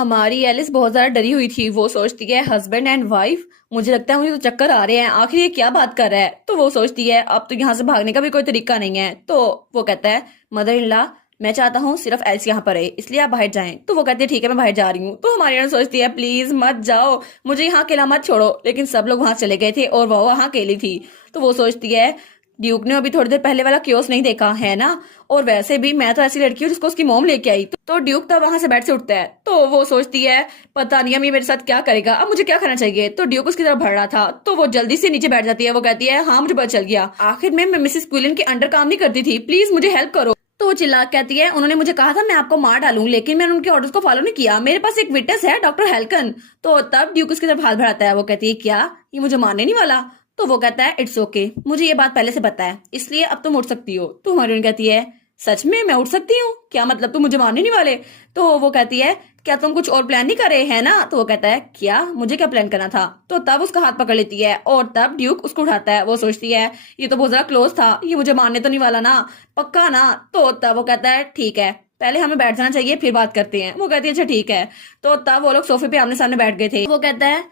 हमारी एलिस बहुत ज्यादा डरी हुई थी। वो सोचती है हस्बैंड एंड वाइफ, मुझे लगता है मुझे तो चक्कर आ रहे हैं, आखिर ये क्या बात कर रहा है। तो वो सोचती है अब तो यहाँ से भागने का भी कोई तरीका नहीं है। तो वो कहता है मदर इन लॉ, मैं चाहता हूँ सिर्फ एल्स यहाँ पर है, इसलिए आप बाहर जाएं। तो वो कहती है ठीक है मैं बाहर जा रही हूँ। तो हमारी अनन सोचती है प्लीज मत जाओ, मुझे यहाँ अकेला मत छोड़ो। लेकिन सब लोग वहां चले गए थे और वो वहां अकेली थी। तो वो सोचती है ड्यूक ने अभी थोड़ी देर पहले वाला क्योस नहीं देखा है ना, और वैसे भी मैं तो ऐसी लड़की हूँ जिसको उसकी मॉम लेके आई। तो ड्यूक तब वहां से बेड से उठता है। तो वो सोचती है पता नहीं अब ये मेरे साथ क्या करेगा, अब मुझे क्या करना चाहिए। तो ड्यूक उसकी तरफ बढ़ रहा था तो वो जल्दी से नीचे बैठ जाती है। वो कहती है हाँ मुझे पता चल गया, आखिर में मैं मिसेस क्विलन के अंडर काम नहीं करती थी, प्लीज मुझे हेल्प करो। तो वो चिल्ला कहती है उन्होंने मुझे कहा था मैं आपको मार डालूं, लेकिन मैंने उनके ऑर्डर्स को फॉलो नहीं किया, मेरे पास एक विटनेस है डॉक्टर हेल्कन। तो तब ड्यूक उसकी तरफ हाथ बढ़ाता है। वो कहती है क्या ये मुझे मारने नहीं वाला। तो वो कहता है इट्स ओके, मुझे ये बात पहले से पता है, इसलिए अब तुम उठ सकती हो। तो हमारी कहती है सच में मैं उठ सकती हूँ, क्या मतलब तुम मुझे मारने नहीं वाले। तो वो कहती है क्या तुम कुछ और प्लान नहीं कर रहे है ना। तो वो कहता है क्या मुझे क्या प्लान करना था। तो तब उसका हाथ पकड़ लेती है और तब ड्यूक उसको उठाता है। वो सोचती है ये तो बहुत ज्यादा क्लोज था, ये मुझे मारने तो नहीं वाला ना, पक्का ना। तो तब वो कहता है ठीक है पहले हमें बैठ जाना चाहिए फिर बात करते हैं। वो कहती है अच्छा ठीक है। तो तब वो लोग सोफे पे आमने सामने बैठ गए थे। वो कहता है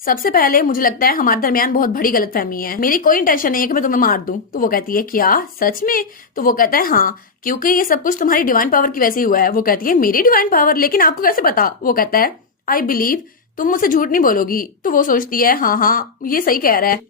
सबसे पहले मुझे लगता है हमारे दरमियान बहुत बड़ी गलतफहमी है, मेरी कोई इंटेंशन नहीं है कि मैं तुम्हें मार दूं। तो वो कहती है क्या सच में। तो वो कहता है हाँ क्योंकि ये सब कुछ तुम्हारी डिवाइन पावर की वजह से ही हुआ है। वो कहती है मेरी डिवाइन पावर, लेकिन आपको कैसे पता। वो कहता है आई बिलीव तुम मुझसे झूठ नहीं बोलोगी। तो वो सोचती है हाँ हाँ ये सही कह रहा है,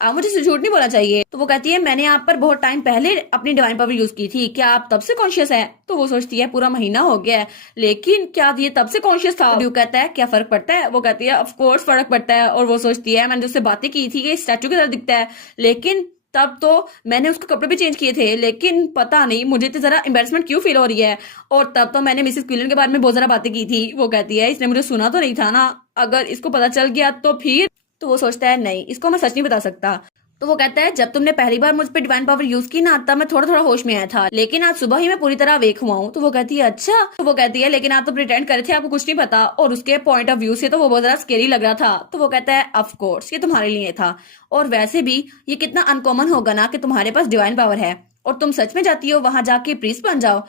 आप मुझे झूठ नहीं बोलना चाहिए। तो वो कहती है मैंने आप पर बहुत टाइम पहले अपनी डिवाइन पावर यूज की थी, क्या आप तब से कॉन्शियस हैं। तो वो सोचती है पूरा महीना हो गया है, लेकिन क्या ये तब से कॉन्शियस था। ड्यूक कहता है क्या फर्क पड़ता है। वो कहती है ऑफ कोर्स फर्क पड़ता है। और वो सोचती है मैंने उससे बातें की थी कि स्टैचू की तरह दिखता है, लेकिन तब तो मैंने उसके कपड़े भी चेंज किए थे, लेकिन पता नहीं मुझे तो जरा एम्बेरसमेंट क्यों फील हो रही है। और तब तो मैंने मिसेस क्विलन के बारे में बहुत ज्यादा बातें की थी। वो कहती है इसने मुझे सुना तो नहीं था ना, अगर इसको पता चल गया तो फिर। तो वो सोचता है नहीं इसको मैं सच नहीं बता सकता। तो वो कहता है जब तुमने पहली बार मुझ पे डिवाइन पावर यूज की ना तब मैं थोड़ा थोड़ा होश में आया था, लेकिन आज सुबह ही मैं पूरी तरह अवेक हुआ हूँ। तो वो कहती है अच्छा। तो वो कहती है लेकिन आप तो प्रिटेंड करे थे, आपको कुछ नहीं पता। और उसके पॉइंट ऑफ व्यू से तो वो बहुत ज्यादा स्केरी लग रहा था। तो वो कहता है ऑफ कोर्स ये तुम्हारे लिए था, और वैसे भी ये कितना अनकॉमन होगा ना कि तुम्हारे पास डिवाइन पावर है और तुम सच में जाती हो वहां जाके प्रीस्ट बन जाओ।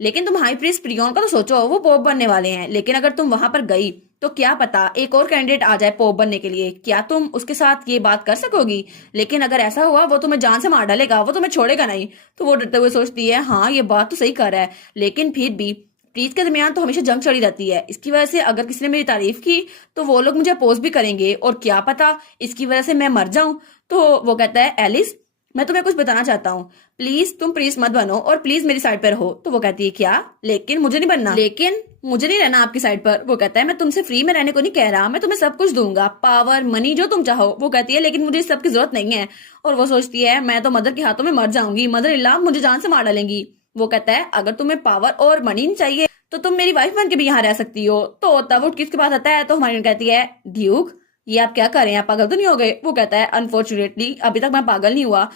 लेकिन तुम हाई प्रीस्ट प्रियोन का तो सोचो, वो पोप बनने वाले हैं, लेकिन अगर तुम वहां पर गई तो क्या पता एक और कैंडिडेट आ जाए पोप बनने के लिए, क्या तुम उसके साथ ये बात कर सकोगी। लेकिन अगर ऐसा हुआ वो तुम्हें जान से मार डालेगा, वो तुम्हें छोड़ेगा नहीं। तो वो डरते हुए सोचती है हाँ ये बात तो सही कर रहा है, लेकिन फिर भी प्रीत के दरमियान तो हमेशा जंग चढ़ी रहती है, इसकी वजह से अगर किसी ने मेरी तारीफ की तो वो लोग मुझे अपोज भी करेंगे, और क्या पता इसकी वजह से मैं मर जाऊं। तो वो कहता है एलिस मैं तुम्हें कुछ बताना चाहता हूँ, प्लीज तुम प्रीस्ट मत बनो और प्लीज मेरी साइड पर रहो। तो वो कहती है क्या, लेकिन मुझे नहीं बनना, लेकिन मुझे नहीं रहना आपकी साइड पर। वो कहता है मैं तुमसे फ्री में रहने को नहीं कह रहा, मैं तुम्हें सब कुछ दूंगा, पावर मनी जो तुम चाहो। वो कहती है लेकिन मुझे इस सब की जरूरत नहीं है। और वो सोचती है मैं तो मदर के हाथों में मर जाऊंगी, मदर इल्ला मुझे जान से मार डालेंगी। वो कहता है अगर तुम्हें पावर और मनी नहीं चाहिए तो तुम मेरी वाइफ बन के भी यहाँ रह सकती हो। तो तब वो किसके पास आता है, तो हमारी कहती है ड्यूक ये आप क्या कर रहे हैं, आप पागल तो नहीं हो गए। वो कहता है अनफॉर्चुनेटली अभी तक मैं पागल नहीं हुआ,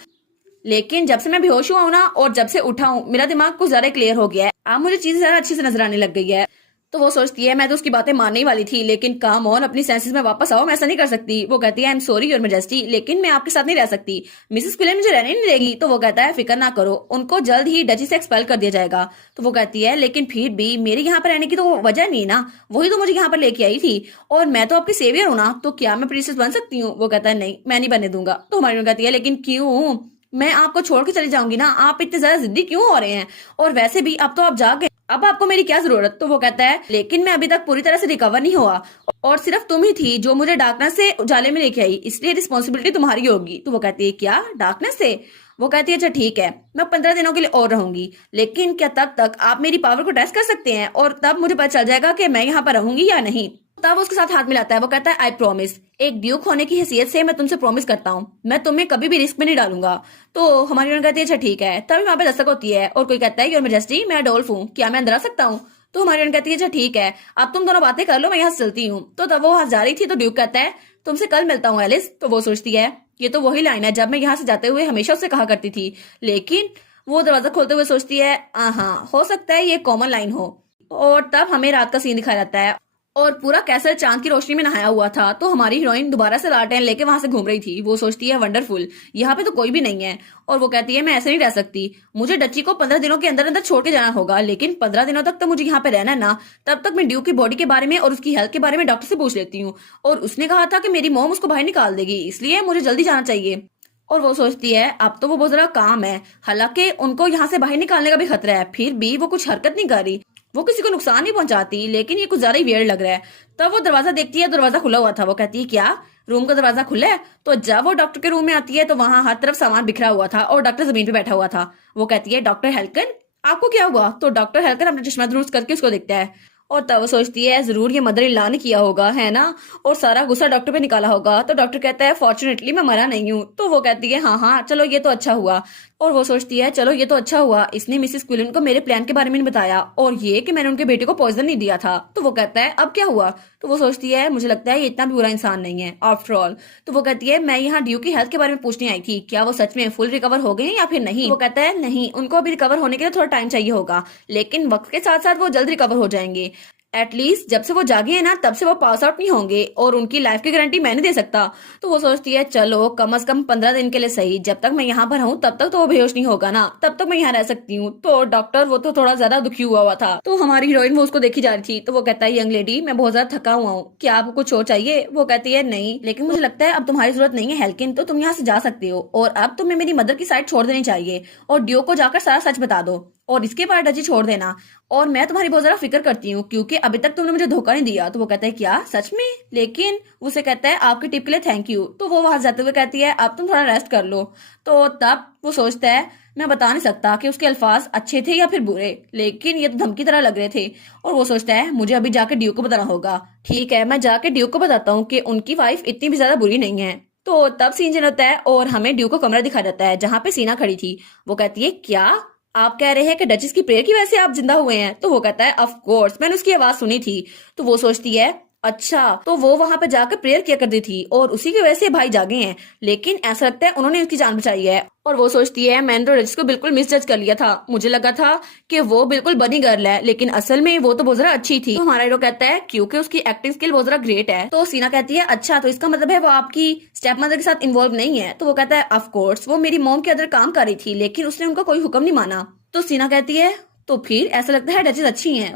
लेकिन जब से मैं बेहोश हुआ हूं ना और जब से उठा हूं मेरा दिमाग कुछ ज्यादा क्लियर हो गया है, अब मुझे चीजें ज्यादा अच्छे से नजर आने लग गई है। तो वो सोचती है मैं तो उसकी बातें मानने ही वाली थी, लेकिन काम ऑन अपनी सेंसेस में वापस आओ, मैं ऐसा नहीं कर सकती। वो कहती है I am sorry your majesty, लेकिन मैं आपके साथ नहीं रह सकती, मिसेस क्विलन मुझे रहने नहीं देगी। तो वो कहता है फिक्र ना करो, उनको जल्द ही डची से एक्सपेल कर दिया जाएगा। तो वो कहती है लेकिन फिर भी मेरे यहाँ पर रहने की तो वजह नहीं ना, वही तो मुझे यहाँ पर लेके आई थी, और मैं तो आपकी सेवियर हूँ ना, तो क्या मैं प्रिंसेस बन सकती हूँ। वो कहता है नहीं मैं नहीं बनने दूंगा। तो हमारी कहती है लेकिन क्यों, मैं आपको छोड़ के चली जाऊंगी ना, आप इतने ज्यादा जिद्दी क्यों हो रहे हैं, और वैसे भी अब तो आप जा गए, अब आपको मेरी क्या जरूरत। तो वो कहता है लेकिन मैं अभी तक पूरी तरह से रिकवर नहीं हुआ, और सिर्फ तुम ही थी जो मुझे डार्कनेस से उजाले में लेके आई, इसलिए रिस्पॉन्सिबिलिटी तुम्हारी होगी। तो वो कहती है क्या डार्कनेस से। वो कहती है अच्छा ठीक है मैं 15 दिनों के लिए और रहूंगी, लेकिन क्या तब तक आप मेरी पावर को टेस्ट कर सकते हैं, और तब मुझे पता चल जाएगा कि मैं यहाँ पर रहूंगी या नहीं। तब उसके साथ हाथ मिलाता है। वो कहता है आई प्रॉमिस, एक ड्यूक होने की हैसियत से मैं तुमसे प्रॉमिस करता हूँ मैं तुम्हें कभी भी रिस्क में नहीं डालूंगा। तो हमारी उन्होंने कहती है अच्छा ठीक है। तभी वहां पे दस्तक होती है और कोई कहता है योर मेजेस्टी मैं डोल्फ हूँ, क्या मैं अंदर आ सकता हूँ। तो हमारी उन्होंने कहती है अच्छा ठीक है अब तुम दोनों बातें कर लो, मैं यहाँ से चलती हूँ। तो तब वो वहां जा रही थी तो ड्यूक कहता है तुमसे कल मिलता हूँ एलिस। तो वो सोचती है ये तो वही लाइन है जब मैं यहाँ से जाते हुए हमेशा उससे कहा करती थी, लेकिन वो दरवाजा खोलते हुए सोचती है हाँ हो सकता है ये कॉमन लाइन हो। और तब हमें रात का सीन दिखाया जाता है और पूरा कैसल चांद की रोशनी में नहाया हुआ था। तो हमारी हीरोइन दोबारा से लालटेन लेके वहां से घूम रही थी। वो सोचती है वंडरफुल, यहाँ पे तो कोई भी नहीं है। और वो कहती है मैं ऐसे नहीं रह सकती, मुझे डची को 15 दिनों के अंदर अंदर छोड़ के जाना होगा, लेकिन 15 दिनों तक तो मुझे यहाँ पे रहना है ना। तब तक मैं ड्यूक की बॉडी के बारे में और उसकी हेल्थ के बारे में डॉक्टर से पूछ लेती हूँ। और उसने कहा था कि मेरी मॉम उसको बाहर निकाल देगी, इसलिए मुझे जल्दी जाना चाहिए। और वो सोचती है अब तो वो बहुत ज्यादा काम है, हालांकि उनको यहाँ से बाहर निकालने का भी खतरा है, फिर भी वो कुछ हरकत नहीं कर रही। वो किसी को नुकसान नहीं पहुंचाती, लेकिन ये कुछ ज्यादा ही वियर्ड लग रहा है। तब वो दरवाजा देखती है, दरवाजा खुला हुआ था। वो कहती है क्या रूम का दरवाजा खुला है? तो जब वो डॉक्टर के रूम में आती है तो वहां हर तरफ सामान बिखरा हुआ था और डॉक्टर जमीन पे बैठा हुआ था। वो कहती है डॉक्टर हेल्कन आपको क्या हुआ? तो डॉक्टर हेल्कन अपना चश्मा दुरुस्त करके उसको देखता है और तब वो सोचती है जरूर ये मदर इन लॉ ने किया होगा, है ना, और सारा गुस्सा डॉक्टर पे निकाला होगा। तो डॉक्टर कहता है फॉर्चुनेटली मैं मरा नहीं हूँ। तो वो कहती है हाँ हाँ चलो ये तो अच्छा हुआ। और वो सोचती है चलो ये तो अच्छा हुआ, इसने मिसेस क्विलन को मेरे प्लान के बारे में नहीं बताया और ये कि मैंने उनके बेटे को पॉइजन नहीं दिया था। तो वो कहता है अब क्या हुआ? तो वो सोचती है मुझे लगता है ये इतना भी बुरा इंसान नहीं है आफ्टर ऑल। तो वो कहती है मैं यहाँ ड्यू की हेल्थ के बारे में पूछने आई थी, क्या वो सच में फुल रिकवर हो गए या फिर नहीं? वो कहता है नहीं, उनको अभी रिकवर होने के लिए थोड़ा टाइम चाहिए होगा, लेकिन वक्त के साथ साथ वो जल्द रिकवर हो जाएंगे। एटलीस्ट जब से वो जागे हैं ना तब से वो पास आउट नहीं होंगे और उनकी लाइफ की गारंटी मैं नहीं दे सकता। तो वो सोचती है चलो कम से कम 15 दिन के लिए सही, जब तक मैं यहाँ पर हूँ तब तक तो वो बेहोश नहीं होगा ना, तब तक मैं यहाँ रह सकती हूँ। तो डॉक्टर वो तो थोड़ा ज्यादा दुखी हुआ था। तो हमारी हीरोइन वो उसको देखी जा रही थी। तो वो कहता है यंग लेडी मैं बहुत ज्यादा थका हुआ हूँ, क्या आपको कुछ और चाहिए? वो कहती है नहीं, लेकिन मुझे लगता है अब तुम्हारी जरूरत नहीं है हेल्किन, तो तुम यहाँ से जा सकते हो और अब तुम्हें मेरी मदर की साइड छोड़ देनी चाहिए और ड्यू को जाकर सारा सच बता दो और इसके बाद डची छोड़ देना। और मैं तुम्हारी बहुत ज्यादा फिक्र करती हूँ क्योंकि अभी तक तुमने मुझे धोखा नहीं दिया। तो वो कहता है क्या सच में? लेकिन उसे कहता है आपकी टिप के लिए थैंक यू। तो वो वहां जाते हुए कहती है अब तुम थोड़ा रेस्ट कर लो। तो तब वो सोचता है मैं बता नहीं सकता कि उसके अल्फाज अच्छे थे या फिर बुरे, लेकिन ये तो धमकी तरह लग रहे थे। और वो सोचता है मुझे अभी जाके ड्यू को बताना होगा। ठीक है मैं जाके ड्यू को बताता हूँ कि उनकी वाइफ इतनी भी ज्यादा बुरी नहीं है। तो तब सीन चेंज होता है और हमें ड्यू को कमरा दिखा जाता है जहाँ पे सीना खड़ी थी। वो कहती है क्या आप कह रहे हैं कि डचिस की प्रेयर की वजह से आप जिंदा हुए हैं? तो वो कहता है ऑफ कोर्स मैंने उसकी आवाज सुनी थी। तो वो सोचती है अच्छा, तो वो वहां पर जाकर प्रेयर किया करती थी और उसी की वजह से भाई जागे हैं, लेकिन ऐसा लगता है उन्होंने उसकी जान बचाई है। और वो सोचती है मैंने तो डचिस को बिल्कुल मिसजज कर लिया था, मुझे लगा था कि वो बिल्कुल बनी गर्ल है, लेकिन असल में वो तो बहुत ज्यादा अच्छी थी। तो हमारा हीरो कहता है क्योंकि उसकी एक्टिंग स्किल बहुत ज्यादा ग्रेट है। तो सीना कहती है अच्छा तो इसका मतलब है वो आपकी स्टेप मदर के साथ इन्वॉल्व नहीं है? तो वो कहता है ऑफ कोर्स वो मेरी मॉम के अंदर काम कर रही थी, लेकिन उसने उनका कोई हुक्म नहीं माना। तो सीना कहती है तो फिर ऐसा लगता है डचेस अच्छी हैं।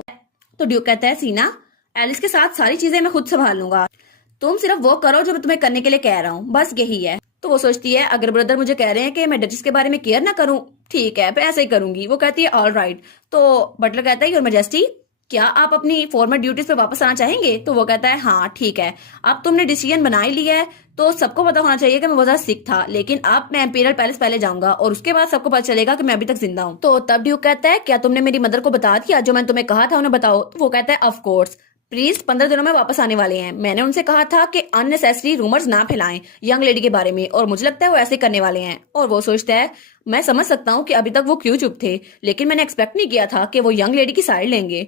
तो ड्यूक कहता है सीना एलिस के साथ सारी चीजें मैं खुद संभाल लूंगा, तुम सिर्फ वो करो जो मैं तुम्हें करने के लिए कह रहा हूँ, बस यही है। तो वो सोचती है अगर ब्रदर मुझे कह रहे हैं कि मैं डचेस के बारे में केयर ना करूं, ठीक है मैं ऐसे ही करूंगी। वो कहती है ऑल राइट। तो बटलर कहता है योर मैजेस्टी क्या आप अपनी फॉर्मर ड्यूटीज पे वापस आना चाहेंगे? तो वो कहता है हाँ ठीक है, अब तुमने डिसीजन बना ही लिया है तो सबको पता होना चाहिए कि मैं बहुत ज्यादा सिक था, लेकिन अब मैं एम्पीरियल पैलेस पहले जाऊंगा और उसके बाद सबको पता चलेगा कि मैं अभी तक जिंदा हूँ। तो तब ड्यूक कहता है क्या तुमने मेरी मदर को बता दिया जो मैंने तुम्हें कहा था उन्हें बताओ? तो वो कहता है ऑफ कोर्स प्लीज 15 दिनों में वापस आने वाले हैं, मैंने उनसे कहा था कि अननेसेसरी रूमर्स ना फैलाएं यंग लेडी के बारे में और मुझे लगता है वो ऐसे करने वाले हैं। और वो सोचता है मैं समझ सकता हूँ कि अभी तक वो क्यों चुप थे, लेकिन मैंने एक्सपेक्ट नहीं किया था कि वो यंग लेडी की साइड लेंगे।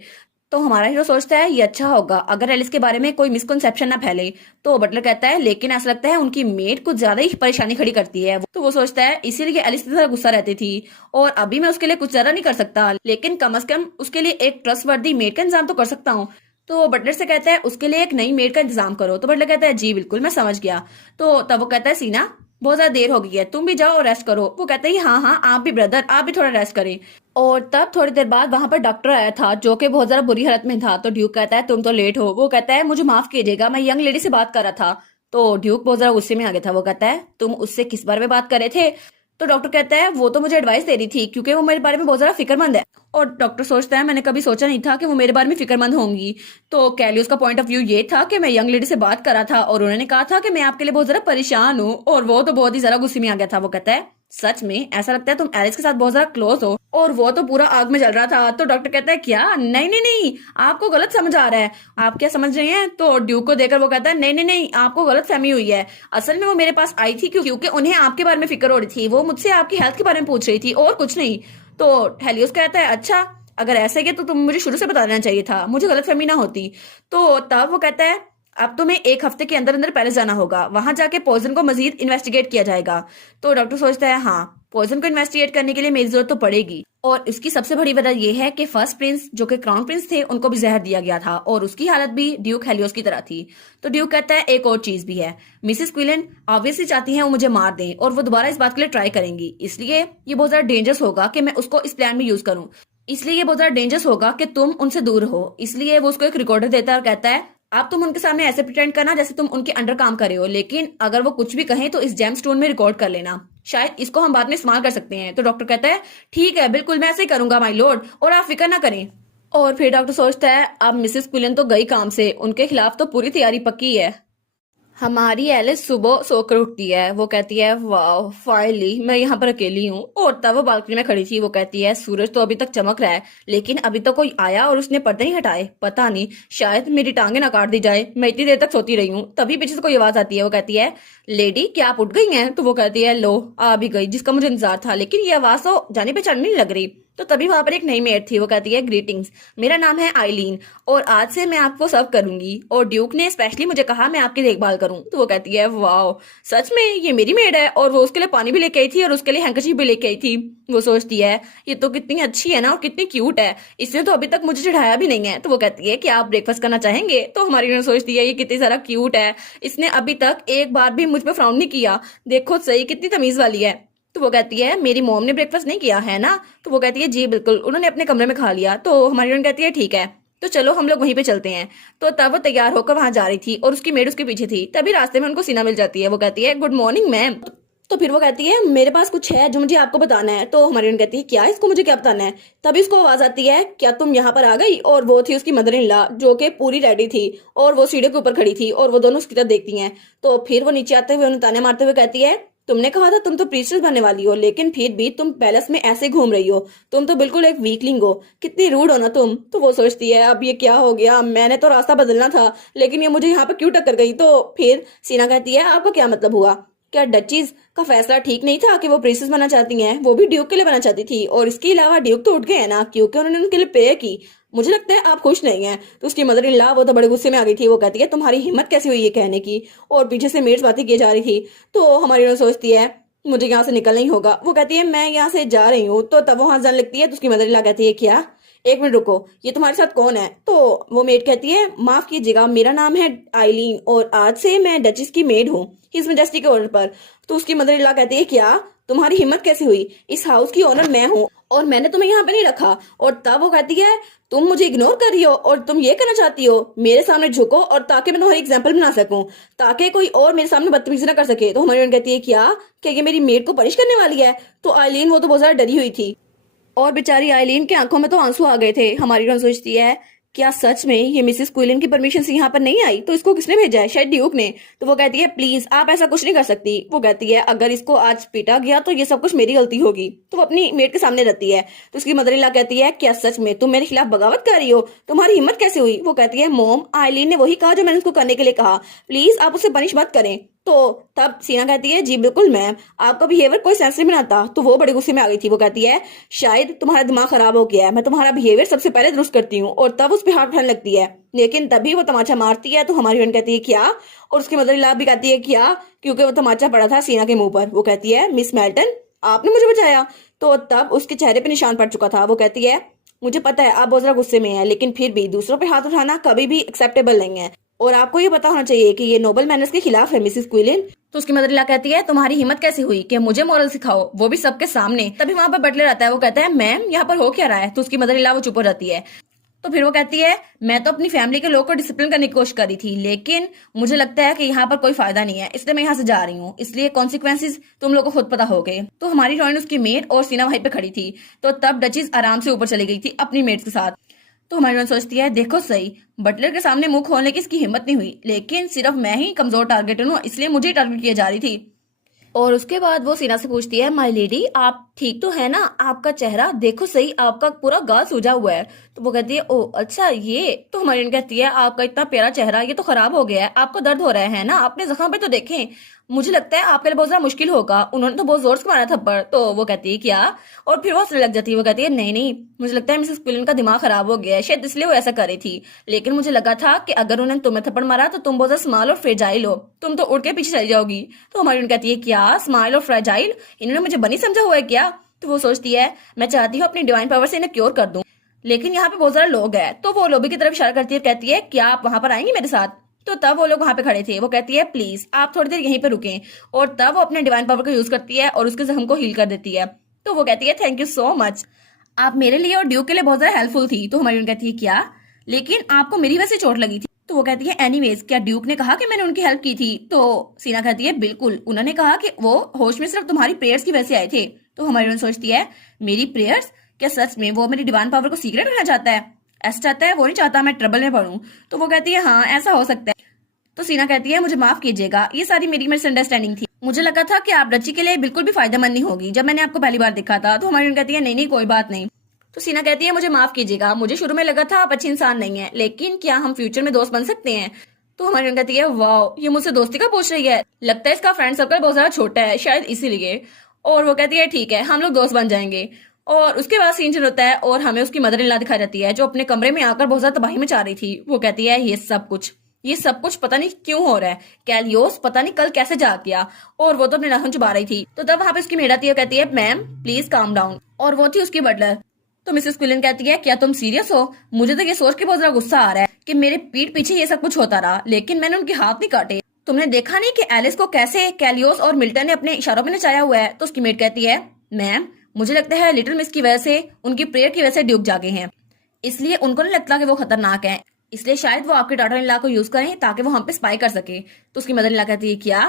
तो हमारा हीरो सोचता है ये अच्छा होगा अगर एलिस के बारे में कोई मिसकंसेप्शन ना फैले। तो बटलर कहता है लेकिन ऐसा लगता है उनकी मेड कुछ ज्यादा ही परेशानी खड़ी करती है। तो वो सोचता है इसीलिए एलिस इतना गुस्सा रहती थी और अभी मैं उसके लिए कुछ ज्यादा नहीं कर सकता, लेकिन कम से कम उसके लिए एक ट्रस्टवर्दी मेड का इंतजाम तो कर सकता हूँ। तो बटलर से कहता है उसके लिए एक नई मेड का इंतजाम करो। तो बटलर कहता है जी बिल्कुल मैं समझ गया। तो तब वो कहता है सीना बहुत ज्यादा देर हो गई है, तुम भी जाओ और रेस्ट करो। वो कहते हैं हाँ हाँ आप भी ब्रदर आप भी थोड़ा रेस्ट करें। और तब थोड़ी देर बाद वहां पर डॉक्टर आया था जो कि बहुत ज्यादा बुरी हालत में था। तो ड्यूक कहता है तुम तो लेट हो। वो कहता है मुझे माफ कीजिएगा मैं यंग लेडी से बात कर रहा था। तो ड्यूक बहुत ज्यादा गुस्से में आ गया था। वो कहता है तुम उससे किस बारे में बात कर रहे थे? तो डॉक्टर कहता है वो तो मुझे एडवाइस दे रही थी क्योंकि वो मेरे बारे में बहुत ज्यादा फिक्रमंद है। और डॉक्टर सोचता है मैंने कभी सोचा नहीं था कि वो मेरे बारे में फिक्रमंद होंगी। तो कैलियस का पॉइंट ऑफ व्यू ये था कि मैं यंग लेडी से बात करा था और उन्होंने कहा था कि मैं आपके लिए बहुत ज्यादा परेशान हूँ और वो तो बहुत ही ज्यादा गुस्से में आ गया था। वो कहता है सच में ऐसा लगता है तुम एलिस के साथ बहुत ज्यादा क्लोज हो, और वो तो पूरा आग में जल रहा था। तो डॉक्टर कहता है क्या? नहीं नहीं नहीं आपको गलत समझ आ रहा है, आप क्या समझ रहे हैं? तो ड्यूक को देखकर वो कहता है नहीं नहीं नहीं आपको गलत फहमी हुई है, असल में वो मेरे पास आई थी क्योंकि उन्हें आपके बारे में फिक्र हो रही थी, वो मुझसे आपकी हेल्थ के बारे में पूछ रही थी और कुछ नहीं। तो हेलियोस कहता है अच्छा अगर ऐसे ही तो तुम मुझे शुरू से बता देना चाहिए था, मुझे गलतफहमी ना होती। तो तब वो कहता है अब तुम्हें एक हफ्ते के अंदर अंदर पैलेस जाना होगा, वहां जाके पॉइजन को मजीद इन्वेस्टिगेट किया जाएगा। तो डॉक्टर सोचता है हाँ, पॉइजन को इन्वेस्टिगेट करने के लिए मेरी जरूरत तो पड़ेगी। और इसकी सबसे बड़ी वजह यह है कि फर्स्ट प्रिंस जो कि क्राउन प्रिंस थे उनको भी जहर दिया गया था और उसकी हालत भी ड्यूक हेलियोस की तरह थी। तो ड्यूक कहता है एक और चीज भी है, मिसेस क्विलन ऑब्वियसली चाहती हैं वो मुझे मार दें और वो दोबारा इस बात के लिए ट्राई करेंगी, इसलिए ये बहुत ज्यादा डेंजरस होगा कि मैं उसको इस प्लान में यूज करूं। इसलिए ये बहुत ज्यादा डेंजरस होगा कि तुम उनसे दूर हो। इसलिए वो उसको एक रिकॉर्डर देता है और कहता है आप तुम उनके सामने ऐसे प्रिटेंड करना जैसे तुम उनके अंडर काम कर रहे हो, लेकिन अगर वो कुछ भी कहें तो इस जेम स्टोन में रिकॉर्ड कर लेना, शायद इसको हम बाद में इस्तेमाल कर सकते हैं। तो डॉक्टर कहता है ठीक है बिल्कुल मैं ऐसे ही करूंगा माय लॉर्ड, और आप फिक्र ना करें। और फिर डॉक्टर सोचता है अब मिसेस क्विलन तो गई काम से, उनके खिलाफ तो पूरी तैयारी पक्की है। हमारी एलिस सुबह सोकर उठती है, वो कहती है वाह फाइनली मैं यहाँ पर अकेली हूँ। और तब वो बालकनी में खड़ी थी, वो कहती है सूरज तो अभी तक चमक रहा है लेकिन अभी तक कोई आया और उसने पर्दे नहीं हटाए, पता नहीं शायद मेरी टांगे ना काट दी जाए, मैं इतनी देर तक सोती रही हूँ। तभी पीछे से कोई आवाज आती है, वो कहती है लेडी क्या आप उठ गई हैं? तो वो कहती है लो आ भी गई, जिसका मुझे इंतजार था, लेकिन ये आवाज तो जानी पहचानी नहीं लग रही। तो तभी वहां पर एक नई मेड थी, वो कहती है ग्रीटिंग्स, मेरा नाम है आइलीन और आज से मैं आपको सर्व करूंगी और ड्यूक ने स्पेशली मुझे कहा मैं आपकी देखभाल करूं। तो वो कहती है वाह सच में ये मेरी मेड है, और वो उसके लिए पानी भी लेके आई थी और उसके लिए हैंकरचीफ भी लेके आई थी। वो सोचती है ये तो कितनी अच्छी है ना और कितनी क्यूट है, इसने तो अभी तक मुझे चढ़ाया भी नहीं है। तो वो कहती है कि आप ब्रेकफास्ट करना चाहेंगे? तो हमारी हीरोइन सोचती है ये कितनी सारा क्यूट है, इसने अभी तक एक बार भी मुझ पर फ्राउन नहीं किया, देखो सही कितनी तमीज वाली है। तो वो कहती है मेरी मॉम ने ब्रेकफास्ट नहीं किया है ना? तो वो कहती है जी बिल्कुल, उन्होंने अपने कमरे में खा लिया। तो हमारी हीरोइन कहती है ठीक है तो चलो हम लोग वहीं पे चलते हैं। तो तब वो तैयार होकर वहां जा रही थी और उसकी मेड उसके पीछे थी, तभी रास्ते में उनको सीना मिल जाती है। वो कहती है गुड मॉर्निंग मैम। तो फिर वो कहती है मेरे पास कुछ है जो मुझे आपको बताना है। तो हमारी हीरोइन कहती है क्या, इसको मुझे क्या बताना है? तभी उसको आवाज आती है क्या तुम यहाँ पर आ गई? और वो थी उसकी मदर इन लॉ जो कि पूरी रेडी थी और वो सीढ़ी के ऊपर खड़ी थी और वो दोनों उसकी तरफ देखती हैं। तो फिर वो नीचे आते हुए उन्हें ताने मारते हुए कहती है तुमने कहा था तुम तो प्रीस्टेस बनने वाली हो, लेकिन फिर भी तुम पैलेस में ऐसे घूम रही हो, तुम तो बिल्कुल एक वीकलिंग हो, कितनी रूड हो ना तुम। तो वो सोचती है अब ये क्या हो गया, मैंने तो रास्ता बदलना था लेकिन ये मुझे यहाँ पे क्यों टक्कर गई। तो फिर सीना कहती है आपको क्या मतलब हुआ, क्या डचीज का फैसला ठीक नहीं था कि वो प्रिंसेस बनना चाहती हैं? वो भी ड्यूक के लिए बनना चाहती थी और इसके अलावा ड्यूक तो उठ गए हैं ना क्योंकि उन्होंने उनके लिए प्रेयर की। मुझे लगता है आप खुश नहीं हैं। तो उसकी मदर इन लॉ वो तो बड़े गुस्से में आ गई थी, वो कहती है तुम्हारी हिम्मत कैसी हुई ये कहने की, और पीछे से मेड्स बातें की जा रही थी। तो हमारी सोचती है मुझे यहाँ से निकलना ही होगा। वो कहती है मैं यहाँ से जा रही हूँ। तो तब वो हंसने लगती है। तो उसकी मदर इन लॉ कहती है क्या, एक मिनट रुको, ये तुम्हारे साथ कौन है? तो वो मेड कहती है माफ कीजिएगा मेरा नाम है आइलीन और आज से मैं डचेस की मेड हूँ हिज मैजेस्टी के ऑर्डर पर। तो उसकी मदर इन लॉ कहती है क्या तुम्हारी हिम्मत कैसे हुई, इस हाउस की ओनर मैं हूँ और मैंने तुम्हें यहाँ पे नहीं रखा। और तब वो कहती है तुम मुझे इग्नोर कर रही हो और तुम ये करना चाहती हो मेरे सामने झुको और ताकि मैं तुम्हारी एग्जाम्पल बना सकूं, ताकि कोई और मेरे सामने बदतमीजी ना कर सके। तो हमारी कहती है क्या ये मेरी मेड को पनिश करने वाली है? तो आइलीन वो तो बहुत ज्यादा डरी हुई थी और बेचारी आइलीन की आंखों में तो आंसू आ गए थे। हमारी सोचती है क्या सच में ये मिसेस क्विलन की परमिशन से यहाँ पर नहीं आई? तो इसको किसने भेजा है, शायद ड्यूक ने। तो वो कहती है प्लीज आप ऐसा कुछ नहीं कर सकती। वो कहती है अगर इसको आज पीटा गया तो ये सब कुछ मेरी गलती होगी। तो वो अपनी मेड के सामने रहती है। तो उसकी मदर इन लॉ कहती है क्या सच में तुम मेरे खिलाफ बगावत कर रही हो, तुम्हारी हिम्मत कैसे हुई? वो कहती है मॉम आइलीन ने वही कहा जो मैंने उसको करने के लिए कहा, प्लीज आप उसे पनिश मत करें। तो तब सीना कहती है जी बिल्कुल मैम, आपका बिहेवियर कोई सेंस नहीं बनाता। तो वो बड़े गुस्से में आ गई थी। वो कहती है शायद तुम्हारा दिमाग खराब हो गया है, मैं तुम्हारा बिहेवियर सबसे पहले दुरुस्त करती हूँ। और तब उस पर हाथ उठाने लगती है, लेकिन तभी वो तमाचा मारती है। तो हमारी बहन कहती है क्या, और उसकी मदर इन लॉ भी कहती है क्या, क्योंकि वो तमाचा पड़ा था सीना के मुंह पर। वो कहती है मिस मेल्टन आपने मुझे बचाया। तो तब उसके चेहरे पे निशान पड़ चुका था। वो कहती है मुझे पता है आप बहुत ज्यादा गुस्से में हैं, लेकिन फिर भी दूसरों पे हाथ उठाना कभी भी एक्सेप्टेबल नहीं है और आपको ये पता होना चाहिए कि ये नोबल मैनर्स के खिलाफ है मिसेस क्विलन। तो उसकी मदर इन लॉ कहती है तुम्हारी हिम्मत कैसे हुई कि मुझे मॉरल सिखाओ, वो भी सबके सामने। तभी वहां पर बटलर आता है। वो कहता है मैम यहाँ पर हो क्या रहा है? तो उसकी मदर इन लॉ वो चुप हो जाती है। तो फिर वो कहती है मैं तो अपनी फैमिली के लोगों को डिसिप्लिन करने की कोशिश कर रही थी, लेकिन मुझे लगता है कि यहाँ पर कोई फायदा नहीं है, इसलिए मैं यहाँ से जा रही हूँ, इसलिए कॉन्सिक्वेंसेज तुम लोगों को खुद पता हो गए। तो हमारी हीरोइन उसकी मेड और सीना वहीं पे खड़ी थी। तो तब डचीज आराम से ऊपर चली गई थी अपनी मेड्स के साथ। तो हमारी हीरोइन सोचती है देखो सही, बटलर के सामने मुंह खोलने की इसकी हिम्मत नहीं हुई, लेकिन सिर्फ मैं ही कमजोर टारगेट हूँ, इसलिए मुझे टारगेट किया जा रही थी। और उसके बाद वो सीना से पूछती है माय लेडी आप ठीक तो है ना आपका चेहरा, देखो सही आपका पूरा गाल सूजा हुआ है। तो वो कहती है ओ अच्छा ये। तो हमारी कहती है आपका इतना प्यारा चेहरा ये तो खराब हो गया है, आपको दर्द हो रहा है ना, अपने जख्म पे तो देखें। मुझे लगता है आपके लिए बहुत ज्यादा मुश्किल होगा, उन्होंने तो बहुत जोर से मारा थप्पड़। तो वो कहती है क्या, और फिर वो हंसने लग जाती है। वो कहती है नहीं नहीं, मुझे लगता है मिसेस क्विलन का दिमाग खराब हो गया है, शायद इसलिए वो ऐसा कर रही थी। लेकिन मुझे लगा था कि अगर उन्होंने तुम्हें थप्पड़ मारा तो तुम बहुत ज्यादा स्मॉल और फ्रेजाइल हो, तुम तो उड़ के पीछे चली जाओगी। तो हमारी कहती है क्या स्मॉल और फ्रेजाइल, इन्होंने मुझे बनी समझा हुआ है क्या। तो वो सोचती है मैं चाहती हूँ अपनी डिवाइन पावर से इन्हें क्योर कर दूं, लेकिन यहाँ पे बहुत सारे लोग हैं। तो वो लॉबी की तरफ इशारा करती है, कहती है क्या आप वहां पर आएंगे मेरे साथ। तो तब वो लोग वहां पे खड़े थे। वो कहती है प्लीज आप थोड़ी देर यहीं पे रुकें, और तब वो अपने डिवाइन पावर का यूज करती है और उसके जख्म को हील कर देती है। तो वो कहती है थैंक यू सो मच, आप मेरे लिए और ड्यूक के लिए बहुत ज्यादा हेल्पफुल थी। तो हमारी कहती है क्या, लेकिन आपको मेरी वजह से चोट लगी थी। तो वो कहती है एनीवेज क्या ड्यूक ने कहा कि मैंने उनकी हेल्प की थी। तो सीना कहती है बिल्कुल, उन्होंने कहा कि वो होश में सिर्फ तुम्हारी प्रेयर्स की वजह से आए थे। तो हमारी सोचती है मेरी प्रेयर्स, क्या सच में वो मेरी डिवाइन पावर को सीक्रेट रखना चाहता है, ऐसा चाहता है, वो नहीं चाहता मैं ट्रबल में पड़ूं। तो वो कहती है हाँ ऐसा हो सकता है। तो सीना कहती है मुझे माफ कीजिएगा, ये सारी मेरी मिसअंडरस्टैंडिंग थी, मुझे लगा था कि आप रची के लिए बिल्कुल भी फायदेमंद नहीं होगी जब मैंने आपको पहली बार देखा था। तो हमारी कहती है नहीं नहीं कोई बात नहीं। तो सीना कहती है मुझे माफ कीजिएगा, मुझे शुरू में लगा था आप अच्छी इंसान नहीं है, लेकिन क्या हम फ्यूचर में दोस्त बन सकते हैं। तो हमारी कहती है वाह ये मुझसे दोस्ती का पूछ रही है, लगता है इसका फ्रेंड सर्कल बहुत ज्यादा छोटा है शायद इसीलिए। और वो कहती है ठीक है हम लोग दोस्त बन जाएंगे। और उसके बाद सीन चल होता है और हमें उसकी मदर इन लॉ दिखाई जाती है जो अपने कमरे में आकर बहुत ज्यादा तबाही मचा रही थी। वो कहती है ये सब कुछ पता नहीं क्यों हो रहा है, कैलियोस पता नहीं कल कैसे जाग गया, और वो तो अपने नाखून चुबा रही थी। तो तब वहां पे उसकी मेड आती है, कहती है मैम प्लीज काम डाउन, और वो थी उसकी बटलर। तो मिसेस क्विलन कहती है क्या तुम सीरियस हो, मुझे तो ये सोच के बहुत ज्यादा गुस्सा आ रहा है कि मेरे पीठ पीछे ये सब कुछ होता रहा लेकिन मैंने उनके हाथ नहीं काटे। तुमने देखा नहीं कि एलिस को कैसे कैलियोस और मिल्टन ने अपने इशारों में नचाया हुआ है। तो उसकी मेड कहती है मैम मुझे लगता है लिटिल मिस की वजह से, उनकी प्रेयर की वजह से ड्यूक जागे हैं, इसलिए उनको नहीं लगता कि वो खतरनाक है, इसलिए शायद वो आपके डॉटर इन लॉ को यूज करें ताकि वो हम पे स्पाई कर सके। तो उसकी मदर इन लॉ कहती है क्या।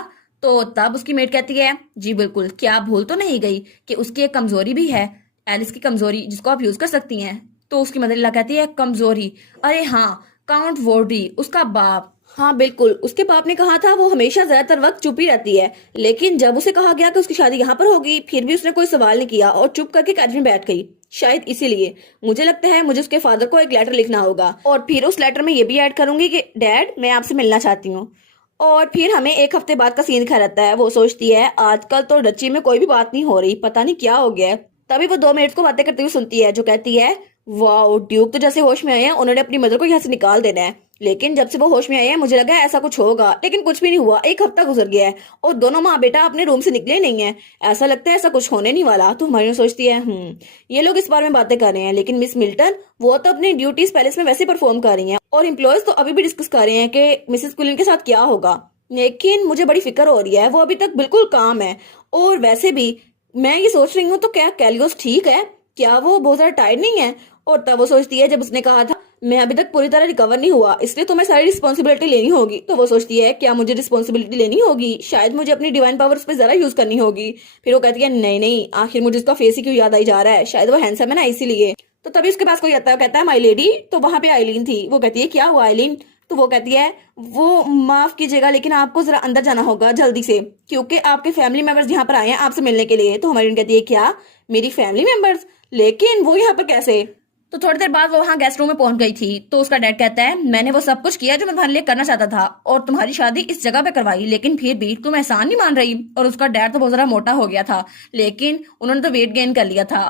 तो तब उसकी मेड कहती है जी बिल्कुल, क्या आप भूल तो नहीं गई कि उसकी एक कमजोरी भी है, एलिस की कमजोरी जिसको आप यूज कर सकती हैं। तो उसकी मदर इन लॉ कहती है कमजोरी, अरे हाँ काउंट वोर्डी उसका बाप, हाँ बिल्कुल उसके बाप ने कहा था वो हमेशा ज्यादातर वक्त चुप ही रहती है, लेकिन जब उसे कहा गया कि उसकी शादी यहाँ पर होगी फिर भी उसने कोई सवाल नहीं किया और चुप करके कैबिन में बैठ गई। शायद इसीलिए मुझे लगता है मुझे उसके फादर को एक लेटर लिखना होगा, और फिर उस लेटर में ये भी ऐड करूंगी कि डैड मैं आपसे मिलना चाहती हूँ। और फिर हमें एक हफ्ते बाद का सीन दिखा रहता है। वो सोचती है आजकल तो रच्ची में कोई भी बात नहीं हो रही, पता नहीं क्या हो गया है। तभी वो 2 मिनट को बातें करते हुए सुनती है जो कहती है वाह ड्यूक तो जैसे होश में आए हैं, उन्होंने अपनी मदर को यहाँ से निकाल देना है, लेकिन जब से वो होश में आए हैं मुझे लगा ऐसा कुछ होगा, लेकिन कुछ भी नहीं हुआ। एक हफ्ता गुजर गया है और दोनों माँ बेटा अपने रूम से निकले नहीं है, ऐसा लगता है ऐसा कुछ होने नहीं वाला। तो हमारी सोचती है ये लोग इस बारे में बातें कर रहे हैं, लेकिन मिस मिल्टन वो तो अपनी ड्यूटीज पैलेस में वैसे परफॉर्म कर रही हैं, और एम्प्लॉयज तो अभी भी डिस्कस कर रहे हैं कि मिसेस क्विलन के साथ क्या होगा। लेकिन मुझे बड़ी फिक्र हो रही है, वो अभी तक बिल्कुल काम है, और वैसे भी मैं ये सोच रही हूँ तो क्या कैलियोस ठीक है, क्या वो बहुत ज्यादा टायर्ड नहीं है। और तब वो सोचती है जब उसने कहा था मैं अभी तक पूरी तरह रिकवर नहीं हुआ इसलिए तुम्हें सारी रिस्पॉन्सिबिलिटी लेनी होगी। तो वो सोचती है क्या मुझे रिस्पॉन्सिबिलिटी लेनी होगी, शायद मुझे अपनी डिवाइन पावर्स पे जरा यूज करनी होगी। फिर वो कहती है नहीं नहीं आखिर मुझे उसका फेस ही क्यों याद आई जा रहा है, शायद वो हैंडसम है ना इसीलिए। तो तभी उसके पास कोई आता है, कहता है माई लेडी। तो वहां पे आइलीन थी। वो कहती है क्या हुआ आइलीन। तो वो कहती है वो माफ कीजिएगा लेकिन आपको जरा अंदर जाना होगा जल्दी से, क्योंकि आपके फैमिली मेंबर्स यहाँ पर आए हैं आपसे मिलने के लिए। तो हमारी कहती है क्या मेरी फैमिली मेंबर्स, लेकिन वो यहाँ पर कैसे। तो थोड़ी देर बाद वो वहाँ गेस्ट रूम में पहुंच गई थी। तो उसका डैड कहता है मैंने वो सब कुछ किया जो मैं तुम्हारे लिए करना चाहता था, और तुम्हारी शादी इस जगह पे करवाई, लेकिन फिर भी तुम एहसान नहीं मान रही। और उसका डैड तो बहुत ज्यादा मोटा हो गया था, लेकिन उन्होंने तो वेट गेन कर लिया था,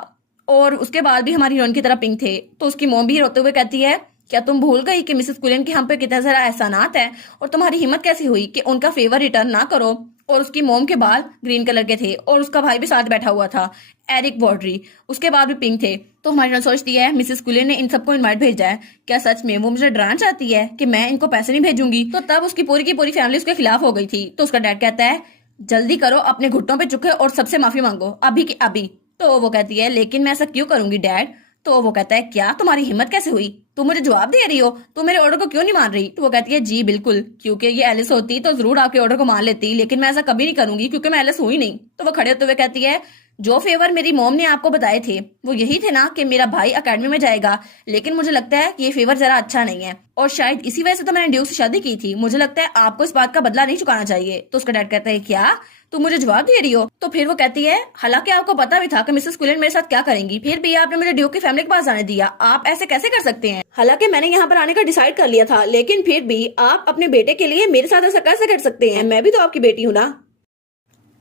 और उसके बाद भी हमारी हीरोइन की तरह पिंक थे। तो उसकी मॉम भी रोते हुए कहती है क्या तुम भूल गई कि मिसेस क्विलन के हम पे कितना सारा एहसानात है, और तुम्हारी हिम्मत कैसी हुई कि उनका फेवर रिटर्न ना करो। और उसकी मोम के बाल ग्रीन कलर के थे, और उसका भाई भी साथ बैठा हुआ था एरिक वॉर्डरी, उसके बाद भी पिंक थे। तो हमारी हीरोइन सोचती है मिसेस क्विलन ने इन सबको इनवाइट भेजा है, क्या सच में वो मुझे डराना चाहती है कि मैं इनको पैसे नहीं भेजूंगी। तो तब उसकी पूरी की पूरी फैमिली उसके खिलाफ हो गई थी। तो उसका डैड कहता है जल्दी करो अपने घुटनों पे झुके और सबसे माफी मांगो अभी की अभी। तो वो कहती है लेकिन मैं ऐसा क्यों करूंगी डैड। तो वो कहता है क्या तुम्हारी हिम्मत कैसे हुई, तुम मुझे जवाब दे रही हो, तुम मेरे ऑर्डर को क्यों नहीं मान रही। तो वो कहती है जी बिल्कुल, क्योंकि ये एलिस होती तो जरूर आपके ऑर्डर को मान लेती, लेकिन मैं ऐसा कभी नहीं करूंगी क्योंकि मैं एलिस हुई नहीं। तो वो खड़े होते हुए कहती है जो फेवर मेरी मॉम ने आपको बताए थे वो यही थे ना कि मेरा भाई अकेडमी में जाएगा, लेकिन मुझे लगता है कि ये फेवर जरा अच्छा नहीं है, और शायद इसी वजह से तो मैंने ड्यूक से शादी की थी। मुझे लगता है आपको इस बात का बदला नहीं चुकाना चाहिए। तो उसका डैड कहता है क्या तुम मुझे जवाब दे रही हो? तो फिर वो कहती है हालांकि आपको पता भी था कि मिसेस क्विलन मेरे साथ क्या करेंगी, फिर भी आपने मुझे ड्यूक की फैमिली के पास आने दिया। आप ऐसे कैसे कर सकते हैं? हालांकि मैंने यहाँ पर आने का डिसाइड कर लिया था, लेकिन फिर भी आप अपने बेटे के लिए मेरे साथ ऐसा कैसे कर सकते हैं? मैं भी तो आपकी बेटी हूँ ना।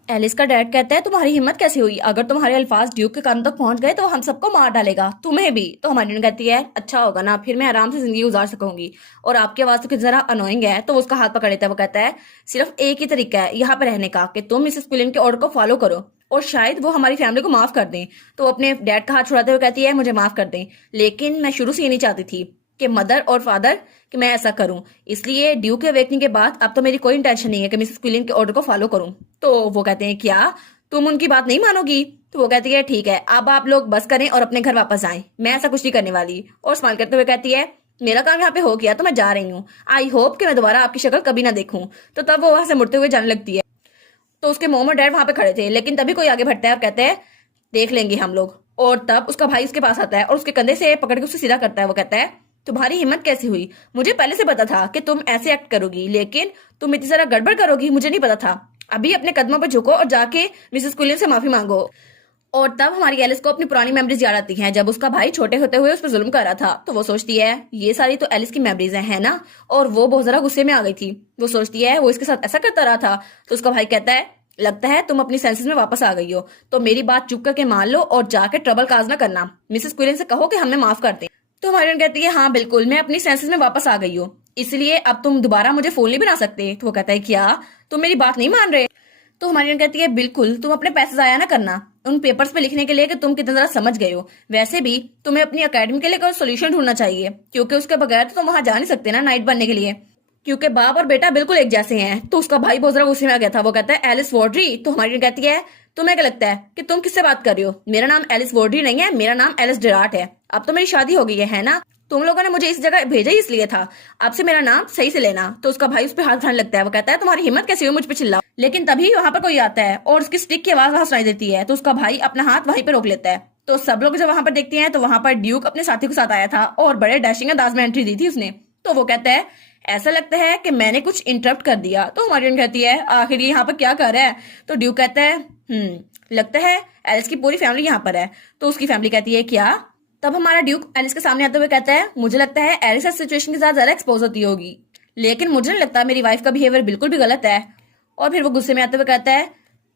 एलिस का डैड कहता है तुम्हारी हिम्मत कैसे हुई? अगर तुम्हारे अल्फाज ड्यूक के कानों तक पहुंच गए तो हम सबको मार डालेगा, तुम्हें भी। तो हमारी कहती है अच्छा होगा ना, फिर मैं आराम से जिंदगी गुजार सकूंगी। और आपकी आवाज तो जरा अनोइंग है। तो उसका हाथ पकड़ लेता है। वो कहता है सिर्फ एक ही तरीका है यहाँ पे रहने का, कि तुम मिसेस क्विलन के ऑर्डर को फॉलो करो और शायद वो हमारी फैमिली को माफ कर दें। तो वो अपने डैड का हाथ छुड़ाते हुए कहती है मुझे माफ कर दें, लेकिन मैं शुरू से ये नहीं चाहती थी कि मदर और फादर कि मैं ऐसा करूं। इसलिए ड्यूक के अवेकनिंग के बाद अब तो मेरी कोई इंटेंशन नहीं है कि मिसेस क्विलन के ऑर्डर को फॉलो करूं। तो वो कहते हैं क्या तुम उनकी बात नहीं मानोगी? तो वो कहती है ठीक है, अब आप लोग बस करें और अपने घर वापस आएं, मैं ऐसा कुछ नहीं करने वाली। और स्माइल करते हुए कहती है मेरा काम यहाँ पे हो गया तो मैं जा रही हूँ, आई होप कि मैं दोबारा आपकी शक्ल कभी ना देखूं। तो तब वो वहां से मुड़ते हुए जाने लगती है। तो उसके मोम और डैड वहां पे खड़े थे, लेकिन तभी कोई आगे बढ़ता है और कहते हैं देख लेंगे हम लोग। और तब उसका भाई उसके पास आता है और उसके कंधे से पकड़ के उसे सीधा करता है। वो कहता है तुम्हारी हिम्मत कैसी हुई? मुझे पहले से पता था कि तुम ऐसे एक्ट करोगी, लेकिन तुम इतनी सारा गड़बड़ करोगी मुझे नहीं पता था। अभी अपने कदमों पर झुको और जाके मिसेस क्विलन से माफी मांगो। और तब हमारी एलिस को अपनी पुरानी मेमोरीज याद आती हैं, जब उसका भाई छोटे होते हुए उस पर जुल्म कर रहा था। तो वो सोचती है ये सारी तो एलिस की मेमोरीज है ना, और वो बहुत ज्यादा गुस्से में आ गई थी। वो सोचती है वो इसके साथ ऐसा करता रहा था। तो उसका भाई कहता है लगता है तुम अपनी सेंसेस में वापस आ गई हो, तो मेरी बात चुप करके मान लो और जाके ट्रबल काज ना करना। मिसेस क्विलन से कहो कि हमें माफ कर दे। तो हमारी कहती है हाँ बिल्कुल, मैं अपनी सेंसेस में वापस आ गई हूँ, इसलिए अब तुम दोबारा मुझे फोन नहीं बना सकते। तो वो कहता है क्या तुम मेरी बात नहीं मान रहे? तो हमारी कहती है बिल्कुल, तुम अपने पैसे जाया ना करना उन पेपर्स पे लिखने के लिए कि तुम कितना जरा समझ गए हो। वैसे भी तुम्हें अपनी अकेडमी के लिए कोई सोल्यूशन ढूंढना चाहिए, क्योंकि उसके बगैर तो तुम वहां जा नहीं सकते ना नाइट बनने के लिए, क्योंकि बाप और बेटा बिल्कुल एक जैसे हैं। तो उसका भाई बहुत ज्यादा गुस्से में आ गया था। वो कहता है एलिस वॉर्डरी। तो हमारी कहती है तुम्हें क्या लगता है कि तुम किससे बात कर रही हो? मेरा नाम एलिस वॉर्डरी नहीं है, मेरा नाम एलिस डेराट है। अब तो मेरी शादी हो गई है ना, तुम लोगों ने मुझे इस जगह भेजा ही इसलिए था, अब से मेरा नाम सही से लेना। तो उसका भाई उस पर हाथ उठाने लगता है। वो कहता है तुम्हारी हिम्मत कैसी हो मुझ पे चिल्लाओ? लेकिन तभी वहां पर कोई आता है और उसकी स्टिक की आवाज वहां सुनाई देती है। तो उसका भाई अपना हाथ वहीं पे रोक लेता है। तो सब लोग जब वहां पर देखते हैं तो वहां पर ड्यूक अपने साथी के साथ आया था और बड़े डैशिंग अंदाज में एंट्री दी थी उसने। तो वो कहता है ऐसा लगता है कि मैंने कुछ इंटरप्ट कर दिया। तो हमारी कहती है आखिर ये यहाँ पर क्या कर रहा है? तो ड्यूक कहता है लगता है एलिस की पूरी फैमिली यहाँ पर है। तो उसकी फैमिली कहती है क्या? तब हमारा ड्यूक एलिस के सामने आते हुए कहता है मुझे लगता है एलिस इस सिचुएशन के साथ ज्यादा एक्सपोज होती होगी, लेकिन मुझे नहीं लगता, मेरी वाइफ का बिहेवियर बिल्कुल भी गलत है। और फिर वो गुस्से में आते हुए कहता है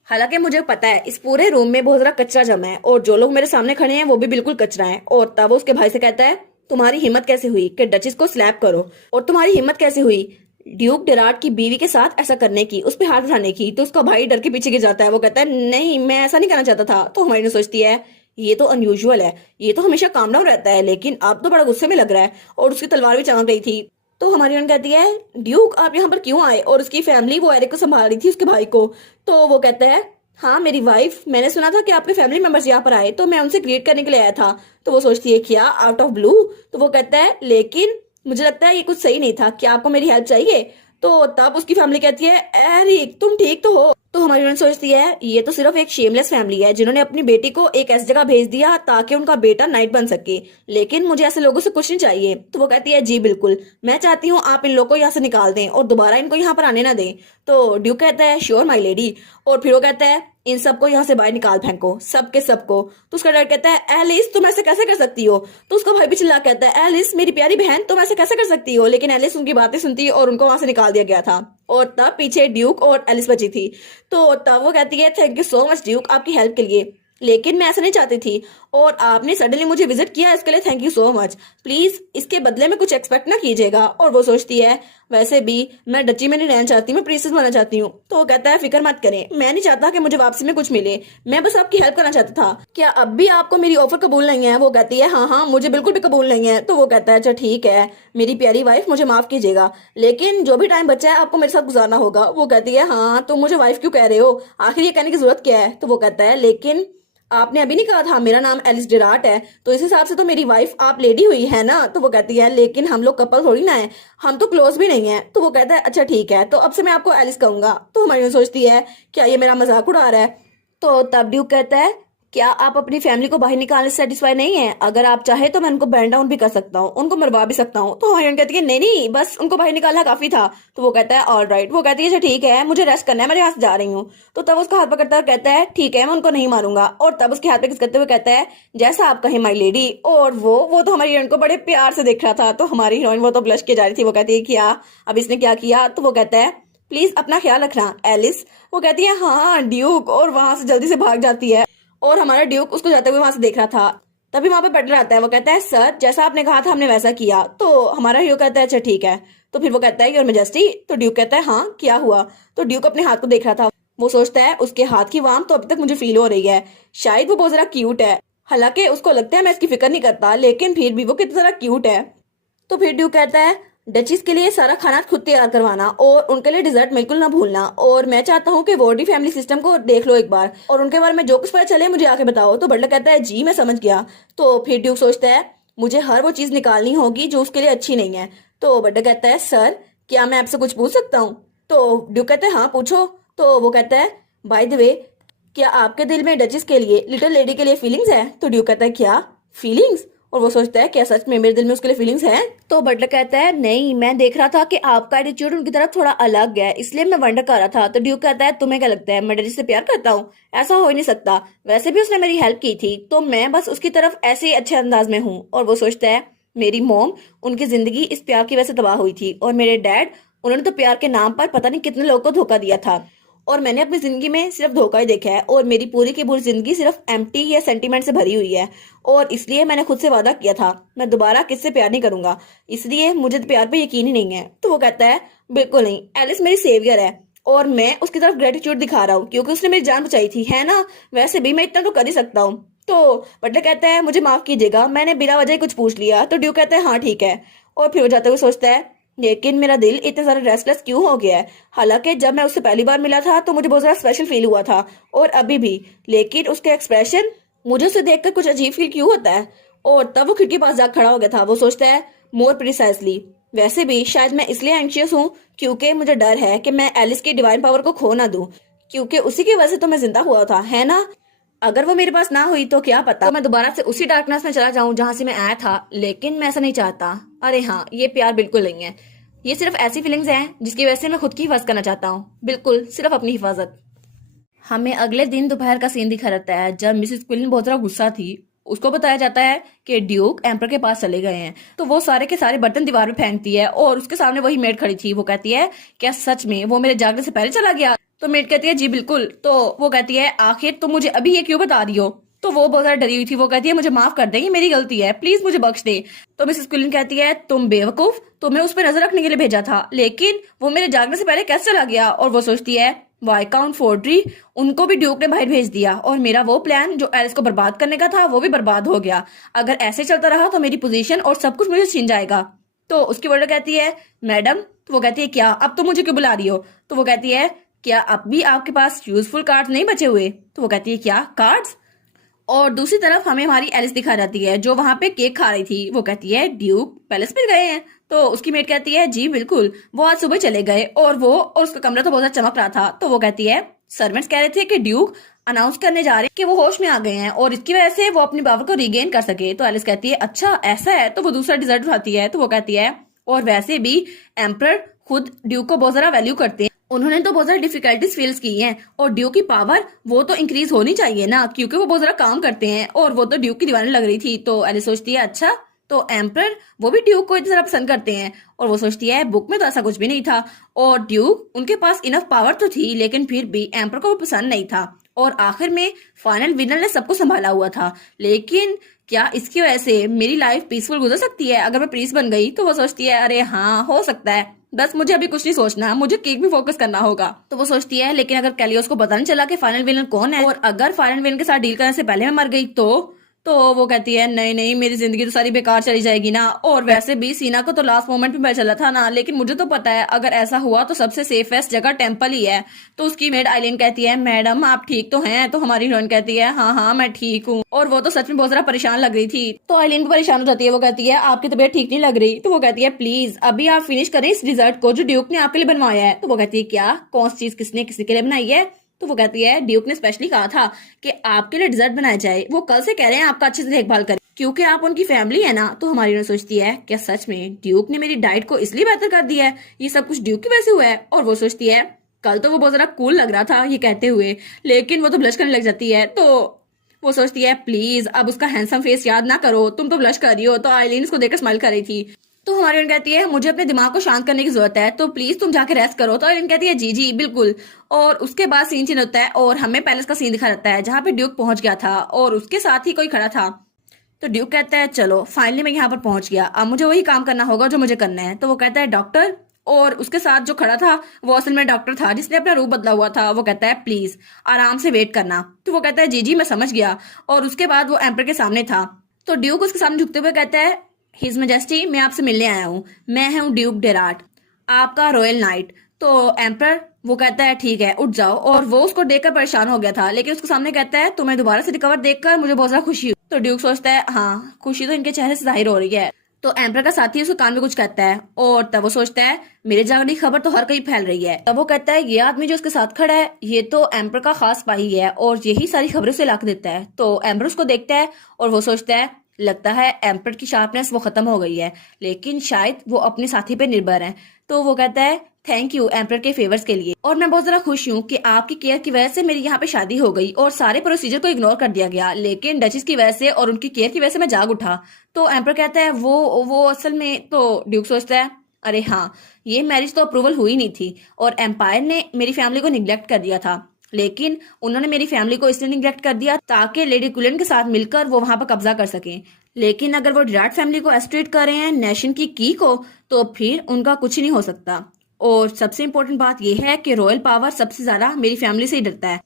हालांकि मुझे पता है इस पूरे रूम में बहुत ज्यादा कचरा जमा है और जो लोग मेरे सामने खड़े हैं वो भी बिल्कुल कचरा है। और तब वो उसके भाई से कहता है तुम्हारी हिम्मत कैसे हुई कि डचिस को स्लैप करो, और तुम्हारी हिम्मत कैसे हुई ड्यूक डेराट की बीवी के साथ ऐसा करने की, उस पर हाथ उठाने की? तो उसका भाई डर के पीछे गिर जाता है। वो कहता है नहीं मैं ऐसा नहीं करना चाहता था। तो हमारी सोचती है ये तो अनयूजुअल है, ये तो हमेशा काम डाउन रहता है, लेकिन अब तो बड़ा गुस्से में लग रहा है। और उसकी तलवार भी चमक रही थी। तो हमारी बहन कहती है ड्यूक आप यहाँ पर क्यों आए? और उसकी फैमिली वो एरिक को संभाल रही थी, उसके भाई को। तो वो कहता है हाँ मेरी वाइफ, मैंने सुना था कि आपके फैमिली मेंबर्स यहाँ पर आए तो मैं उनसे ग्रीट करने के लिए आया था। तो वो सोचती है क्या आउट ऑफ ब्लू? तो वो कहता है लेकिन मुझे लगता है ये कुछ सही नहीं था, क्या आपको मेरी हेल्प चाहिए? तो तब उसकी फैमिली कहती है एरिक तुम ठीक तो हो? तो हमारी बहन सोचती है ये तो सिर्फ एक शेमलेस फैमिली है जिन्होंने अपनी बेटी को एक ऐसी जगह भेज दिया ताकि उनका बेटा नाइट बन सके, लेकिन मुझे ऐसे लोगों से कुछ नहीं चाहिए। तो वो कहती है जी बिल्कुल, मैं चाहती हूँ आप इन लोगों को यहाँ से निकाल दें और दोबारा इनको यहाँ पर आने ना दें। तो ड्यूक कहता है श्योर माई लेडी। और फिर वो कहता है इन सबको यहाँ से बाहर निकाल फेंको, सबके सबको। तो उसका डैड कहता है एलिस तुम ऐसे कैसे कर सकती हो? तो उसका भाई भी चिल्ला कहता है एलिस मेरी प्यारी बहन तुम ऐसे कैसे कर सकती हो? लेकिन एलिस उनकी बातें सुनती और उनको वहां से निकाल दिया गया था। और तब पीछे ड्यूक और एलिस बची थी। तो तब वो कहती है thank you so much Duke आपकी हेल्प के लिए, लेकिन मैं ऐसा नहीं चाहती थी और आपने सडनली मुझे विजिट किया इसके लिए thank you so much, please इसके बदले में कुछ एक्सपेक्ट ना कीजिएगा। और वो सोचती है वैसे भी मैं डची में नहीं रहना चाहती, मैं प्रिंसेस बनना चाहती हूँ। तो वो कहता है फिक्र मत करें, मैं नहीं चाहता कि मुझे वापसी में कुछ मिले, मैं बस आपकी हेल्प करना चाहता था। क्या अब भी आपको मेरी ऑफर कबूल नहीं है? वो कहती है हाँ हाँ मुझे बिल्कुल भी कबूल नहीं है। तो वो कहता है अच्छा ठीक है मेरी प्यारी वाइफ मुझे माफ कीजिएगा, लेकिन जो भी टाइम बचा है आपको मेरे साथ गुजारना होगा। वो कहती है हाँ तुम मुझे वाइफ क्यों कह रहे हो, आखिर ये कहने की जरूरत क्या है? तो वो कहता है लेकिन आपने अभी नहीं कहा था मेरा नाम एलिस डेराट है, तो इस हिसाब से तो मेरी वाइफ आप लेडी हुई है ना? तो वो कहती है लेकिन हम लोग कपल थोड़ी ना है, हम तो क्लोज भी नहीं है। तो वो कहता है अच्छा ठीक है तो अब से मैं आपको एलिस कहूंगा। तो हमारी सोचती है क्या ये मेरा मजाक उड़ा रहा है? तो तब ड्यूक कहता है क्या आप अपनी फैमिली को बाहर निकालने से सेटिस्फाई नहीं है? अगर आप चाहे तो मैं उनको बैन डाउन भी कर सकता हूँ, उनको मरवा भी सकता हूँ। तो हमारी कहती है नहीं नहीं, बस उनको बाहर निकालना काफी था। तो वो कहता है ऑल राइट। वो कहती है अच्छा ठीक है, मुझे रेस्ट करना है, मैं यहाँ से जा रही हूँ। तो तब उसका हाथ पकड़ता है, कहता है ठीक है, मैं उनको नहीं मारूंगा। और तब उसके हाथ पे किस करते हुए कहता है जैसा आप कहें माई लेडी। और वो तो हमारी हीरोइन को बड़े प्यार से देख रहा था। तो हमारी हीरोइन वो तो ब्लश के जा रही थी। वो कहती है क्या अब इसने क्या किया? तो वो कहता है प्लीज अपना ख्याल रखना एलिस। वो कहती है हाँ ड्यूक, और वहां से जल्दी से भाग जाती है। और हमारा ड्यूक उसको जाते हुए वहां से देख रहा था। तभी वहां पे बटलर आता है। वो कहता है सर जैसा आपने कहा था हमने वैसा किया। तो हमारा हीरो कहता है अच्छा ठीक है। तो फिर वो कहता है योर मेजेस्टी। तो ड्यूक कहता है हाँ क्या हुआ? तो ड्यूक अपने हाथ को देख रहा था। वो सोचता है उसके हाथ की वाम तो अभी तक मुझे फील हो रही है, शायद वो बहुत ज्यादा क्यूट है। हालांकि उसको लगता है मैं इसकी फिक्र नहीं करता, लेकिन फिर भी वो कितना ज्यादा क्यूट है। तो फिर ड्यूक कहता है डचीज के लिए सारा खाना खुद तैयार करवाना और उनके लिए डिजर्ट बिल्कुल ना भूलना। और मैं चाहता हूँ कि वार्डी फैमिली सिस्टम को देख लो एक बार, और उनके बारे में जो कुछ पता चले मुझे आके बताओ। तो बटलर कहता है जी मैं समझ गया। तो फिर ड्यूक सोचता है मुझे हर वो चीज निकालनी होगी जो उसके लिए अच्छी नहीं है। तो बटलर कहता है सर क्या मैं आपसे कुछ पूछ सकता हूँ? तो ड्यूक कहता है हाँ पूछो। तो वो कहता है बाय द वे क्या आपके दिल में डचेस के लिए, लिटिल लेडी के लिए फीलिंग्स है? तो ड्यूक कहता है क्या फीलिंग्स? और वो सोचता है क्या सच में मेरे दिल में उसके लिए फीलिंग्स है? तो बटलर कहता है नहीं, मैं देख रहा था कि आपका एटीट्यूड उनकी तरफ थोड़ा अलग है, इसलिए मैं वंडर कर रहा था। तो ड्यूक कहता है तुम्हें क्या लगता है मैं डची से प्यार करता हूँ? ऐसा हो ही नहीं सकता, वैसे भी उसने मेरी हेल्प की थी, तो मैं बस उसकी तरफ ऐसे ही अच्छे अंदाज में हूँ। और वो सोचता है मेरी मोम, उनकी जिंदगी इस प्यार की वजह से तबाह हुई थी, और मेरे डैड, उन्होंने तो प्यार के नाम पर पता नहीं कितने लोगों को धोखा दिया था, और मैंने अपनी जिंदगी में सिर्फ धोखा ही देखा है, और मेरी पूरी की पूरी जिंदगी सिर्फ एम्प्टी या सेंटीमेंट से भरी हुई है। और इसलिए मैंने खुद से वादा किया था मैं दोबारा किससे प्यार नहीं करूंगा, इसलिए मुझे तो प्यार पे यकीन ही नहीं है। तो वो कहता है बिल्कुल नहीं, एलिस मेरी सेवियर है और मैं उसकी तरफ ग्रेटिट्यूड दिखा रहा हूँ क्योंकि उसने मेरी जान बचाई थी, है ना? वैसे भी मैं इतना तो कर ही सकता हूँ। तो बटलर कहता है मुझे माफ कीजिएगा, मैंने बिना वजह ही कुछ पूछ लिया। तो ड्यू कहता है हाँ ठीक है। और फिर वो जाते हुए सोचता है लेकिन मेरा दिल इतना सारा रेस्टलेस क्यों हो गया है? हालांकि जब मैं उससे पहली बार मिला था तो मुझे बहुत ज्यादा स्पेशल फील हुआ था, और अभी भी, लेकिन उसके एक्सप्रेशन, मुझे उसे देखकर कुछ अजीब फील क्यों होता है? और तब वो खिड़की पास जाकर खड़ा हो गया था। वो सोचता है मोर प्रिसाइसली, वैसे भी शायद मैं इसलिए एंग्शियस हूँ क्योंकि मुझे डर है कि मैं एलिस की डिवाइन पावर को खो ना दूं, क्योंकि उसी की वजह से तो मैं जिंदा हुआ था, है ना? अगर वो मेरे पास ना हुई तो क्या पता तो मैं दोबारा से उसी डार्कनेस में चला जाऊं जहां से मैं आया था, लेकिन मैं ऐसा नहीं चाहता। अरे हाँ, ये प्यार बिल्कुल नहीं है, ये सिर्फ ऐसी फीलिंग्स हैं जिसकी वजह से मैं खुद की हिफाजत करना चाहता हूँ, बिल्कुल सिर्फ अपनी हिफाजत। हमें अगले दिन दोपहर का सीन दिखा रहता है जब मिसेस क्विलन बहुत ज्यादा गुस्सा थी। उसको बताया जाता है कि ड्यूक एम्पर के पास चले गए हैं। तो वो सारे के सारे बर्तन दीवार पे फेंकती है और उसके सामने वही मेड खड़ी थी। वो कहती है क्या सच में वो मेरे जागने से पहले चला गया? तो मेड कहती है जी बिल्कुल। तो वो कहती है आखिर तुम मुझे अभी ये क्यों बता रही हो? तो वो बहुत ज्यादा डरी हुई थी। वो कहती है मुझे माफ कर दे, ये मेरी गलती है, प्लीज मुझे बख्श दे। तो मिसेस क्विलन कहती है तुम बेवकूफ, तुम्हें उस पर नजर रखने के लिए भेजा था, लेकिन वो मेरे जागने से पहले कैसे चला गया? और वो सोचती है वाइकाउंट फोर्ट्री, उनको भी ड्यूक ने बाहर भेज दिया, और मेरा वो प्लान जो एलिस को बर्बाद करने का था वो भी बर्बाद हो गया। अगर ऐसे चलता रहा तो मेरी पोजीशन और सब कुछ मुझे छीन जाएगा। तो उसकी वर्डर कहती है मैडम। तो वो कहती है क्या अब तुम मुझे क्यों बुला रही हो? तो वो कहती है क्या अब भी आपके पास यूजफुल कार्ड्स नहीं बचे हुए? तो वो कहती है क्या कार्ड्स? और दूसरी तरफ हमें हमारी एलिस दिखा जाती है जो वहां पे केक खा रही थी। वो कहती है ड्यूक पैलेस में गए हैं? तो उसकी मेट कहती है जी बिल्कुल, वो आज सुबह चले गए, और उसका कमरा तो बहुत ज्यादा चमक रहा था। तो वो कहती है सर्वेंट्स कह रहे थे कि ड्यूक अनाउंस करने जा रहे हैं कि वो होश में आ गए हैं और इसकी वजह से वो अपनी पावर को रिगेन कर सके। तो एलिस कहती है अच्छा ऐसा है? तो वो दूसरा डिजर्ट उठाती है। तो वो कहती है और वैसे भी एम्परर खुद ड्यूक को बहुत ज्यादा वैल्यू करते हैं, उन्होंने तो बहुत सारी डिफिकल्टीज फेस की हैं, और ड्यूक की पावर वो तो इंक्रीज होनी चाहिए ना, क्योंकि वो बहुत ज्यादा काम करते हैं, और वो तो ड्यूक की दीवानी लग रही थी। तो एलिस सोचती है अच्छा तो एम्परर वो भी ड्यूक को इतना ज्यादा पसंद करते हैं, और वो सोचती है बुक में तो ऐसा कुछ भी नहीं था, और ड्यूक उनके पास इनफ पावर तो थी लेकिन फिर भी एम्परर को वो पसंद नहीं था, और आखिर में फाइनल विनर ने सबको संभाला हुआ था। लेकिन क्या इसकी वजह से मेरी लाइफ पीसफुल गुजर सकती है अगर मैं प्रीस बन गई? तो वो सोचती है अरे हाँ हो सकता है, बस मुझे अभी कुछ नहीं सोचना, मुझे केक भी फोकस करना होगा। तो वो सोचती है लेकिन अगर कैलियोस को पता नहीं चला कि फाइनल विलन कौन है, और अगर फाइनल विलन के साथ डील करने से पहले मैं मर गई तो वो कहती है नहीं नहीं, मेरी जिंदगी तो सारी बेकार चली जाएगी ना, और वैसे भी सीना को तो लास्ट मोमेंट में पता चला था ना, लेकिन मुझे तो पता है अगर ऐसा हुआ तो सबसे सेफेस्ट जगह टेम्पल ही है। तो उसकी मेड आइलिन कहती है मैडम आप ठीक तो हैं? तो हमारी हीरोइन कहती है हाँ हाँ मैं ठीक हूँ, और वो तो सच में बहुत ज्यादा परेशान लग रही थी। तो आइलिन को परेशान हो जाती है। वो कहती है आपकी तबीयत ठीक नहीं लग रही? तो वो कहती है प्लीज अभी आप फिनिश करें इस डिजर्ट को जो ड्यूक ने आपके लिए बनवाया है। तो वो कहती है क्या कौन सी चीज किसने किसी के लिए बनाई है? तो वो कहती है ड्यूक ने स्पेशली कहा था कि आपके लिए डिजर्ट बनाया जाए, वो कल से कह रहे हैं आपका अच्छे से देखभाल करें क्योंकि आप उनकी फैमिली है ना। तो हमारी यूनो सोचती है क्या सच में ड्यूक ने मेरी डाइट को इसलिए बेहतर कर दिया है, ये सब कुछ ड्यूक की वजह से हुआ है। और वो सोचती है कल तो वो बहुत ज्यादा कूल लग रहा था ये कहते हुए, लेकिन वो तो ब्लश करने लग जाती है। तो वो सोचती है प्लीज अब उसका हैंडसम फेस याद ना करो, तुम तो ब्लश कर रही हो। तो आइलीन उसको देखकर स्माइल कर रही थी। तो हमारी बहन कहती है मुझे अपने दिमाग को शांत करने की जरूरत है, तो प्लीज तुम जाके रेस्ट करो। तो आइलीन कहती है जी जी बिल्कुल। और उसके बाद सीन चेंज होता है और हमें पैलेस का सीन दिखा जाता है जहाँ पे ड्यूक पहुंच गया था और उसके साथ ही कोई खड़ा था। तो ड्यूक कहता है चलो फाइनली मैं यहाँ पर पहुंच गया, अब मुझे वही काम करना होगा जो मुझे करना है। तो वो कहता है डॉक्टर, और उसके साथ जो खड़ा था वो असल में डॉक्टर था जिसने अपना रूप बदला हुआ था। वो कहता है प्लीज आराम से वेट करना। तो वो कहता है जी जी मैं समझ गया। और उसके बाद वो एम्पर के सामने था। तो ड्यूक उसके सामने झुकते हुए कहता है हिज मैजेस्टी मैं आपसे मिलने आया हूँ, मैं हूँ ड्यूक डेराट, आपका रॉयल नाइट। तो एम्पर वो कहता है ठीक है उठ जाओ। और वो उसको देखकर परेशान हो गया था, लेकिन उसके सामने कहता है तुम्हें दोबारा से रिकवर देखकर मुझे बहुत ज्यादा खुशी हुई। तो ड्यूक सोचता है हाँ खुशी तो इनके चेहरे से जाहिर हो रही है। तो एम्पर का साथी उसके कान में कुछ कहता है और तब वो सोचता है मेरे जागने की खबर तो हर कहीं फैल रही है। तब वो कहता है ये आदमी जो उसके साथ खड़ा है ये तो एम्पर का खास सिपाही है और यही सारी खबरें उसे ला के देता है। तो एम्पर उसको देखता है और वो सोचता है लगता है एम्पर की शार्पनेस वो खत्म हो गई है, लेकिन शायद वो अपने साथी पे निर्भर है। तो वो कहता है थैंक यू एम्पर के फेवर्स के लिए, और मैं बहुत ज्यादा खुश हूँ कि आपकी केयर की वजह से मेरी यहाँ पे शादी हो गई और सारे प्रोसीजर को इग्नोर कर दिया गया, लेकिन डचिस की वजह से और उनकी केयर की वजह से मैं जाग उठा। तो एम्पर कहता है वो असल में। तो ड्यूक सोचता है अरे हाँ ये मैरिज तो अप्रूवल हुई नहीं थी और एम्पायर ने मेरी फैमिली को निग्लेक्ट कर दिया था, लेकिन उन्होंने मेरी फैमिली को इसलिए निग्लेक्ट कर दिया ताकि लेडी कुलन के साथ मिलकर वो वहां पर कब्जा कर सकें। लेकिन अगर वो डिराट फैमिली को एस्ट्रेट कर रहे हैं नेशन की को, तो फिर उनका कुछ नहीं हो सकता। और सबसे इम्पोर्टेंट बात यह है कि रॉयल पावर सबसे ज्यादा मेरी फैमिली से ही डरता है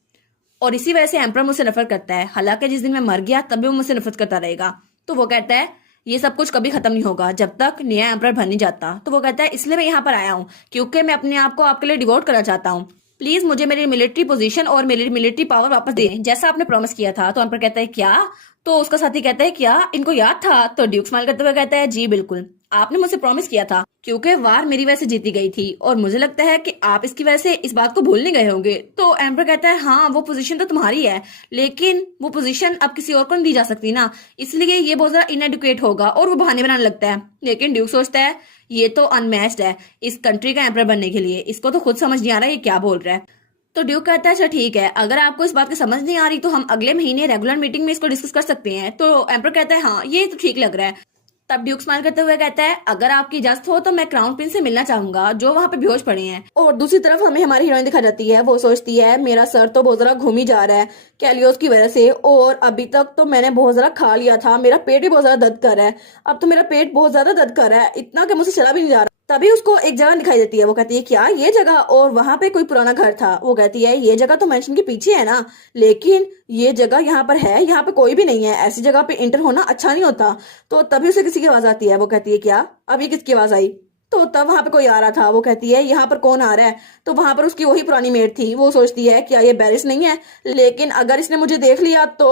और इसी वजह से एम्पर मुझसे नफरत करता है। हालांकि जिस दिन मैं मर गया तब भी वो मुझसे नफरत करता रहेगा। तो वो कहता है ये सब कुछ कभी खत्म नहीं होगा जब तक नया एम्पर बन नहीं जाता। तो वो कहता है इसलिए मैं यहाँ पर आया हूँ क्योंकि मैं अपने आप को आपके लिए डिवोट करना चाहता हूँ, प्लीज मुझे मेरी मिलिट्री पोजीशन और मेरी मिलिट्री पावर वापस दें जैसा आपने प्रॉमिस किया था। तो एम्पर कहता है क्या? तो उसका साथी कहता है क्या इनको याद था? तो ड्यूक स्माइल करते हुए कहता है जी बिल्कुल, आपने मुझसे प्रॉमिस किया था क्योंकि वार मेरी वजह से जीती गई थी और मुझे लगता है कि आप इसकी वजह से इस बात को भूल नहीं गए होंगे। तो एम्पर कहता है हाँ वो पोजीशन तो तुम्हारी है, लेकिन वो पोजीशन अब किसी और को नहीं दी जा सकती ना, इसलिए ये बहुत ज्यादा इनएडुकेट होगा और वो बहाने बनाने लगता है। लेकिन ड्यूक सोचता है ये तो अनमैच्ड है इस कंट्री का एम्पर बनने के लिए, इसको तो खुद समझ नहीं आ रहा ये क्या बोल रहा है। तो ड्यूक कहता है अच्छा ठीक है, अगर आपको इस बात की समझ नहीं आ रही तो हम अगले महीने रेगुलर मीटिंग में इसको डिस्कस कर सकते हैं। तो एम्पर कहता है हाँ ये तो ठीक लग रहा है। तब ड्यूक स्माइल करते हुए कहता है अगर आपकी इजाजत हो तो मैं क्राउन प्रिंस से मिलना चाहूंगा जो वहाँ पे बेहोश पड़े हैं। और दूसरी तरफ हमें हमारी हीरोइन दिखा जाती है, वो सोचती है मेरा सर तो बहुत ज्यादा घूम ही जा रहा है कैलियोस की वजह से, और अभी तक तो मैंने बहुत ज्यादा खा लिया था, मेरा पेट भी बहुत ज्यादा दर्द कर रहा है, अब तो मेरा पेट बहुत ज्यादा दर्द कर रहा है इतना कि मुझसे चला भी नहीं जा रहा। तभी उसको एक जगह दिखाई देती है, वो कहती है क्या ये जगह? और वहां पे कोई पुराना घर था। वो कहती है ये जगह तो मेंशन के पीछे है ना, लेकिन ये जगह यहाँ पर है, यहाँ पे कोई भी नहीं है, ऐसी जगह पे इंटर होना अच्छा नहीं होता। तो तभी उसे किसी की आवाज आती है, वो कहती है क्या अब ये किसकी आवाज आई? तो तब वहां पे कोई आ रहा था। वो कहती है यहाँ पर कौन आ रहा है? तो वहां पर उसकी वही पुरानी मेट थी। वो सोचती है क्या ये बैरिस नहीं है, लेकिन अगर इसने मुझे देख लिया तो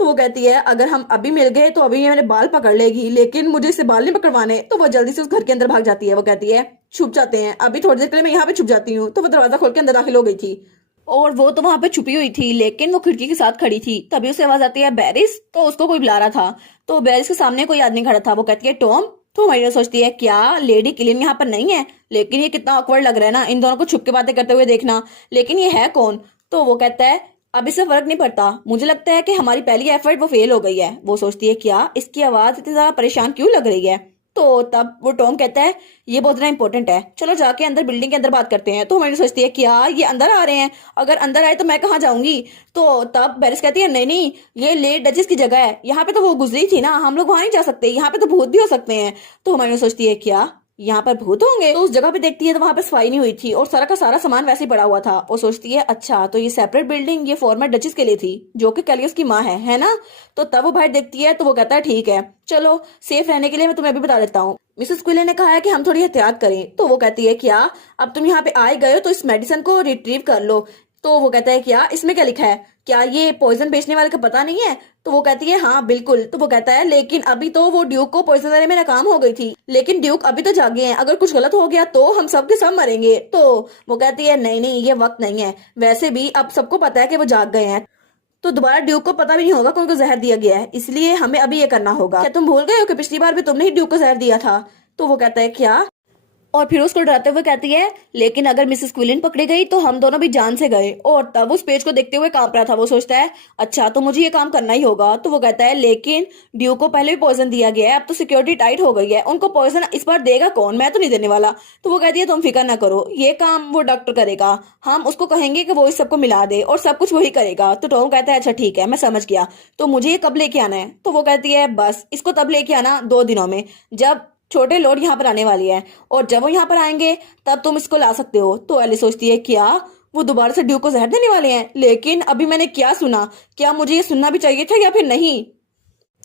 वो कहती है अगर हम अभी मिल गए तो अभी ये मेरे बाल पकड़ लेगी, लेकिन मुझे इससे बाल नहीं पकड़वाने। तो वो जल्दी से उस घर के अंदर भाग जाती है। वो कहती है छुप जाते हैं, अभी थोड़ी देर के लिए मैं यहाँ पे छुप जाती हूँ। तो वो दरवाजा खोल के अंदर दाखिल हो गई थी और वो तो वहां पे छुपी हुई थी, लेकिन वो खिड़की के साथ खड़ी थी। तभी उसे आवाज आती है बैरिस। तो उसको कोई बुला रहा था। तो बैरिस के सामने कोई आदमी खड़ा था। वो कहती है टॉम। तो मारिया सोचती है क्या लेडी किलिन यहाँ पर नहीं है, लेकिन ये कितना ऑकवर्ड लग रहा है ना इन दोनों को छुप के बातें करते हुए देखना, लेकिन ये है कौन? तो वो कहता है अब इससे फर्क नहीं पड़ता, मुझे लगता है कि हमारी पहली एफर्ट वो फेल हो गई है। वो सोचती है क्या इसकी आवाज इतनी ज्यादा परेशान क्यों लग रही है? तो तब वो टॉम कहता है ये बहुत ज्यादा इंपॉर्टेंट है, चलो जाके अंदर बिल्डिंग के अंदर बात करते हैं। तो हमारी सोचती है क्या ये अंदर आ रहे हैं, अगर अंदर आए तो मैं कहाँ जाऊंगी? तो तब बैरिस कहती है नहीं नहीं ये लेट डचेस की जगह है, यहाँ पे तो वो गुजरी थी ना, हम लोग वहां नहीं जा सकते, यहाँ पे तो भूत भी हो सकते हैं। तो हमारी सोचती है क्या यहाँ पर भूत होंगे? तो उस जगह पे देखती है तो वहां पे सफाई नहीं हुई थी और सारा का सारा सामान वैसे ही पड़ा हुआ था। और सोचती है अच्छा तो ये सेपरेट बिल्डिंग ये फॉर्मर डचेस के लिए थी जो कि कैलियस की माँ है ना। तो तब वो बाहर देखती है तो वो कहता है ठीक है चलो सेफ रहने के लिए मैं तुम्हें अभी बता देता हूँ, मिसेस क्विले ने कहा है कि हम थोड़ी एहतियात करें। तो वो कहती है क्या अब तुम यहाँ पे आए गए हो तो इस मेडिसिन को रिट्रीव कर लो। तो वो कहता है क्या इसमें क्या लिखा है, क्या ये पॉइजन बेचने वाले का पता नहीं है? तो वो कहती है हाँ बिल्कुल। तो वो कहता है लेकिन अभी तो वो ड्यूक को पॉइजन देने में नाकाम हो गई थी, लेकिन ड्यूक अभी तो जागे हैं, अगर कुछ गलत हो गया तो हम सब के सब मरेंगे। तो वो कहती है नहीं नहीं, ये वक्त नहीं है, वैसे भी अब सबको पता है कि वो जाग गए हैं, तो दोबारा ड्यूक को पता भी नहीं होगा कि उनको जहर दिया गया है, इसलिए हमें अभी ये करना होगा। क्या तुम भूल गए हो कि पिछली बार भी तुमने ही ड्यूक को जहर दिया था? तो वो कहता है क्या? और फिर उसको डराते हुए कहती है लेकिन अगर मिसेस क्विलिन पकड़ी गई तो हम दोनों भी जान से गए। और तब उस पेज को देखते हुए कांप रहा था। वो सोचता है अच्छा तो मुझे ये काम करना ही होगा। तो वो कहता है लेकिन ड्यू को पहले भी पॉइजन दिया गया है, अब तो सिक्योरिटी टाइट हो गई है, उनको पॉइजन इस बार देगा कौन, मैं तो नहीं देने वाला। तो वो कहती है तुम फिक्र ना करो, ये काम वो डॉक्टर करेगा, हम उसको कहेंगे कि वो इस सबको मिला दे और सब कुछ वही करेगा। तो टॉम कहता है अच्छा ठीक है मैं समझ गया, तो मुझे ये कब लेके आना है? तो वो कहती है बस इसको तब लेके आना 2 दिनों में, जब छोटे लोड यहाँ पर आने वाली है, और जब वो यहाँ पर आएंगे तब तुम इसको ला सकते हो। तो एलिस सोचती है क्या वो दोबारा से ड्यूक को जहर देने वाले हैं? लेकिन अभी मैंने क्या सुना, क्या मुझे ये सुनना भी चाहिए था या फिर नहीं?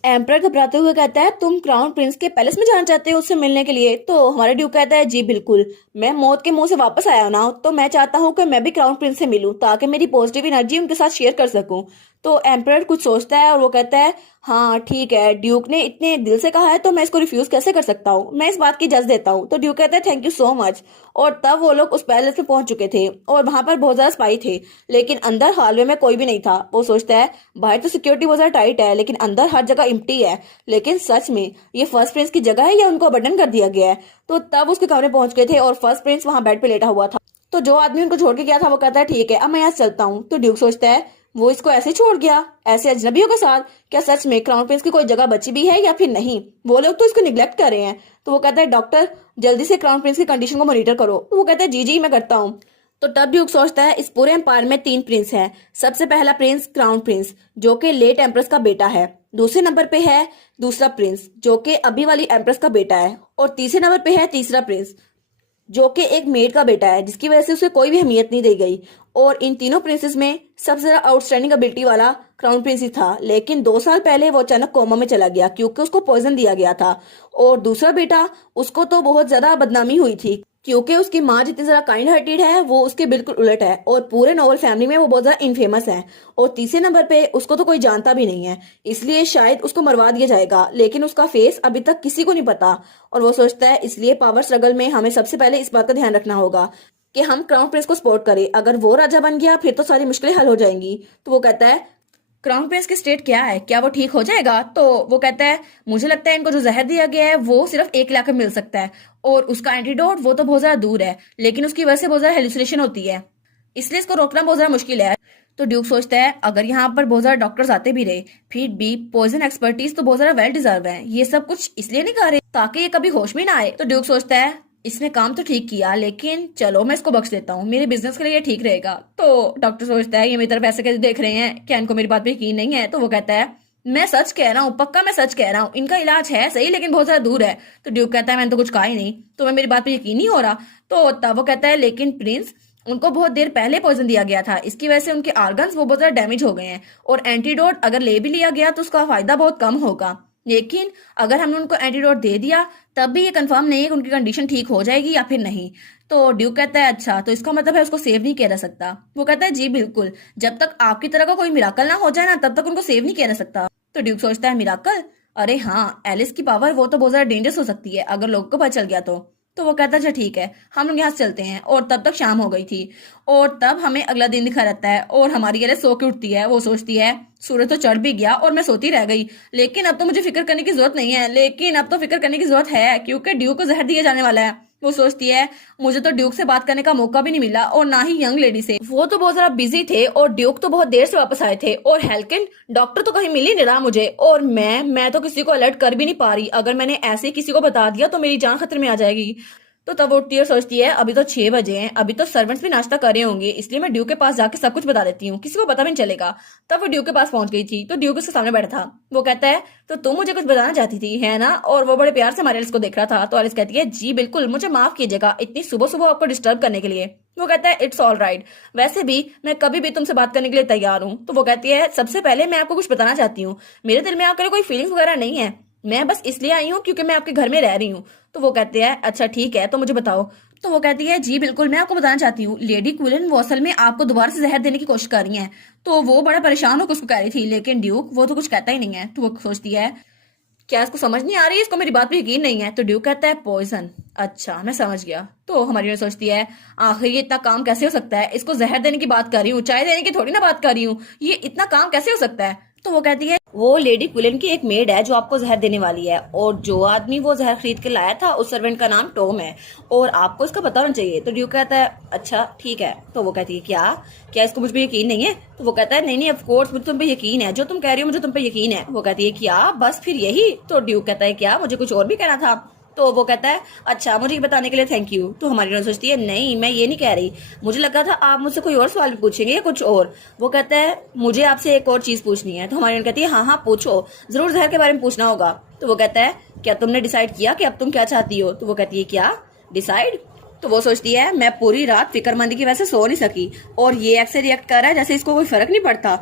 एम्परर घबराते हुए कहता है तुम क्राउन प्रिंस के पैलेस में जाना चाहते हो उससे मिलने के लिए? तो हमारा ड्यूक कहता है जी बिल्कुल, मैं मौत के मुंह से वापस आया हूं ना, तो मैं चाहता हूं कि मैं भी क्राउन प्रिंस से मिलूं ताकि मेरी पॉजिटिव एनर्जी उनके साथ शेयर कर सकूं। तो एम्परर कुछ सोचता है और वो कहता है हाँ ठीक है, ड्यूक ने इतने दिल से कहा है तो मैं इसको रिफ्यूज कैसे कर सकता हूँ, मैं इस बात की इजाजत देता हूँ। तो ड्यूक कहता है थैंक यू सो मच। और तब वो लोग उस पैलेस में पहुंच चुके थे और वहां पर बहुत ज्यादा स्पाई थे, लेकिन अंदर हॉलवे में कोई भी नहीं था। वो सोचता है बाहर तो सिक्योरिटी बहुत ज्यादा टाइट है लेकिन अंदर हर जगह इम्प्टी है, लेकिन सच में ये फर्स्ट प्रिंस की जगह है या उनको अबंडन कर दिया गया है? तो तब उसके कमरे पहुंच गए थे और फर्स्ट प्रिंस वहां बेड पे लेटा हुआ था। तो जो आदमी उनको छोड़ के गया था वो कहता है ठीक है अब मैं यहाँ से चलता हूँ। तो ड्यूक सोचता है वो इसको ऐसे छोड़ गया ऐसे अजनबियों के साथ, क्या सच में क्राउन प्रिंस की कोई जगह बची भी है या फिर नहीं? वो लोग तो इसको निग्लेक्ट कर रहे हैं। तो वो कहता है डॉक्टर जल्दी से क्राउन प्रिंस की कंडीशन को मॉनिटर करो। तो वो कहता है जी जी मैं करता हूँ। तो तब ड्यूक सोचता है इस पूरे एम्पायर में 3 प्रिंस हैं। सबसे पहला प्रिंस क्राउन प्रिंस जो कि लेट एम्प्रेस का बेटा है, दूसरे नंबर पे है दूसरा प्रिंस जो कि अभी वाली एम्प्रेस का बेटा है, और तीसरे नंबर पे है तीसरा प्रिंस जो कि एक मेड का बेटा है जिसकी वजह से उसे कोई भी अहमियत नहीं दी गई। और इन तीनों प्रिंसेस में सबसे ज्यादा आउटस्टैंडिंग एबिलिटी वाला क्राउन प्रिंस ही था, लेकिन 2 साल पहले वो अचानक कोमा में चला गया क्योंकि उसको पॉइजन दिया गया था। और दूसरा बेटा उसको तो बहुत ज्यादा बदनामी हुई थी क्योंकि उसकी माँ जितनी ज्यादा काइंड हार्टेड है वो उसके बिल्कुल उलट है, और पूरे नॉवल फैमिली में वो बहुत ज्यादा इनफेमस है। और तीसरे नंबर पे उसको तो कोई जानता भी नहीं है, इसलिए शायद उसको मरवा दिया जाएगा, लेकिन उसका फेस अभी तक किसी को नहीं पता। और वो सोचता है इसलिए पावर स्ट्रगल में हमें सबसे पहले इस बात का ध्यान रखना होगा कि हम क्राउन प्रिंस को सपोर्ट करें, अगर वो राजा बन गया फिर तो सारी मुश्किलें हल हो जाएंगी। तो वो कहता है क्राउन प्रिंस की स्टेट क्या है, क्या वो ठीक हो जाएगा? तो वो कहता है मुझे लगता है इनको जो जहर दिया गया है वो सिर्फ 1 लाख में मिल सकता है, और उसका एंटीडोट वो तो बहुत ज्यादा दूर है, लेकिन उसकी वजह से बहुत ज्यादा हेलुसिनेशन होती है, इसलिए इसको रोकना बहुत ज्यादा मुश्किल है। तो ड्यूक सोचता है अगर यहाँ पर बहुत ज्यादा डॉक्टर्स आते भी रहे फिर भी पॉइजन एक्सपर्टीज तो बहुत ज्यादा वेल डिजर्व है, ये सब कुछ इसलिए नहीं कर रहे ताकि ये कभी होश में ना आए। तो ड्यूक सोचता है इसने काम तो ठीक किया, लेकिन चलो मैं इसको बख्श देता हूँ, मेरे बिजनेस के लिए ये ठीक रहेगा। तो डॉक्टर सोचता है ये मेरी तरफ ऐसे कैसे देख रहे हैं, क्या इनको मेरी बात पे यकीन नहीं है? तो वो कहता है मैं सच कह रहा हूँ, पक्का मैं सच कह रहा हूँ, इनका इलाज है सही लेकिन बहुत ज्यादा दूर है। तो ड्यूक कहता है मैंने तो कुछ कहा ही नहीं, तुम्हें मेरी बात पे यकीन नहीं हो रहा? तो तब वो कहता है लेकिन प्रिंस उनको बहुत देर पहले पॉइजन दिया गया था, इसकी वजह से उनके ऑर्गन्स वो बहुत ज्यादा डैमेज हो गए हैं, और एंटीडोट अगर ले भी लिया गया तो उसका फायदा बहुत कम होगा, लेकिन अगर हमने उनको एंटीडोट दे दिया तब भी ये कंफर्म नहीं है कि उनकी कंडीशन ठीक हो जाएगी या फिर नहीं। तो ड्यूक कहता है अच्छा तो इसका मतलब है उसको सेव नहीं किया जा सकता? वो कहता है जी बिल्कुल, जब तक आपकी तरह का कोई मिराकल ना हो जाए ना तब तक उनको सेव नहीं किया जा सकता। तो ड्यूक सोचता है मिराकल, अरे हाँ एलिस की पावर वो तो बहुत ज्यादा डेंजरस हो सकती है अगर लोगों को पता चल गया तो वो कहता है अच्छा ठीक है हम लोग यहाँ से चलते हैं। और तब तक शाम हो गई थी और तब हमें अगला दिन दिखा रहता है और हमारी एलिस सो के उठती है। वो सोचती है सूरज तो चढ़ भी गया और मैं सोती रह गई, लेकिन अब तो मुझे फिक्र करने की जरूरत नहीं है, लेकिन अब तो फिक्र करने की जरूरत है क्योंकि ड्यूक को जहर दिया जाने वाला है। वो सोचती है मुझे तो ड्यूक से बात करने का मौका भी नहीं मिला और ना ही यंग लेडी से, वो तो बहुत ज्यादा बिजी थे और ड्यूक तो बहुत देर से वापस आए थे, और हेल्किन डॉक्टर तो कहीं मिल ही नहीं रहा मुझे, और मैं तो किसी को अलर्ट कर भी नहीं पा रही, अगर मैंने ऐसे ही किसी को बता दिया तो मेरी जान खतरे में आ जाएगी। तो तब वो उठती है सोचती है अभी तो 6 बजे हैं, अभी तो सर्वेंट्स भी नाश्ता कर रहे होंगे, इसलिए मैं ड्यूक के पास जाके सब कुछ बता देती हूँ, किसी को पता भी नहीं चलेगा। तब वो ड्यूक के पास पहुंच गई थी तो ड्यूक उसके सामने बैठा था। वो कहता है तो तुम मुझे कुछ बताना चाहती थी है ना? और वो बड़े प्यार से हमारे एलिस को देख रहा था। तो एलिस कहती है जी बिल्कुल, मुझे माफ कीजिएगा इतनी सुबह सुबह आपको डिस्टर्ब करने के लिए। वो कहता है इट्स ऑल राइट, वैसे भी मैं कभी भी तुमसे बात करने के लिए तैयार हूँ। तो वो कहती है सबसे पहले मैं आपको कुछ बताना चाहती हूँ, मेरे दिल में आपके लिए कोई फीलिंग्स वगैरह नहीं है, मैं बस इसलिए आई हूँ क्योंकि मैं आपके घर में रह रही हूँ। तो वो कहते हैं अच्छा ठीक है तो मुझे बताओ तो वो कहती है जी बिल्कुल, मैं आपको बताना चाहती हूँ लेडी क्विलन वो असल में आपको दोबारा से जहर देने की कोशिश कर रही हैं। तो वो बड़ा परेशान होकर उसको कह रही थी, लेकिन ड्यूक वो तो कुछ कहता ही नहीं है। तो वो सोचती है क्या इसको समझ नहीं आ रही है, इसको मेरी बात पे यकीन नहीं है। तो ड्यूक कहता है पॉइजन, अच्छा मैं समझ गया। तो हमारी हीरोइन सोचती है आखिर ये इतना काम कैसे हो सकता है, इसको जहर देने की बात कर रही हूँ, चाय देने की थोड़ी ना बात कर रही हूँ, ये इतना काम कैसे हो सकता है। तो वो कहती है वो लेडी क्विलन की एक मेड है जो आपको जहर देने वाली है, और जो आदमी वो जहर खरीद के लाया था उस सर्वेंट का नाम टॉम है, और आपको इसका पता होना चाहिए। तो ड्यूक कहता है अच्छा ठीक है। तो वो कहती है क्या क्या इसको मुझ पे यकीन नहीं है। तो वो कहता है नहीं नहीं ऑफ कोर्स मुझे तुम पे यकीन है, जो तुम कह रही हो मुझे तुम पे यकीन है। वो कहती है क्या बस फिर यही। तो ड्यूक कहता है क्या मुझे कुछ और भी कहना था। तो वो कहता है अच्छा मुझे ये बताने के लिए थैंक यू। तो हमारी हीरोइन सोचती है नहीं मैं ये नहीं कह रही, मुझे लगा था आप मुझसे कोई और सवाल भी पूछेंगे या कुछ और। वो कहता है मुझे आपसे एक और चीज पूछनी है। तो हमारी हीरोइन कहती है हाँ पूछो, जरूर जहर के बारे में पूछना होगा। तो वो कहता है क्या तुमने डिसाइड किया कि अब तुम क्या चाहती हो। तो वो कहती है क्या डिसाइड। तो वो सोचती है मैं पूरी रात फिक्रमंदी की वजह से सो नहीं सकी, और ये ऐसे रिएक्ट कर रहा है जैसे इसको कोई फर्क नहीं पड़ता।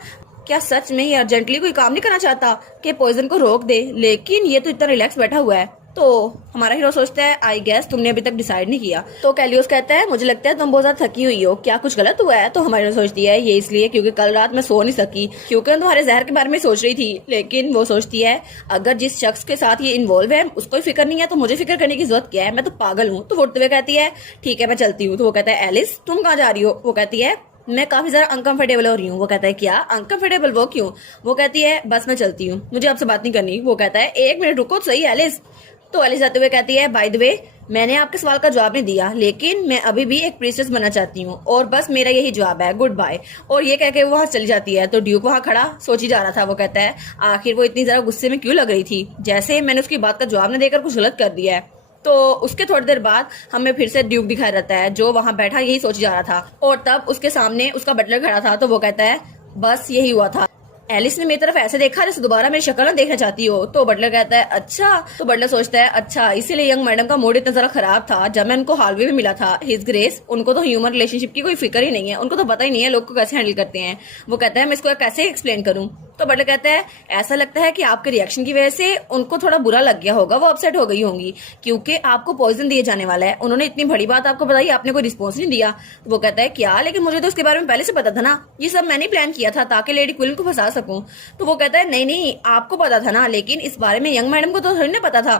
क्या सच में ये अर्जेंटली कोई काम नहीं करना चाहता कि पॉइजन को रोक दे, लेकिन ये तो इतना रिलैक्स बैठा हुआ है। तो हमारा हीरो सोचता है आई गेस तुमने अभी तक डिसाइड नहीं किया। तो कैलियोस कहता है मुझे लगता है तुम बहुत ज्यादा थकी हुई हो, क्या कुछ गलत हुआ है। तो हमारी हीरो सोचती है ये इसलिए क्योंकि कल रात मैं सो नहीं सकी, क्योंकि मैं तुम्हारे जहर के बारे में सोच रही थी। लेकिन वो सोचती है अगर जिस शख्स के साथ ये इन्वॉल्व है उसको ही फिक्र नहीं है तो मुझे फिक्र करने की जरूरत क्या है, मैं तो पागल हूँ। तो वो उठते हुए कहती है ठीक है मैं चलती हूँ। तो वो कहता है एलिस तुम कहाँ जा रही हो। वो कहती है मैं काफी ज्यादा अनकंफर्टेबल हो रही हूँ। वो कहता है क्या अनकंफर्टेबल, वो क्यों। वो कहती है बस मैं चलती हूँ, मुझे आपसे बात नहीं करनी। वो कहता है एक मिनट रुको सही एलिस। तो एलिस आते हुए कहती है बाय द वे मैंने आपके सवाल का जवाब नहीं दिया, लेकिन मैं अभी भी एक प्रीस्टेस बनना चाहती हूँ और बस मेरा यही जवाब है, गुड बाय। और ये कह के वो वहां चली जाती है। तो ड्यूक वहां खड़ा सोची जा रहा था। वो कहता है आखिर वो इतनी ज्यादा गुस्से में क्यों लग रही थी, जैसे मैंने उसकी बात का जवाब न देकर कुछ गलत कर दिया है। तो उसके थोड़ी देर बाद हमें फिर से ड्यूक दिखाया जाता है जो वहां बैठा यही सोच जा रहा था, और तब उसके सामने उसका बटलर खड़ा था। तो वो कहता है बस यही हुआ था, एलिस ने मेरी तरफ ऐसे देखा जैसे दोबारा मेरी शक्ल न देखना चाहती हो। तो बटलर कहता है अच्छा। तो बटलर सोचता है अच्छा इसीलिए यंग मैडम का मूड इतना जरा खराब था जब मैं उनको हालवे में मिला था। हिज ग्रेस उनको तो ह्यूमन रिलेशनशिप की कोई फिक्र ही नहीं है, उनको तो पता ही नहीं है लोग को कैसे हैंडल करते हैं। वो कहता है मैं इसको कैसे एक्सप्लेन करूं। तो बटलर कहता है ऐसा लगता है कि आपके रिएक्शन की वजह से उनको थोड़ा बुरा लग गया होगा, वो अपसेट हो गई होंगी क्योंकि आपको पॉइजन दिए जाने वाला है। उन्होंने इतनी बड़ी बात आपको बताई, आपने कोई रिस्पॉन्स नहीं दिया। तो वो कहता है क्या, लेकिन मुझे तो इसके बारे में पहले से पता था ना, ये सब मैंने प्लान किया था ताकि लेडी क्विलन को फंसा सकूं। तो वो कहता है नहीं नहीं आपको पता था ना, लेकिन इस बारे में यंग मैडम को तो थोड़ी ना पता था,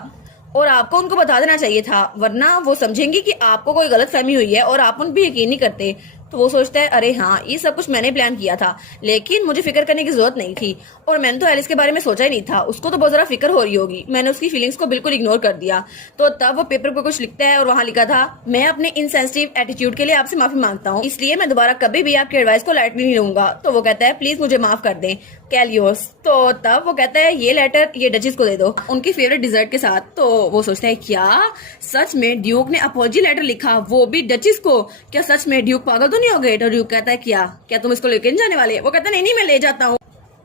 और आपको उनको बता देना चाहिए था, वरना वो समझेंगी कि आपको कोई गलत फहमी हुई है और आप उन पर यकीन नहीं करते। तो वो सोचता है अरे हाँ ये सब कुछ मैंने प्लान किया था, लेकिन मुझे फिक्र करने की जरूरत नहीं थी, और मैंने तो एलिस के बारे में सोचा ही नहीं था, उसको तो बहुत ज्यादा फिक्र हो रही होगी, मैंने उसकी फीलिंग्स को बिल्कुल इग्नोर कर दिया। तो तब वो पेपर पर कुछ लिखता है और वहां लिखा था मैं अपने इनसेंसिटिव एटीट्यूड के लिए आपसे माफी मांगता हूँ, इसलिए मैं दोबारा कभी भी आपकी एडवाइस को लाइटली नहीं लूंगा। तो वो कहता है प्लीज मुझे माफ कर दें कैलियोस। तो तब वो कहता है ये लेटर ये डचेस को दे दो उनकी फेवरेट डिजर्ट के साथ। तो वो सोचता है क्या सच में ड्यूक ने अपॉलजी लेटर लिखा, वो भी डचेस को, क्या सच में ड्यूक पागल तो नहीं हो गए। तो ड्यूक कहता है क्या तुम इसको लेकर जाने वाले। वो कहता है नहीं मैं ले जाता हूँ।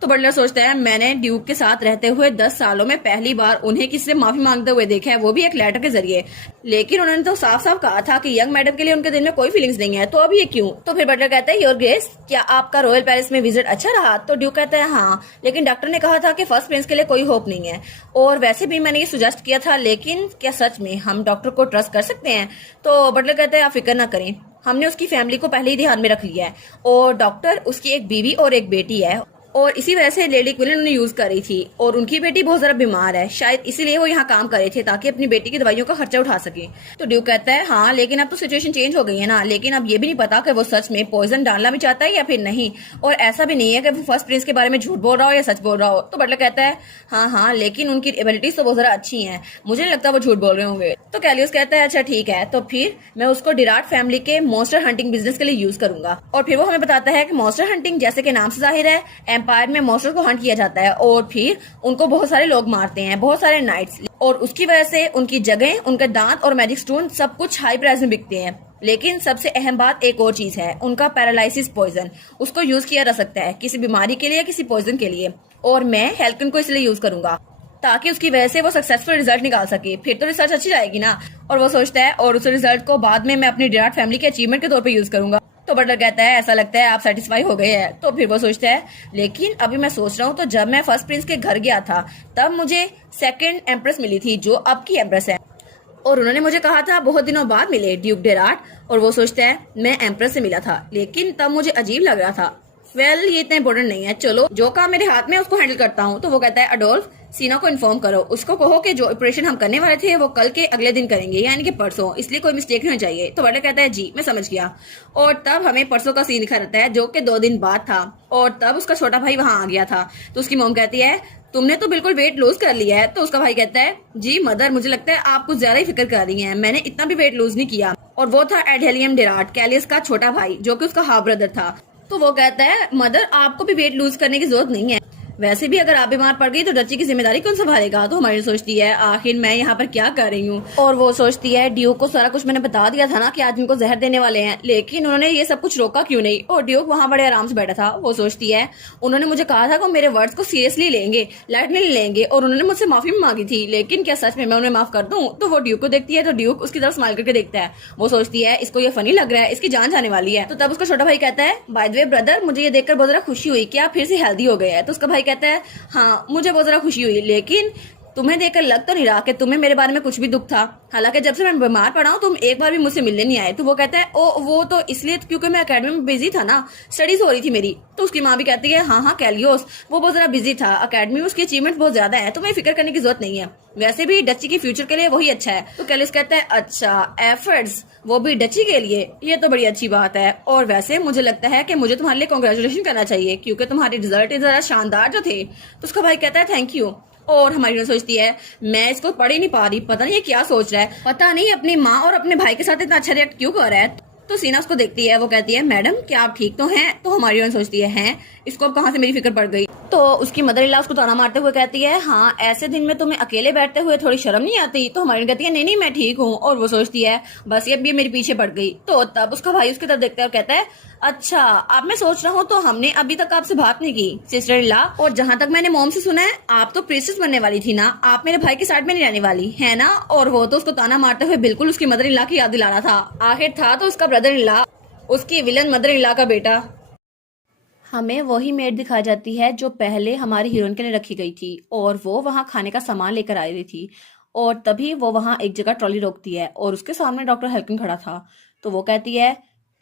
तो बटलर सोचता है मैंने ड्यूक के साथ रहते हुए 10 सालों में पहली बार उन्हें किसी से माफी मांगते हुए देखा है, वो भी एक लेटर के जरिए, लेकिन उन्होंने तो साफ साफ कहा था कि यंग मैडम के लिए उनके दिल में कोई फीलिंग्स नहीं है, तो अब ये क्यों। तो फिर बटलर कहता है योर ग्रेस क्या आपका रॉयल पैलेस में विजिट अच्छा रहा। तो ड्यूक कहता है हाँ, लेकिन डॉक्टर ने कहा था कि फर्स्ट प्रिंस के लिए कोई होप नहीं है, और वैसे भी मैंने ये सुजेस्ट किया था, लेकिन क्या सच में हम डॉक्टर को ट्रस्ट कर सकते हैं। तो बटलर कहता है आप फिक्र ना करें, हमने उसकी फैमिली को पहले ही ध्यान में रख लिया है, और डॉक्टर उसकी एक बीवी और एक बेटी है, और इसी वजह से लेडी क्विलन उन्हें यूज कर रही थी, और उनकी बेटी बहुत ज्यादा बीमार है, शायद इसीलिए वो यहाँ काम कर रहे थे ताकि अपनी बेटी की दवाइयों का खर्चा उठा सके। तो ड्यूक कहता है हाँ लेकिन अब तो सिचुएशन चेंज हो गई है ना, लेकिन अब ये भी नहीं पता कि वो सच में पॉइजन डालना भी चाहता है या फिर नहीं, और ऐसा भी नहीं है कि वो फर्स्ट प्रिंस के बारे में झूठ बोल रहा हो या सच बोल रहा हो। तो बटलर कहता है हाँ लेकिन उनकी एबिलिटीज तो बहुत ज्यादा अच्छी है, मुझे नहीं लगता वो झूठ बोल रहे होंगे। तो कैलियोस कहता है अच्छा ठीक है, तो फिर मैं उसको डिराट फैमिली के मॉन्स्टर हंटिंग बिजनेस के लिए यूज करूंगा। और फिर वो हमें बताता है कि मॉन्स्टर हंटिंग जैसे कि नाम से जाहिर है एम्पायर में मॉन्स्टर को हंट किया जाता है, और फिर उनको बहुत सारे लोग मारते हैं, बहुत सारे नाइट्स, और उसकी वजह से उनकी जगह, उनके दांत और मैजिक स्टोन सब कुछ हाई प्राइस में बिकते हैं। लेकिन सबसे अहम बात एक और चीज है, उनका पैरालाइसिस पॉइजन, उसको यूज किया जा सकता है किसी बीमारी के लिए, किसी पॉइजन के लिए, और मैं हेल्किन को इसलिए यूज करूंगा ताकि उसकी वजह से वो सक्सेसफुल रिजल्ट निकाल सके, फिर तो रिसर्च अच्छी जाएगी ना। और वो सोचता है और उस रिजल्ट को बाद में मैं अपनी डिराट फैमिली के अचीवमेंट के तौर पे यूज करूंगा। तो बटलर कहता है ऐसा लगता है आप सेटिस्फाई हो गए हैं। तो फिर वो सोचता है लेकिन अभी मैं सोच रहा हूँ, तो जब मैं फर्स्ट प्रिंस के घर गया था तब मुझे सेकंड एम्प्रेस मिली थी जो अब की एम्प्रेस है, और उन्होंने मुझे कहा था बहुत दिनों बाद मिले ड्यूक डेराट, और वो सोचता है मैं एम्प्रेस से मिला था, लेकिन तब मुझे अजीब लग रहा था। ये इतना इम्पोर्टेंट नहीं है, चलो जो काम मेरे हाथ में है उसको हैंडल करता हूँ। तो वो कहता है अडोल्फ, सीना को इन्फॉर्म करो, उसको कहो कि जो ऑपरेशन हम करने वाले थे वो कल के अगले दिन करेंगे, यानी कि परसों, इसलिए कोई मिस्टेक नहीं होनी चाहिए। तो बटलर कहता है जी मैं समझ गया। और तब हमें परसों का सीन दिखा रहता है जो कि 2 दिन बाद था, और तब उसका छोटा भाई वहां आ गया था। तो उसकी मॉम कहती है तुमने तो बिल्कुल वेट लूज कर लिया है। तो उसका भाई कहता है जी मदर, मुझे लगता है आप कुछ ज्यादा ही फिक्र कर रही हैं, मैंने इतना भी वेट लूज नहीं किया। और वो था एडहेलियम डेराट, कैलियस का छोटा भाई, जो कि उसका हाफ ब्रदर था। तो वो कहता है मदर आपको भी वेट लूज करने की जरूरत नहीं है, वैसे भी अगर आप बीमार पड़ गई तो डची की जिम्मेदारी कौन संभालेगा। तो हमारी सोचती है आखिर मैं यहाँ पर क्या कर रही हूँ। और वो सोचती है ड्यूक को सारा कुछ मैंने बता दिया था ना कि आज उनको जहर देने वाले हैं, लेकिन उन्होंने ये सब कुछ रोका क्यों नहीं। और ड्यूक वहाँ बड़े आराम से बैठा था। वो सोचती है उन्होंने मुझे कहा था कि मेरे वर्ड्स को सीरियसली लेंगे, लाइटली लेंगे, और उन्होंने मुझसे माफी भी मांगी थी, लेकिन क्या सच में मैं उन्हें माफ कर दूं। तो वो ड्यूक को देखती है, तो ड्यूक उसकी तरफ स्माइल करके देखता है। वो सोचती है इसको ये फनी लग रहा है, इसकी जान जाने वाली है। तो तब उसका छोटा भाई कहता है बाय द वे ब्रदर, मुझे ये देखकर बहुत ज्यादा खुशी हुई कि आप फिर से हेल्दी हो गए हैं। तो उसका भाई कहता है हाँ मुझे बहुत ज्यादा खुशी हुई, लेकिन तुम्हें देखकर लग तो नहीं रहा कि तुम्हें मेरे बारे में कुछ भी दुख था। हालांकि जब से मैं बीमार पड़ा हूँ तुम एक बार भी मुझसे मिलने नहीं आए। तो वो कहता है ओ वो तो इसलिए क्योंकि मैं एकेडमी में बिजी था ना, स्टडीज हो रही थी मेरी। तो उसकी माँ भी कहती है हाँ कैलियोस वो बहुत ज्यादा बिजी था, एकेडमी में उसकी अचीवमेंट बहुत ज्यादा है, तुम्हें फिक्र करने की जरूरत नहीं है, वैसे भी डची के फ्यूचर के लिए वही अच्छा है। तो कैलियोस कहता है अच्छा एफर्ट्स वो भी डची के लिए, ये तो बड़ी अच्छी बात है। और वैसे मुझे लगता है कि मुझे तुम्हारे लिए कॉन्ग्रेचुलेशन करना चाहिए क्योंकि तुम्हारे रिजल्ट जरा शानदार जो थे। तो उसका भाई कहता है थैंक यू। और हमारी सोचती है मैं इसको पढ़ ही नहीं पा रही, पता नहीं ये क्या सोच रहा है, पता नहीं अपनी माँ और अपने भाई के साथ इतना अच्छा रिएक्ट क्यों कर रहा है। तो सीना उसको देखती है, वो कहती है मैडम क्या आप ठीक तो हैं। तो हमारी सोचती है हैं इसको अब कहाँ से मेरी फिक्र पड़ गई। तो उसकी मदर इन लॉ उसको ताना मारते हुए कहती है हाँ ऐसे दिन में तुम्हें अकेले बैठते हुए थोड़ी शर्म नहीं आती। तो हमारी कहती है नहीं नहीं मैं ठीक हूँ। और वो सोचती है बस ये मेरे पीछे पड़ गई। तो तब उसका भाई उसकी तरफ देखता है और कहता है अच्छा अब मैं सोच रहा हूँ तो हमने अभी तक आपसे बात नहीं की सिस्टर इन लॉ, और जहाँ तक मैंने मॉम से सुना है आप तो प्रिंसेस बनने वाली थी ना, आप मेरे भाई के साइड में नहीं रहने वाली है ना। और वो तो उसको ताना मारते हुए बिल्कुल उसकी मदर इन लॉ की याद दिला रहा था। आखिर था तो उसका ब्रदर इन लॉ, उसकी विलन मदर इन लॉ का बेटा। हमें वही मेड दिखाई जाती है जो पहले हमारी हीरोइन के लिए रखी गई थी, और वो वहाँ खाने का सामान लेकर आई रही थी। और तभी वो वहाँ एक जगह ट्रॉली रोकती है और उसके सामने डॉक्टर हेल्किन खड़ा था। तो वो कहती है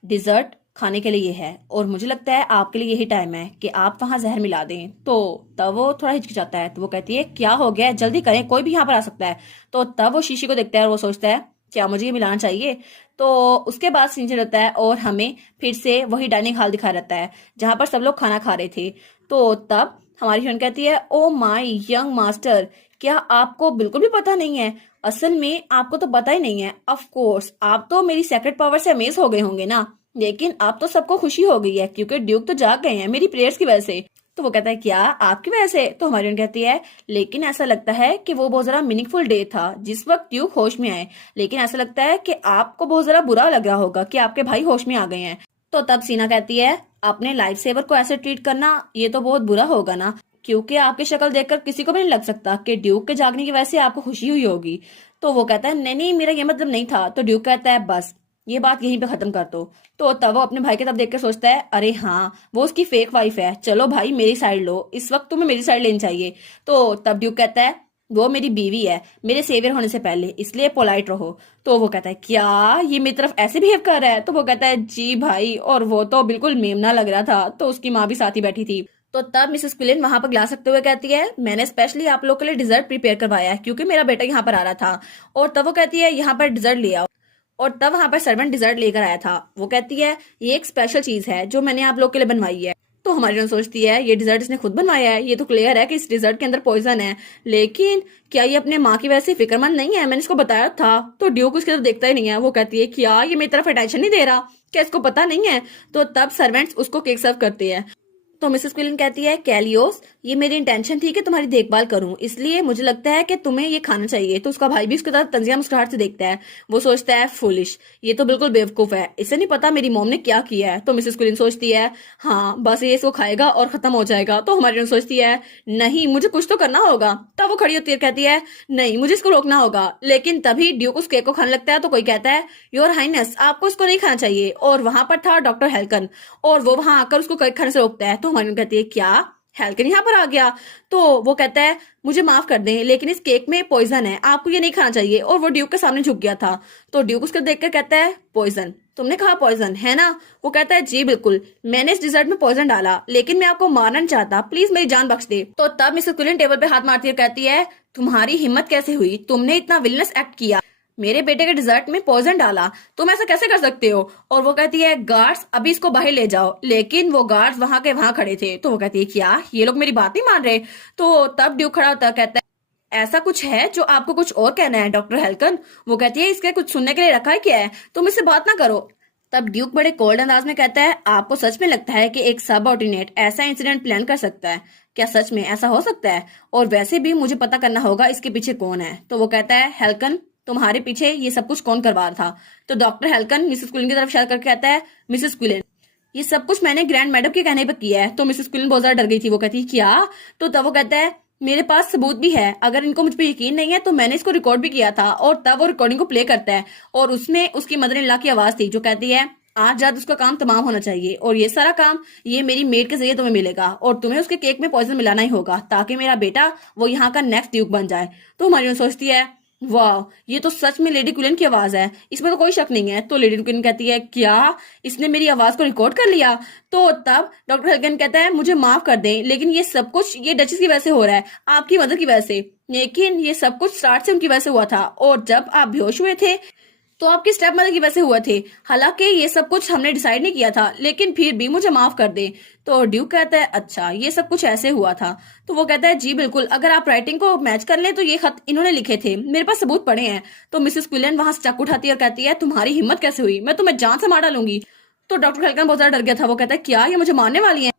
डिजर्ट खाने के लिए ये है, और मुझे लगता है आपके लिए यही टाइम है कि आप वहाँ जहर मिला दें। तो तब वो थोड़ा हिचकिचाता है। तो वो कहती है क्या हो गया, जल्दी करें, कोई भी यहाँ पर आ सकता है। तो तब वो शीशी को देखता है और वो सोचता है क्या मुझे ये मिलाना चाहिए। तो उसके बाद सीन होता है और हमें फिर से वही डाइनिंग हॉल दिखा रहता है जहां पर सब लोग खाना खा रहे थे। तो तब हमारी हीरोइन कहती है ओ माय यंग मास्टर, क्या आपको बिल्कुल भी पता नहीं है, असल में आपको तो पता ही नहीं है। ऑफ कोर्स आप तो मेरी सेक्रेट पावर से अमेज हो गए होंगे ना, लेकिन अब तो सबको खुशी हो गई है क्योंकि ड्यूक तो जाग गए हैं मेरी प्रेयर्स की वजह से। तो वो कहता है क्या आपकी वजह से। तो हमारी हीरोइन कहती है लेकिन ऐसा लगता है कि वो बहुत जरा मीनिंगफुल डे था जिस वक्त ड्यूक होश में आए, लेकिन ऐसा लगता है कि आपको बहुत जरा बुरा लग रहा होगा कि आपके भाई होश में आ गए हैं। तो तब सीना कहती है अपने लाइफ सेवर को ऐसे ट्रीट करना ये तो बहुत बुरा होगा ना, क्योंकि आपकी शक्ल देखकर किसी को भी नहीं लग सकता कि ड्यूक के जागने की वजह से आपको खुशी हुई होगी। तो वो कहता है नहीं नहीं मेरा ये मतलब नहीं था। तो ड्यूक कहता है बस ये बात यहीं पे खत्म कर दो। तो तब वो अपने भाई के तब देख कर सोचता है अरे हाँ वो उसकी फेक वाइफ है, चलो भाई मेरी साइड लो, इस वक्त तुम्हें मेरी साइड लेनी चाहिए। तो तब ड्यूक कहता है वो मेरी बीवी है मेरे सेवियर होने से पहले, इसलिए पोलाइट रहो। तो वो कहता है क्या ये मेरी तरफ ऐसे बिहेव कर रहा है। तो वो कहता है जी भाई, और वो तो बिल्कुल मेमना लग रहा था। तो उसकी माँ भी साथ ही बैठी थी। तो तब मिसेस क्विलिन वहां पर ग्लास रखते हुए कहती है मैंने स्पेशली आप लोग के लिए डिजर्ट प्रिपेयर करवाया है क्योंकि मेरा बेटा यहाँ पर आ रहा था। और तब वो कहती है यहाँ पर डिजर्ट ले आओ। और तब वहां पर सर्वेंट डिजर्ट लेकर आया था। वो कहती है ये एक स्पेशल चीज है जो मैंने आप लोग के लिए बनवाई है। तो हमारी जन सोचती है ये डिजर्ट इसने खुद बनवाया है, ये तो क्लियर है कि इस डिजर्ट के अंदर पॉइजन है, लेकिन क्या ये अपने माँ की वजह से फिक्रमंद नहीं है, मैंने इसको बताया था। तो ड्यूक उसकी तरफ देखता ही नहीं है। वो कहती है क्या ये मेरी तरफ अटेंशन नहीं दे रहा, क्या इसको पता नहीं है। तो तब सर्वेंट्स उसको केक सर्व करते हैं। तो मिसेस क्विलिन कहती है कैलियोस ये मेरी इंटेंशन थी कि तुम्हारी देखभाल करूं, इसलिए मुझे लगता है कि तुम्हें ये खाना चाहिए। तो उसका भाई भी उसके तरफ तंजिया मुस्कुराहट से देखता है। वो सोचता है फुलिश, ये तो बिल्कुल बेवकूफ है, इसे नहीं पता मेरी मॉम ने क्या किया है। तो मिसेस क्विलिन सोचती है हाँ बस ये इसको खाएगा और खत्म हो जाएगा। तो हमारी सोचती है नहीं मुझे कुछ तो करना होगा। तब वो खड़ी होती है कहती है नहीं मुझे इसको रोकना होगा। लेकिन तभी ड्यूक उस केक को खाने लगता है। तो कोई कहता है योर हाइनेस आपको इसको नहीं खाना चाहिए। और वहां पर था डॉक्टर हेल्कन, और वो वहां आकर उसको केक खाने से रोकता है। तो हमारी कहती है क्या हेल्कन यहाँ पर आ गया। तो वो कहता है मुझे माफ कर दें लेकिन इस केक में पॉइजन है, आपको ये नहीं खाना चाहिए। और वो ड्यूक के सामने झुक गया था। तो ड्यूक उसको देख कर कहता है पॉइजन, तुमने कहा पॉइजन है ना? वो कहता है जी बिल्कुल, मैंने इस डिजर्ट में पॉइजन डाला, लेकिन मैं आपको मारना नहीं चाहता, प्लीज मेरी जान बख्श दे। तो तब मिसेस क्विलन टेबल पे हाथ मारती है, कहती है तुम्हारी हिम्मत कैसे हुई, तुमने इतना विलनस एक्ट किया, मेरे बेटे के डिजर्ट में पॉइजन डाला, तुम ऐसा कैसे कर सकते हो? और वो कहती है गार्ड्स अभी इसको बाहर ले जाओ। लेकिन वो गार्ड्स वहां के वहां खड़े थे। तो वो कहती है क्या ये लोग मेरी बात नहीं मान रहे? तो तब ड्यूक खड़ा होता है, कहता है ऐसा कुछ है जो आपको कुछ और कहना है डॉक्टर हेल्कन? वो कहती है इसके कुछ सुनने के लिए रखा है क्या है, तुम इससे बात ना करो। तब ड्यूक बड़े कोल्ड अंदाज में कहता है आपको सच में लगता है कि एक सब ऑर्डिनेट ऐसा इंसिडेंट प्लान कर सकता है? क्या सच में ऐसा हो सकता है? और वैसे भी मुझे पता करना होगा इसके पीछे कौन है। तो वो कहता है हेल्कन तुम्हारे पीछे ये सब कुछ कौन करवा रहा था? तो डॉक्टर हेल्कन मिसेस क्विलन की तरफ इशारा करके कहता है मिसेस क्विलन ये सब कुछ मैंने ग्रैंड मैडम के कहने पर किया है। तो मिसेस क्विलन बहुत ज्यादा डर गई थी। वो कहती है क्या? तो तब वो कहता है मेरे पास सबूत भी है, अगर इनको मुझ पर यकीन नहीं है तो मैंने इसको रिकॉर्ड भी किया था। और तब वो रिकॉर्डिंग को प्ले करता है और उसमें उसकी मदर इन लॉ की आवाज थी जो कहती है आज रात उसका काम तमाम होना चाहिए और ये सारा काम ये मेरी मेड के जरिए तुम्हें मिलेगा और तुम्हें उसके केक में पॉइजन मिलाना ही होगा ताकि मेरा बेटा वो यहाँ का नेक्स्ट ड्यूक बन जाए। तो हमारी सोचती है वाह ये तो सच में लेडी क्विलन की आवाज है, इसमें तो कोई शक नहीं है। तो लेडी क्विलन कहती है क्या इसने मेरी आवाज को रिकॉर्ड कर लिया? तो तब डॉक्टर हेल्कन कहता है मुझे माफ कर दें लेकिन ये सब कुछ ये डचेस की वजह से हो रहा है, आपकी मदर की वजह से। लेकिन ये सब कुछ स्टार्ट से उनकी वजह से हुआ था और जब आप बेहोश हुए थे तो आपकी स्टेप मदर की वजह से हुए थे। हालांकि ये सब कुछ हमने डिसाइड नहीं किया था लेकिन फिर भी मुझे माफ कर दे। तो ड्यूक कहता है अच्छा ये सब कुछ ऐसे हुआ था? तो वो कहता है जी बिल्कुल, अगर आप राइटिंग को मैच कर लें तो ये खत इन्होंने लिखे थे, मेरे पास सबूत पड़े हैं। तो मिसेस क्विलन वहां से चाकू उठाती है और कहती है तुम्हारी हिम्मत कैसे हुई, मैं तुम्हें जान से मार डालूंगी। तो डॉक्टर हेल्कन बहुत ज्यादा डर गया था। वो कहता है क्या ये मुझे मारने वाली है?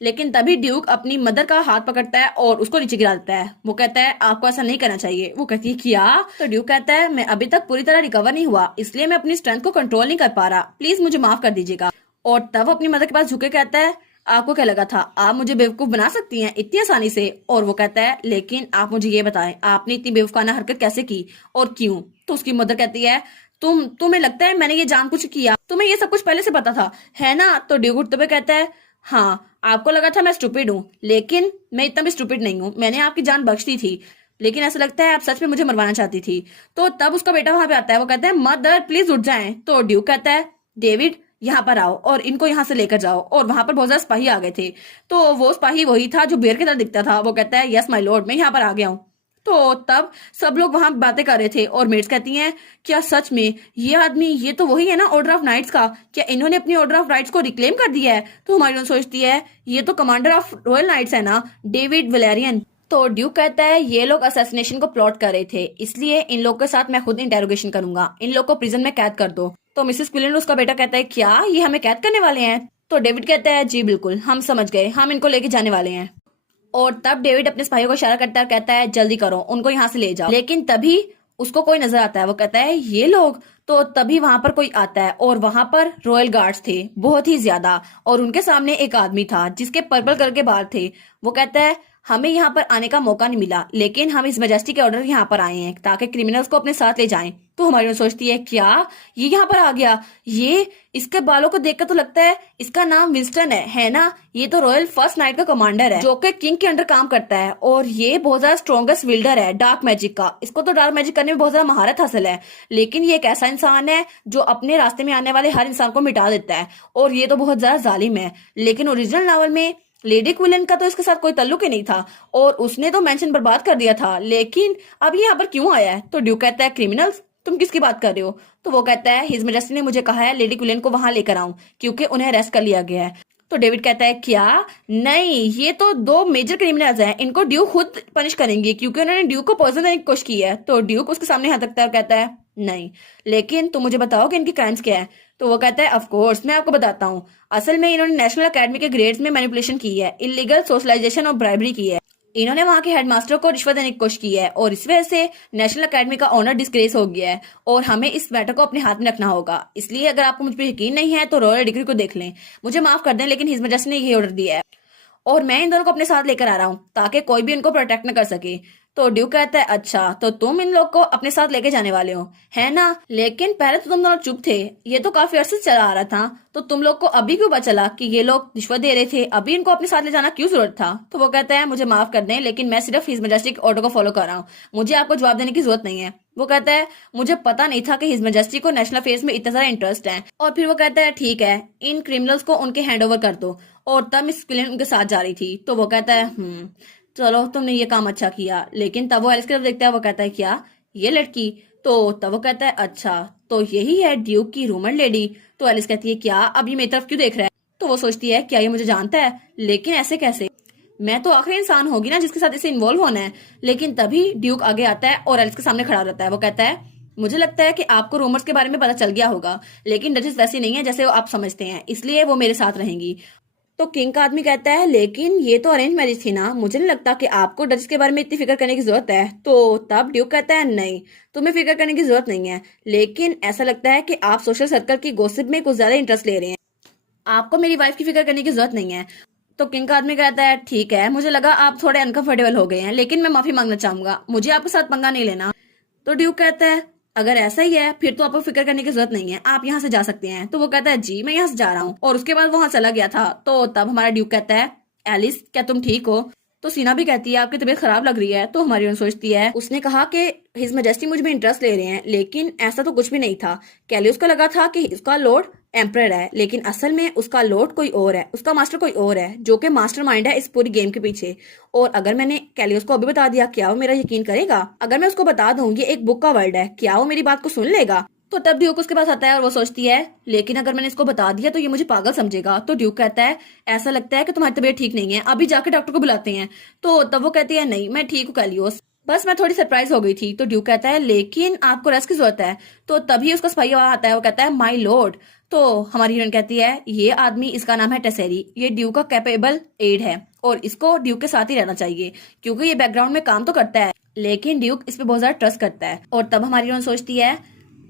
लेकिन तभी ड्यूक अपनी मदर का हाथ पकड़ता है और उसको नीचे गिरा देता है। वो कहता है आपको ऐसा नहीं करना चाहिए। वो कहती है क्या? तो ड्यूक कहता है मैं अभी तक पूरी तरह रिकवर नहीं हुआ इसलिए मैं अपनी स्ट्रेंथ को कंट्रोल नहीं कर पा रहा, प्लीज मुझे माफ कर दीजिएगा। और तब अपनी मदर के पास झुके कहता है आपको क्या लगा था आप मुझे बेवकूफ बना सकती हैं इतनी आसानी से? और वो कहता है लेकिन आप मुझे ये बताएं आपने इतनी बेवकूफाना हरकत कैसे की और क्यों? तो उसकी मदर कहती है तुम्हें लगता है मैंने ये जानबूझ किया, तुम्हें ये सब कुछ पहले से पता था है ना? तो ड्यूक उठते हुए कहता है हाँ आपको लगा था मैं स्टूपिड हूँ लेकिन मैं इतना भी स्टूपिड नहीं हूँ, मैंने आपकी जान बख्श दी थी लेकिन ऐसा लगता है आप सच में मुझे मरवाना चाहती थी। तो तब उसका बेटा वहां पे आता है। वो कहता है मदर प्लीज उठ जाएं। तो ड्यूक कहता है डेविड यहाँ पर आओ और इनको यहाँ से लेकर जाओ। और वहां पर बहुत ज्यादा सिपाही आ गए थे। तो वो सिपाही वही था जो बेर की तरह दिखता था। वो कहता है यस माय लॉर्ड मैं यहाँ पर आ गया हूँ। तो तब सब लोग वहां बातें कर रहे थे और मेड्स कहती हैं क्या सच में ये आदमी ये तो वही है ना ऑर्डर ऑफ नाइट्स का, क्या इन्होंने अपनी ऑर्डर ऑफ राइट्स को रिक्लेम कर दिया है? तो हमारी सोचती है ये तो कमांडर ऑफ रॉयल नाइट्स है ना, डेविड वैलेरियन। तो ड्यूक कहता है ये लोग असैसिनेशन को प्लॉट कर रहे थे इसलिए इन लोग के साथ मैं खुद इंटेरोगेशन करूंगा, इन लोग को प्रिजन में कैद कर दो। तो मिसेस क्विलन उसका बेटा कहता है क्या ये हमें कैद करने वाले हैं? तो डेविड कहता है जी बिल्कुल हम समझ गए, हम इनको लेके जाने वाले हैं। और तब डेविड अपने सिपाहियों को इशारा करता है और कहता है जल्दी करो उनको यहाँ से ले जाओ। लेकिन तभी उसको कोई नजर आता है। वो कहता है ये लोग। तो तभी वहां पर कोई आता है और वहां पर रॉयल गार्ड्स थे बहुत ही ज्यादा और उनके सामने एक आदमी था जिसके पर्पल कलर के बाल थे। वो कहता है हमें यहाँ पर आने का मौका नहीं मिला लेकिन हम इस मैजेस्टी के ऑर्डर यहाँ पर आए हैं ताकि क्रिमिनल्स को अपने साथ ले जाएं। तो हमारी सोचती है क्या ये यहाँ पर आ गया, ये इसके बालों को देखकर तो लगता है इसका नाम विंस्टन है ना? ये तो रॉयल फर्स्ट नाइट का कमांडर है जो कि किंग के अंडर काम करता है और ये बहुत ज्यादा स्ट्रॉन्गेस्ट विल्डर है डार्क मैजिक का, इसको तो डार्क मैजिक करने में बहुत ज्यादा महारत हासिल है। लेकिन ये एक ऐसा इंसान है जो अपने रास्ते में आने वाले हर इंसान को मिटा देता है और ये तो बहुत ज्यादा जालिम है। लेकिन ओरिजिनल नॉवल में लेडी क्विलन का तो इसके साथ कोई ताल्लुक ही नहीं था और उसने तो मेंशन बर्बाद कर दिया था, लेकिन अब ये यहाँ पर क्यों आया है? तो ड्यूक कहता है क्रिमिनल्स तुम किसकी बात कर रहे हो? तो वो कहता है हिज मैजेस्टी ने मुझे कहा है लेडी क्विलन को वहां लेकर आऊं क्योंकि उन्हें अरेस्ट कर लिया गया है। तो डेविड कहता है क्या? नहीं ये तो दो मेजर क्रिमिनल्स हैं, इनको ड्यूक खुद पनिश करेंगे क्योंकि उन्होंने ड्यूक को पॉइजन देने की कोशिश की है। तो ड्यूक उसके सामने हाथ रखता है और कहता है नहीं लेकिन तुम मुझे बताओ कि इनकी क्राइम्स क्या है? तो वो कहता है ऑफ कोर्स मैं आपको बताता हूँ। असल में इन्होंने नेशनल एकेडमी के ग्रेड्स में मैनिपुलेशन की है, इलीगल सोशलाइजेशन और ब्राइबरी की है। इन्होंने वहां के हेडमास्टर को रिश्वत देने की कोशिश की है और इस वजह से नेशनल एकेडमी का ऑनर डिस्ग्रेस हो गया है और हमें इस मैटर को अपने हाथ में रखना होगा। इसलिए अगर आपको मुझ पर यकीन नहीं है तो रॉयल डिग्री को देख लें, मुझे माफ कर दें लेकिन हिज मैजेस्टी ने यही ऑर्डर दिया है और मैं इन दोनों को अपने साथ लेकर आ रहा हूँ ताकि कोई भी इनको प्रोटेक्ट न कर सके। तो ड्यूक कहता है अच्छा तो तुम इन लोग को अपने साथ लेके जाने वाले हो है ना, लेकिन पहले तो तुम दोनों चुप थे, ये तो काफी अरसे से चला आ रहा था, तो तुम लोग को अभी क्यों पता चला कि ये लोग रिश्वत दे रहे थे, अभी इनको अपने साथ ले जाना क्यों जरूरत था। तो वो कहता है मुझे माफ कर दें लेकिन मैं सिर्फ हिज मैजेस्टी के ऑर्डर को फॉलो कर रहा हूँ, मुझे आपको जवाब देने की जरूरत नहीं है। वो कहता है मुझे पता नहीं था कि हिज मैजेस्टी को नेशनल अफेयर्स में इतना सारा इंटरेस्ट है। और फिर वो कहता है ठीक है इन क्रिमिनल्स को उनके हैंड ओवर कर दो। और तब मिस क्लिन उनके साथ जा रही थी। तो वो कहता है चलो तुमने ये काम अच्छा किया। लेकिन तब वो एलिस की तरफ देखता है, वो कहता है क्या ये लड़की। तो तब वो कहता है अच्छा तो यही है ड्यूक की रूमर लेडी। तो एलिस कहती है क्या अब ये मेरी तरफ क्यों देख रहा है। तो वो सोचती है क्या ये मुझे जानता है, लेकिन ऐसे कैसे, मैं तो आखिरी इंसान होगी ना जिसके साथ इसे इन्वॉल्व होना है। लेकिन तभी ड्यूक आगे आता है और एलिस के सामने खड़ा रहता है। वो कहता है मुझे लगता है कि आपको रूमर्स के बारे में पता चल गया होगा, लेकिन डचेस वैसी नहीं है जैसे वो आप समझते हैं, इसलिए वो मेरे साथ रहेंगी। तो किंग का आदमी कहता है लेकिन ये तो अरेंज मैरिज थी ना, मुझे नहीं लगता कि आपको डचेस के बारे में इतनी फिक्र करने की जरूरत है। तो तब ड्यूक कहता है नहीं तुम्हें फिक्र करने की जरूरत नहीं है, लेकिन ऐसा लगता है कि आप सोशल सर्कल की गॉसिप में कुछ ज्यादा इंटरेस्ट ले रहे हैं, आपको मेरी वाइफ की फिक्र करने की जरूरत नहीं है। तो किंग का आदमी कहता है ठीक है मुझे लगा आप थोड़े अनकंफर्टेबल हो गए हैं, लेकिन मैं माफी मांगना चाहूंगा, मुझे आपके साथ पंगा नहीं लेना। तो ड्यूक कहता है अगर ऐसा ही है फिर तो आपको फिक्र करने की जरूरत नहीं है, आप यहाँ से जा सकते हैं। तो वो कहता है जी मैं यहाँ से जा रहा हूँ, और उसके बाद वहां चला गया था। तो तब हमारा ड्यूक कहता है एलिस क्या तुम ठीक हो। तो सीना भी कहती है आपकी तबीयत खराब लग रही है। तो हमारी उन सोचती है उसने कहा कि हिज मैजेस्टी मुझ में इंटरेस्ट ले रहे हैं, लेकिन ऐसा तो कुछ भी नहीं था। कैलियस को लगा था कि उसका लॉर्ड एम्परर है, लेकिन असल में उसका लॉर्ड कोई और है, उसका मास्टर कोई और है जो कि मास्टरमाइंड है इस पूरी गेम के पीछे। और अगर मैंने कैलियस को अभी बता दिया क्या वो मेरा यकीन करेगा, अगर मैं उसको बता दूं ये एक बुक का वर्ड है क्या वो मेरी बात को सुन लेगा। तो तब ड्यूक उसके पास आता है और वो सोचती है लेकिन अगर मैंने इसको बता दिया तो ये मुझे पागल समझेगा। तो ड्यूक कहता है ऐसा लगता है कि तुम्हारी तबीयत ठीक नहीं है, अभी जाकर डॉक्टर को बुलाते हैं। तो तब वो कहती है नहीं मैं ठीक हूँ कैलियोस, बस मैं थोड़ी सरप्राइज हो गई थी। तो ड्यूक कहता है लेकिन आपको रेस्ट की जरूरत है। तो तभी उसका सिपाही आता है, वो कहता है माई लॉर्ड। तो हमारी हीरोइन कहती है ये आदमी इसका नाम है टेसेरी, ये ड्यूक का कैपेबल एड है और इसको ड्यूक के साथ ही रहना चाहिए क्योंकि ये बैकग्राउंड में काम तो करता है, लेकिन ड्यूक इस पे बहुत ज्यादा ट्रस्ट करता है। और तब हमारी हीरोइन सोचती है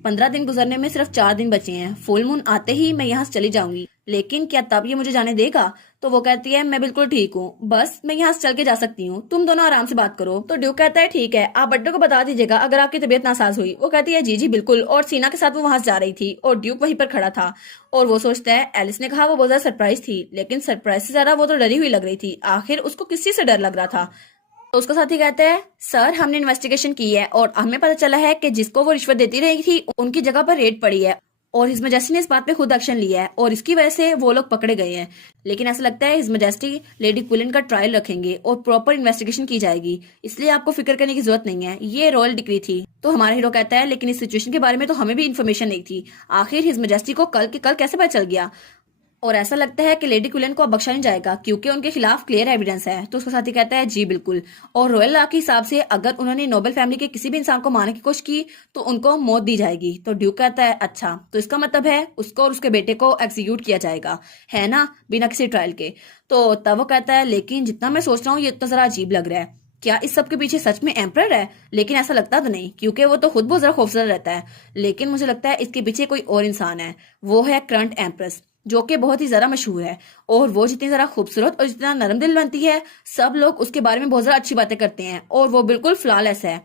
15 दिन गुजरने में सिर्फ 4 दिन बचे हैं, फुल मून आते ही मैं यहाँ से चली जाऊंगी, लेकिन क्या तब ये मुझे जाने देगा। तो वो कहती है मैं बिल्कुल ठीक हूँ, बस मैं यहाँ से चल के जा सकती हूँ, तुम दोनों आराम से बात करो। तो ड्यूक कहता है ठीक है आप बड्डे को बता दीजिएगा अगर आपकी तबीयत नासाज हुई। वो कहती है जी जी बिल्कुल। और सीना के साथ वो वहां से जा रही थी और ड्यूक वहीं पर खड़ा था। और वो सोचता है एलिस ने कहा वो बहुत ज्यादा सरप्राइज थी, लेकिन सरप्राइज से ज्यादा वो तो डरी हुई लग रही थी, आखिर उसको किस चीज से डर लग रहा था। तो उसका साथी कहते हैं सर हमने इन्वेस्टिगेशन की है और हमें पता चला है कि जिसको वो रिश्वत देती रही थी उनकी जगह पर रेड पड़ी है और हिज मैजेस्टी ने इस बात पे खुद एक्शन लिया है और इसकी वजह से वो लोग पकड़े गए हैं। लेकिन ऐसा लगता है हिज मैजेस्टी लेडी क्विलिन का ट्रायल रखेंगे और प्रॉपर इन्वेस्टिगेशन की जाएगी, इसलिए आपको फिक्र करने की जरूरत नहीं है, ये रॉयल डिक्री थी। तो हमारा हीरो कहता है लेकिन इस सिचुएशन के बारे में तो हमें भी इन्फॉर्मेशन नहीं थी, आखिर हिज मैजेस्टी को कल के कल कैसे पता चल गया। और ऐसा लगता है कि लेडी क्विलन को अब बख्शा नहीं जाएगा क्योंकि उनके खिलाफ क्लियर एविडेंस है। तो उसका साथी कहता है जी बिल्कुल, और रॉयल लॉ के हिसाब से अगर उन्होंने नोबेल फैमिली के किसी भी इंसान को मारने की कोशिश की तो उनको मौत दी जाएगी। तो ड्यूक कहता है अच्छा तो इसका मतलब है उसको और उसके बेटे को एग्जीक्यूट किया जाएगा है ना, बिना किसी ट्रायल के। तो तब वो कहता है लेकिन जितना मैं सोच रहा हूँ ये तो जरा अजीब लग रहा है, क्या इस सब के पीछे सच में एम्परर है। लेकिन ऐसा लगता तो नहीं क्योंकि वो तो खुद बहुत ज्यादा खूबसूरत रहता है, लेकिन मुझे लगता है इसके पीछे कोई और इंसान है, वो है करंट एम्प्रेस जो कि बहुत ही ज्यादा मशहूर है। और वो जितनी ज्यादा खूबसूरत और जितना नरम दिल बनती है सब लोग उसके बारे में बहुत ज्यादा अच्छी बातें करते हैं और वो बिल्कुल फ्लॉलेस है।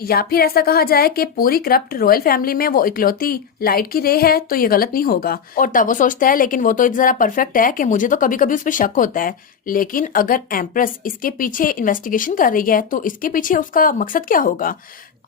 या फिर ऐसा कहा जाए कि पूरी करप्ट रॉयल फैमिली में वो इकलौती लाइट की रे है, तो ये गलत नहीं होगा। और तब वो सोचता है लेकिन वो तो जरा परफेक्ट है कि मुझे तो कभी कभी उस पर शक होता है, लेकिन अगर एम्प्रेस इसके पीछे इन्वेस्टिगेशन कर रही है तो इसके पीछे उसका मकसद क्या होगा।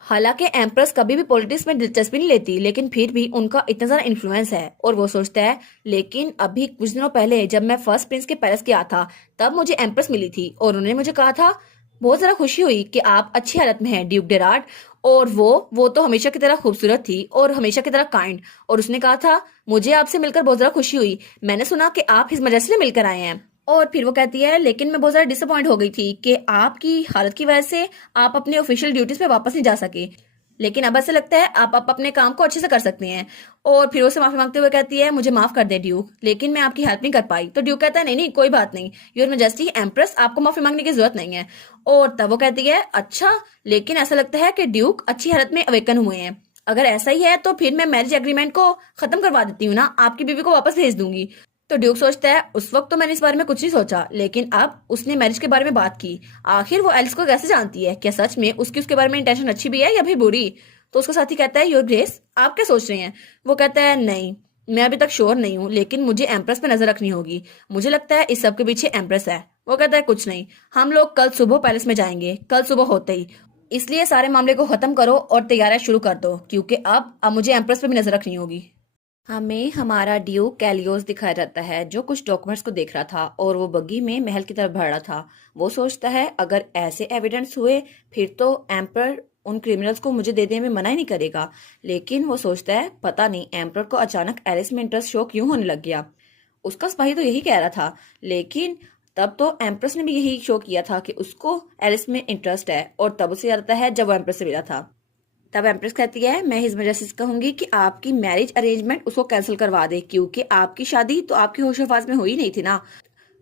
हालांकि एम्प्रेस कभी भी पॉलिटिक्स में दिलचस्पी नहीं लेती, लेकिन फिर भी उनका इतना ज्यादा इन्फ्लुएंस है। और वो सोचता है लेकिन अभी कुछ दिनों पहले जब मैं फर्स्ट प्रिंस के पैलेस गया था तब मुझे एम्प्रेस मिली थी और उन्होंने मुझे कहा था बहुत ज्यादा खुशी हुई कि आप अच्छी हालत में हैं ड्यूक डेराड। और वो तो हमेशा की तरह खूबसूरत थी और हमेशा की तरह काइंड, और उसने कहा था मुझे आपसे मिलकर बहुत ज्यादा खुशी हुई, मैंने सुना कि आप हिज मैजेस्टी से मिलकर आए हैं। और फिर वो कहती है लेकिन मैं बहुत ज्यादा डिसअपॉइंट हो गई थी कि आपकी हालत की वजह से आप अपने ऑफिशियल ड्यूटीज पे वापस नहीं जा सके, लेकिन अब ऐसा लगता है आप अपने काम को अच्छे से कर सकते हैं। और फिर उसे माफी मांगते हुए कहती है मुझे माफ कर दे ड्यूक, लेकिन मैं आपकी हेल्प नहीं कर पाई। तो ड्यूक कहता है नहीं नहीं कोई बात नहीं, योर मैजेस्टी एम्प्रेस आपको माफी मांगने की जरूरत नहीं है। और तब वो कहती है अच्छा, लेकिन ऐसा लगता है कि ड्यूक अच्छी हालत में अवेकन हुए हैं, अगर ऐसा ही है तो फिर मैं मैरिज एग्रीमेंट को खत्म करवा देती हूँ ना, आपकी बीवी को वापस भेज दूंगी। तो ड्यूक सोचता है उस वक्त तो मैंने इस बारे में कुछ नहीं सोचा, लेकिन अब उसने मैरिज के बारे में बात की। आखिर वो एलिस को कैसे जानती है? क्या सच में उसकी उसके बारे में इंटेंशन अच्छी भी है या फिर बुरी? तो उसका साथी कहता है योर ग्रेस, आप क्या सोच रहे हैं? वो कहता है नहीं, मैं अभी तक श्योर नहीं हूँ, लेकिन मुझे एम्प्रेस पे नजर रखनी होगी। मुझे लगता है इस सब के पीछे एम्प्रेस है। वो कहता है कुछ नहीं, हम लोग कल सुबह पैलेस में जाएंगे, कल सुबह होते ही। इसलिए सारे मामले को खत्म करो और तैयारियां शुरू कर दो, क्योंकि अब मुझे एम्प्रेस पे भी नजर रखनी होगी। हमें हमारा ड्यूक कैलियोस दिखाया जाता है, जो कुछ डॉक्यूमेंट्स को देख रहा था और वो बग्गी में महल की तरफ बढ़ रहा था। वो सोचता है अगर ऐसे एविडेंस हुए फिर तो एम्पर उन क्रिमिनल्स को मुझे दे देने में मना ही नहीं करेगा। लेकिन वो सोचता है पता नहीं एम्पर को अचानक एलिस में इंटरेस्ट शो क्यों होने लग गया। उसका सिपाही तो यही कह रहा था, लेकिन तब तो एम्प्रेस ने भी यही शो किया था कि उसको एलिस में इंटरेस्ट है, और तब उसे याद आता है जब वो एम्प्रेस से मिला था। तब एम्प्रेस कहती है मैं हिज मजेस्टी से कहूंगी कि आपकी मैरिज अरेंजमेंट उसको कैंसिल करवा दे, क्योंकि आपकी शादी तो आपकी होशोफाज में हुई नहीं थी ना।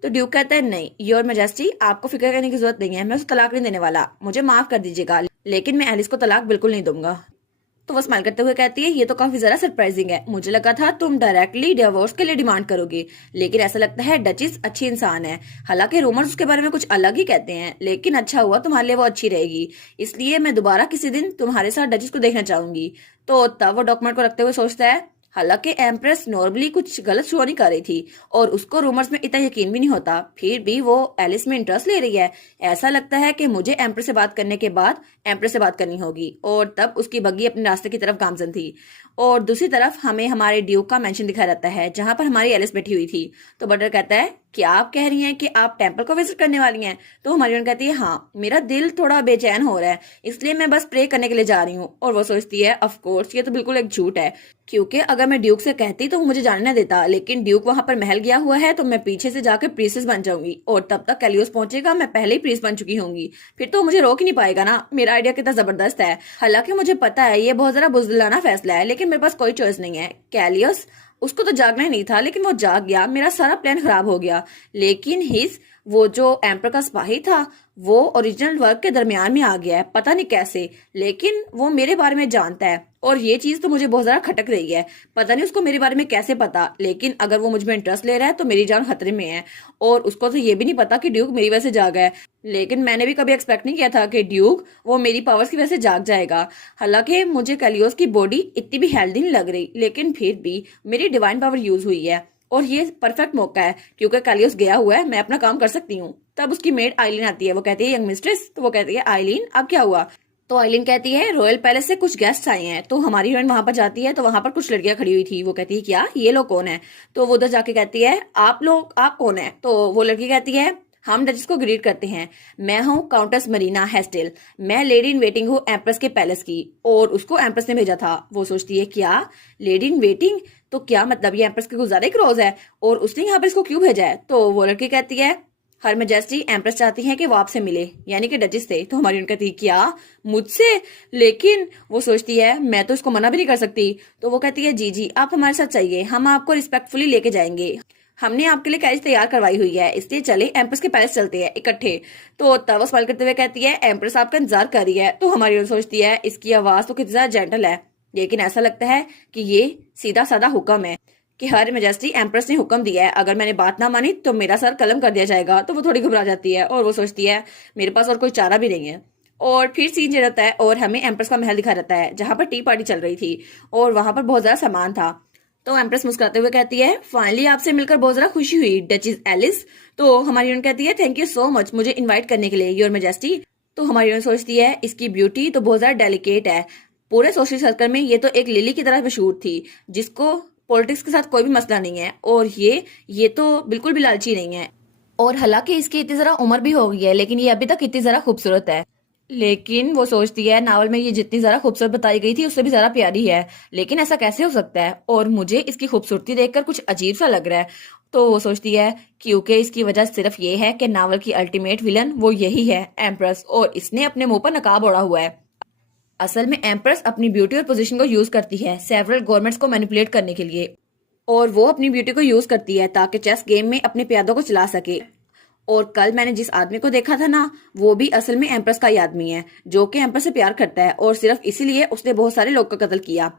तो ड्यूक कहता है नहीं योर मजेस्टी, आपको फिक्र करने की जरूरत नहीं है, मैं उसे तलाक नहीं देने वाला, मुझे माफ कर दीजिएगा, लेकिन मैं एलिस को तलाक बिल्कुल नहीं दूंगा। तो वो स्माइल करते हुए कहती है ये तो काफी जरा सरप्राइजिंग है, मुझे लगा था तुम डायरेक्टली डिवोर्स के लिए डिमांड करोगे, लेकिन ऐसा लगता है डचिस अच्छी इंसान है। हालांकि रूमर्स उसके बारे में कुछ अलग ही कहते हैं, लेकिन अच्छा हुआ तुम्हारे लिए वो अच्छी रहेगी, इसलिए मैं दोबारा किसी दिन तुम्हारे साथ डचिस को देखना चाहूंगी। तो तब वो डॉक्यूमेंट को रखते हुए सोचता है हालांकि एम्प्रेस नॉर्मली कुछ गलत शो नहीं कर रही थी और उसको रूमर्स में इतना यकीन भी नहीं होता, फिर भी वो एलिस में इंटरेस्ट ले रही है। ऐसा लगता है कि मुझे एम्प्रेस से बात करने के बाद एम्प्रेस से बात करनी होगी। और तब उसकी बग्गी अपने रास्ते की तरफ गामजन थी, और दूसरी तरफ हमें हमारे ड्यूक का मेंशन दिखाया जाता है जहां पर हमारी एलिस बैठी हुई थी। तो बटर कहता है क्या आप कह रही हैं कि आप टेंपल को विजिट करने वाली हैं? तो हमारी कहती है हाँ, मेरा दिल थोड़ा बेचैन हो रहा है, इसलिए मैं बस प्रे करने के लिए जा रही हूँ। और वो सोचती है ऑफ कोर्स ये तो बिल्कुल एक झूठ है, क्योंकि अगर मैं ड्यूक से कहती तो वो मुझे जाने न देता, लेकिन ड्यूक वहां पर महल गया हुआ है तो मैं पीछे से जाकर प्रीसेस बन जाऊंगी, और तब तक कैलियोस पहुंचेगा मैं पहले ही प्रीस बन चुकी होंगी, फिर तो मुझे रोक ही नहीं पाएगा ना। मेरा आइडिया कितना जबरदस्त है। हालांकि मुझे पता है ये बहुत जरा बुजदिलाना फैसला है, लेकिन मेरे पास कोई चॉइस नहीं है। कैलियोस उसको तो जागना ही नहीं था, लेकिन वो जाग गया, मेरा सारा प्लान खराब हो गया। लेकिन हिज वो जो एम्पर का सिपाही था वो ओरिजिनल वर्क के दरमियान में आ गया है, पता नहीं कैसे, लेकिन वो मेरे बारे में जानता है, और ये चीज तो मुझे बहुत ज्यादा खटक रही है। पता नहीं उसको मेरे बारे में कैसे पता, लेकिन अगर वो मुझ में इंटरेस्ट ले रहा है तो मेरी जान खतरे में है। और उसको तो ये भी नहीं पता कि ड्यूक मेरी वजह से जागा है, लेकिन मैंने भी कभी एक्सपेक्ट नहीं किया था कि ड्यूक वो मेरी पावर्स की वजह से जाग जाएगा। हालांकि मुझे कैलियोस की बॉडी इतनी भी हेल्दी नहीं लग रही, लेकिन फिर भी मेरी डिवाइन पावर यूज हुई है, और ये परफेक्ट मौका है क्योंकि कैलियोस गया हुआ है, मैं अपना काम कर सकती हूँ। तब उसकी मेड आइलिन आती है, वो कहती है यंग मिस्ट्रेस। तो वो कहती है आइलिन अब क्या हुआ? तो आइलिन कहती है रॉयल पैलेस से कुछ गेस्ट आए हैं। तो हमारी हीरोइन वहां पर जाती है तो वहां पर कुछ लड़कियां खड़ी हुई थी। वो कहती है क्या ये लोग कौन है? तो वो उधर जाके कहती है आप कौन है? तो वो लड़की कहती है हम डचेस को ग्रीट करते हैं, मैं हूँ काउंटेस मरीना हेस्टेल, मैं लेडी इन वेटिंग हूँ एम्प्रेस के पैलेस की, और उसको एम्प्रेस ने भेजा था। वो सोचती है क्या लेडी इन वेटिंग, तो क्या मतलब ये एम्प्रेस की कुछ ज्यादा क्रोज है, और उसने यहाँ पर इसको क्यों भेजा है? तो वो लड़की कहती है हर मेजेस्टी एम्प्रेस चाहती हैं कि वो आपसे मिले, यानी कि डचेस से। तो हमारी उनका कहती है क्या मुझसे? लेकिन वो सोचती है मैं तो इसको मना भी नहीं कर सकती। तो वो कहती है जी जी आप हमारे साथ चाहिए, हम आपको रिस्पेक्टफुली लेके जाएंगे, हमने आपके लिए कैरेज तैयार करवाई हुई है, इसलिए चले एम्प्रेस के पैलेस चलते हैं इकट्ठे। तो तब वो स्माइल करते हुए कहती है एम्प्रेस आपका इंतजार कर रही है। तो हमारी सोचती है इसकी आवाज तो कितनी ज्यादा जेंटल है, लेकिन ऐसा लगता है कि ये सीधा साधा हुक्म है कि हर मेजेस्टी एम्प्रेस ने हुक्म दिया है, अगर मैंने बात ना मानी तो मेरा सर कलम कर दिया जाएगा। तो वो थोड़ी घबरा जाती है और वो सोचती है मेरे पास और कोई चारा भी नहीं है। और फिर सीन ये रहता है और हमें एम्प्रेस का महल दिखा रहता है जहां पर टी पार्टी चल रही थी, और वहां पर बहुत ज्यादा सामान था। तो एम्प्रेस मुस्कुराते हुए कहती है फाइनली आपसे मिलकर बहुत ज्यादा खुशी हुई डचेस एलिस। तो हमारी यूनियन कहती है थैंक यू सो मच मुझे इनवाइट करने के लिए योर मेजेस्टी। तो हमारी यूनियन सोचती है इसकी ब्यूटी तो बहुत ज्यादा डेलिकेट है, पूरे सोशल सर्कल में ये तो एक लिली की तरह मशहूर थी जिसको पॉलिटिक्स के साथ कोई भी मसला नहीं है, और ये तो बिल्कुल भी लालची नहीं है, और हालांकि इसकी इतनी जरा उम्र भी हो गई है लेकिन ये अभी तक इतनी जरा खूबसूरत है। लेकिन वो सोचती है नावल में ये जितनी ज्यादा खूबसूरत बताई गई थी उससे भी ज्यादा प्यारी है, लेकिन ऐसा कैसे हो सकता है, और मुझे इसकी खूबसूरती देखकर कुछ अजीब सा लग रहा है। तो वो सोचती है क्योंकि इसकी वजह सिर्फ ये है कि नावल की अल्टीमेट विलन वो यही है एम्प्रेस, और इसने अपने मुंह पर नकाब ओढ़ा हुआ है। असल में एम्प्रेस अपनी ब्यूटी और पोजीशन को यूज करती है सेवरल गवर्नमेंट्स को मैनिपुलेट करने के लिए, और वो अपनी ब्यूटी को यूज करती है ताकि चेस गेम में अपने प्यादों को चला सके। और कल मैंने जिस आदमी को देखा था ना, वो भी असल में एम्प्रेस का ही आदमी है जो कि एम्प्रेस से प्यार करता है, और सिर्फ इसीलिए उसने बहुत सारे लोग का कत्ल किया।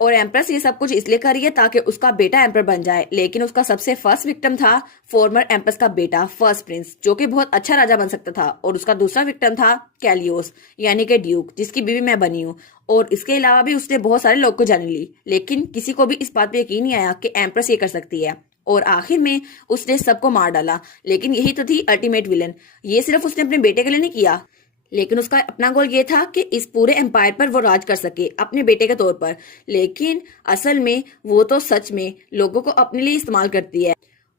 और एम्प्रेस ये सब कुछ इसलिए कर रही है ताकि उसका बेटा एम्पर बन जाए, लेकिन उसका सबसे फर्स्ट विक्टिम था फॉर्मर एम्प्रेस का बेटा फर्स्ट प्रिंस, जो कि बहुत अच्छा राजा बन सकता था। और उसका दूसरा विक्टिम था कैलियोस यानी कि ड्यूक, जिसकी बीवी मैं बनी हूँ। और इसके अलावा भी उसने बहुत सारे लोग को जान ली, लेकिन किसी को भी इस बात पे यकीन नहीं आया कि एम्प्रेस ये कर सकती है। और आखिर में उसने सबको मार डाला। लेकिन यही तो थी अल्टीमेट विलन। ये सिर्फ उसने अपने बेटे के लिए नहीं किया, लेकिन उसका अपना गोल ये था कि इस पूरे एम्पायर पर वो राज कर सके अपने बेटे के तौर पर। लेकिन असल में वो तो सच में लोगों को अपने लिए इस्तेमाल करती है,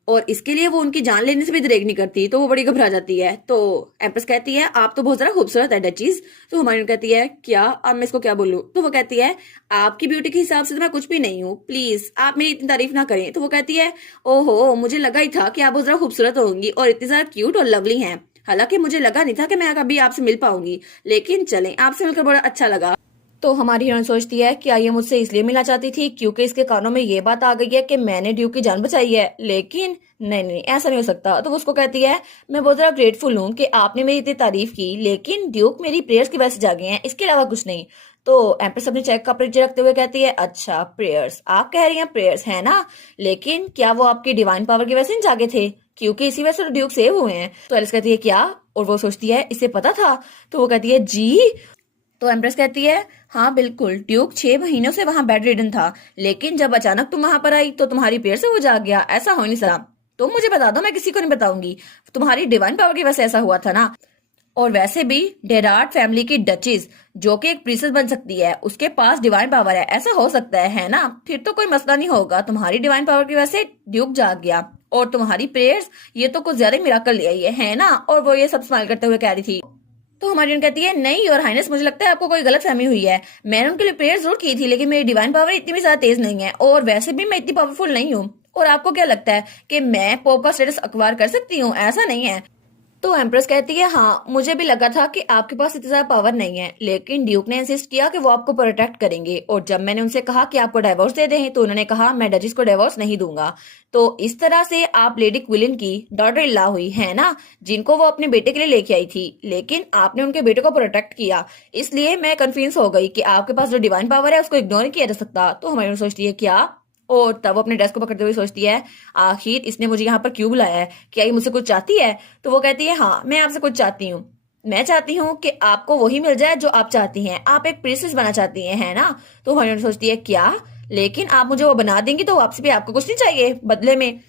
और इसके लिए वो उनकी जान लेने से भी दरेग नहीं करती। तो वो बड़ी घबरा जाती है। तो एम्प्रेस कहती है आप तो बहुत ज्यादा खूबसूरत है डचीज। तो हमारी कहती है क्या, अब मैं इसको क्या बोलूं। तो वो कहती है आपकी ब्यूटी के हिसाब से तो मैं कुछ भी नहीं हूँ, प्लीज आप मेरी इतनी तारीफ ना करें। तो वो कहती है ओहो, मुझे लगा ही था कि आप बहुत ज्यादा खूबसूरत होंगी और इतनी ज्यादा क्यूट और लवली हैं। हालांकि मुझे लगा नहीं था कि मैं कभी आपसे मिल पाऊंगी, लेकिन चलें, आपसे मिलकर बड़ा अच्छा लगा। तो हमारी हीरोइन सोचती है क्या ये मुझसे इसलिए मिलना चाहती थी क्योंकि इसके कानों में ये बात आ गई है कि मैंने ड्यूक की जान बचाई है। लेकिन नहीं नहीं, ऐसा नहीं हो सकता। तो वो उसको कहती है मैं बहुत ज्यादा ग्रेटफुल हूँ कि आपने मेरी इतनी तारीफ की, लेकिन ड्यूक मेरी प्रेयर्स की वजह से जागे हैं, इसके अलावा कुछ नहीं। तो एम्प्रेस अपने चेक का परिचय रखते हुए कहती है अच्छा प्रेयर्स, आप कह रही हैं प्रेयर्स है ना, लेकिन क्या वो आपकी डिवाइन पावर की वजह से नहीं जागे थे, क्योंकि इसी वजह से ड्यूक सेव हुए हैं। तो एलिस कहती है क्या, और वो सोचती है इसे पता था। तो वो कहती है जी। तो एम्प्रेस कहती है हाँ बिल्कुल, ड्यूक 6 महीनों से वहां बेड रिडन था, लेकिन जब अचानक तुम वहां पर आई तो तुम्हारी पेड़ से वो जाग गया, ऐसा हो नहीं सकता। तुम मुझे बता दो, मैं किसी को नहीं बताऊंगी। तुम्हारी डिवाइन पावर की वजह से ऐसा हुआ था ना। और वैसे भी डेरार्ड फैमिली की डचेस, जो कि एक प्रिंसेस बन सकती है, उसके पास डिवाइन पावर है, ऐसा हो सकता है ना। फिर तो कोई मसला नहीं होगा, तुम्हारी डिवाइन पावर की वजह से ड्यूक जाग गया और तुम्हारी प्रेयर्स ये तो कुछ ज्यादा मिराकल ले आई है ना। और वो ये सब स्माइल करते हुए कह रही थी। तो हमारी उन कहती है नहीं योर हाइनेस, मुझे लगता है आपको कोई गलत फहमी हुई है। मैंने उनके लिए प्रेयर जरूर की थी, लेकिन मेरी डिवाइन पावर इतनी भी ज्यादा तेज नहीं है, और वैसे भी मैं इतनी पावरफुल नहीं हूँ। और आपको क्या लगता है कि मैं पोप का स्टेटस अक्वायर कर सकती हूँ? ऐसा नहीं है। तो एम्प्रेस कहती है हाँ मुझे भी लगा था कि आपके पास इतनी ज्यादा पावर नहीं है, लेकिन ड्यूक ने इंसिस्ट किया कि वो आपको प्रोटेक्ट करेंगे। और जब मैंने उनसे कहा कि आपको डाइवोर्स दे दें, तो उन्होंने कहा मैं डचिस को डाइवोर्स नहीं दूंगा। तो इस तरह से आप लेडी क्विलिन की डॉटर इन लॉ हुई है ना, जिनको वो अपने बेटे के लिए लेके आई थी, लेकिन आपने उनके बेटे को प्रोटेक्ट किया। इसलिए मैं कन्फ्यूज हो गई कि आपके पास जो डिवाइन पावर है उसको इग्नोर नहीं किया जा सकता। तो हमारी सोचती है क्या, और तब वो अपने ड्रेस को पकड़ते हुए सोचती है आखिर इसने मुझे यहाँ पर क्यों बुलाया है, क्या ये मुझसे कुछ चाहती है? तो वो कहती है हाँ मैं आपसे कुछ चाहती हूँ। मैं चाहती हूँ कि आपको वही मिल जाए जो आप चाहती हैं, आप एक प्रिंसेस बना चाहती हैं है ना। तो हमारी सोचती है क्या, लेकिन आप मुझे वो बना देंगी तो वापस भी आपको कुछ नहीं चाहिए बदले में?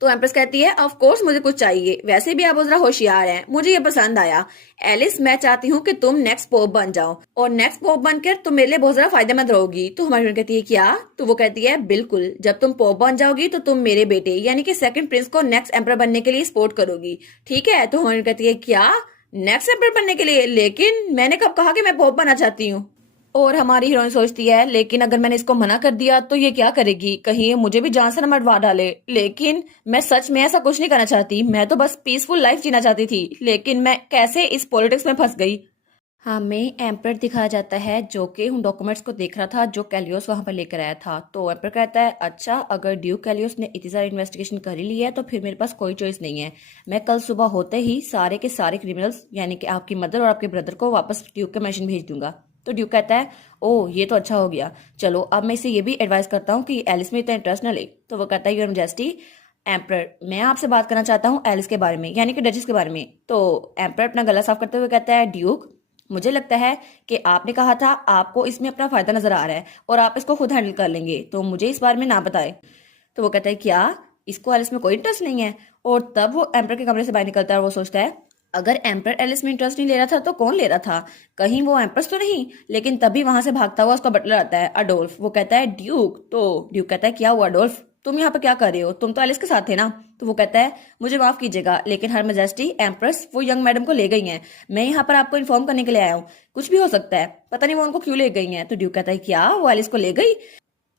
तो एम्प्रेस कहती है ऑफ कोर्स मुझे कुछ चाहिए, वैसे भी आप जरा होशियार हैं, मुझे ये पसंद आया। एलिस मैं चाहती हूँ कि तुम नेक्स्ट पोप बन जाओ, और नेक्स्ट पोप बनकर तुम मेरे लिए बहुत ज्यादा फायदेमंद रहोगी। तो हमारी बहन कहती है क्या? तो वो कहती है बिल्कुल, जब तुम पोप बन जाओगी तो तुम मेरे बेटे यानी कि सेकंड प्रिंस को नेक्स्ट एम्पर बनने के लिए सपोर्ट करोगी, ठीक है? तो हमारी बहन कहती है क्या, नेक्स्ट एम्पर बनने के लिए? लेकिन मैंने कब कहा कि मैं पोप बनना चाहती हूँ? और हमारी हीरोइन सोचती है लेकिन अगर मैंने इसको मना कर दिया तो ये क्या करेगी, कहीं ये मुझे भी जान से न मरवा डाले। लेकिन मैं सच में ऐसा कुछ नहीं करना चाहती, मैं तो बस पीसफुल लाइफ जीना चाहती थी, लेकिन मैं कैसे इस पॉलिटिक्स में फंस गई। हमें एम्पर दिखाया जाता है जो कि उन डॉक्यूमेंट्स को देख रहा था जो कैलियोस वहां पर लेकर आया था। तो एम्पर कहता है अच्छा, अगर ड्यूक कैलियोस ने इतनी सारी इन्वेस्टिगेशन कर ही ली है तो फिर मेरे पास कोई चॉइस नहीं है। मैं कल सुबह होते ही सारे के सारे क्रिमिनल्स यानी कि आपकी मदर और आपके ब्रदर को वापस ड्यूक के मैशन भेज दूंगा। तो ड्यूक कहता है ओह ये तो अच्छा हो गया, चलो अब मैं इसे ये भी एडवाइस करता हूँ कि एलिस में इतना इंटरेस्ट न ले। तो वो कहता है योर मैजेस्टी, एम्पर मैं आपसे बात करना चाहता हूँ एलिस के बारे में यानी कि डचिस के बारे में। तो एम्पर अपना गला साफ करते हुए कहता है ड्यूक मुझे लगता है कि आपने कहा था आपको इसमें अपना फायदा नजर आ रहा है और आप इसको खुद हैंडल कर लेंगे, तो मुझे इस बारे में ना बताए। तो वो कहता है क्या, इसको एलिस में कोई इंटरेस्ट नहीं है? और तब वो एम्पर के कमरे से बाहर निकलता है और वो सोचता है अगर एम्पर एलिस में इंटरेस्ट नहीं ले रहा था तो कौन ले रहा था, कहीं वो एम्प्रेस तो नहीं? लेकिन तभी वहां से भागता हुआ उसका बटलर आता है अडोल्फ। वो कहता है ड्यूक। तो ड्यूक कहता है क्या हुआ अडोल्फ, तुम यहाँ पर क्या कर रहे हो, तुम तो एलिस के साथ थे ना? तो वो कहता है मुझे माफ कीजिएगा लेकिन हर मेजेस्टी एम्प्रेस वो यंग मैडम को ले गई हैं, मैं यहाँ पर आपको इन्फॉर्म करने के लिए आया हूँ, कुछ भी हो सकता है, पता नहीं वो उनको क्यों ले गई हैं। तो ड्यूक कहता है क्या वो एलिस को ले गई?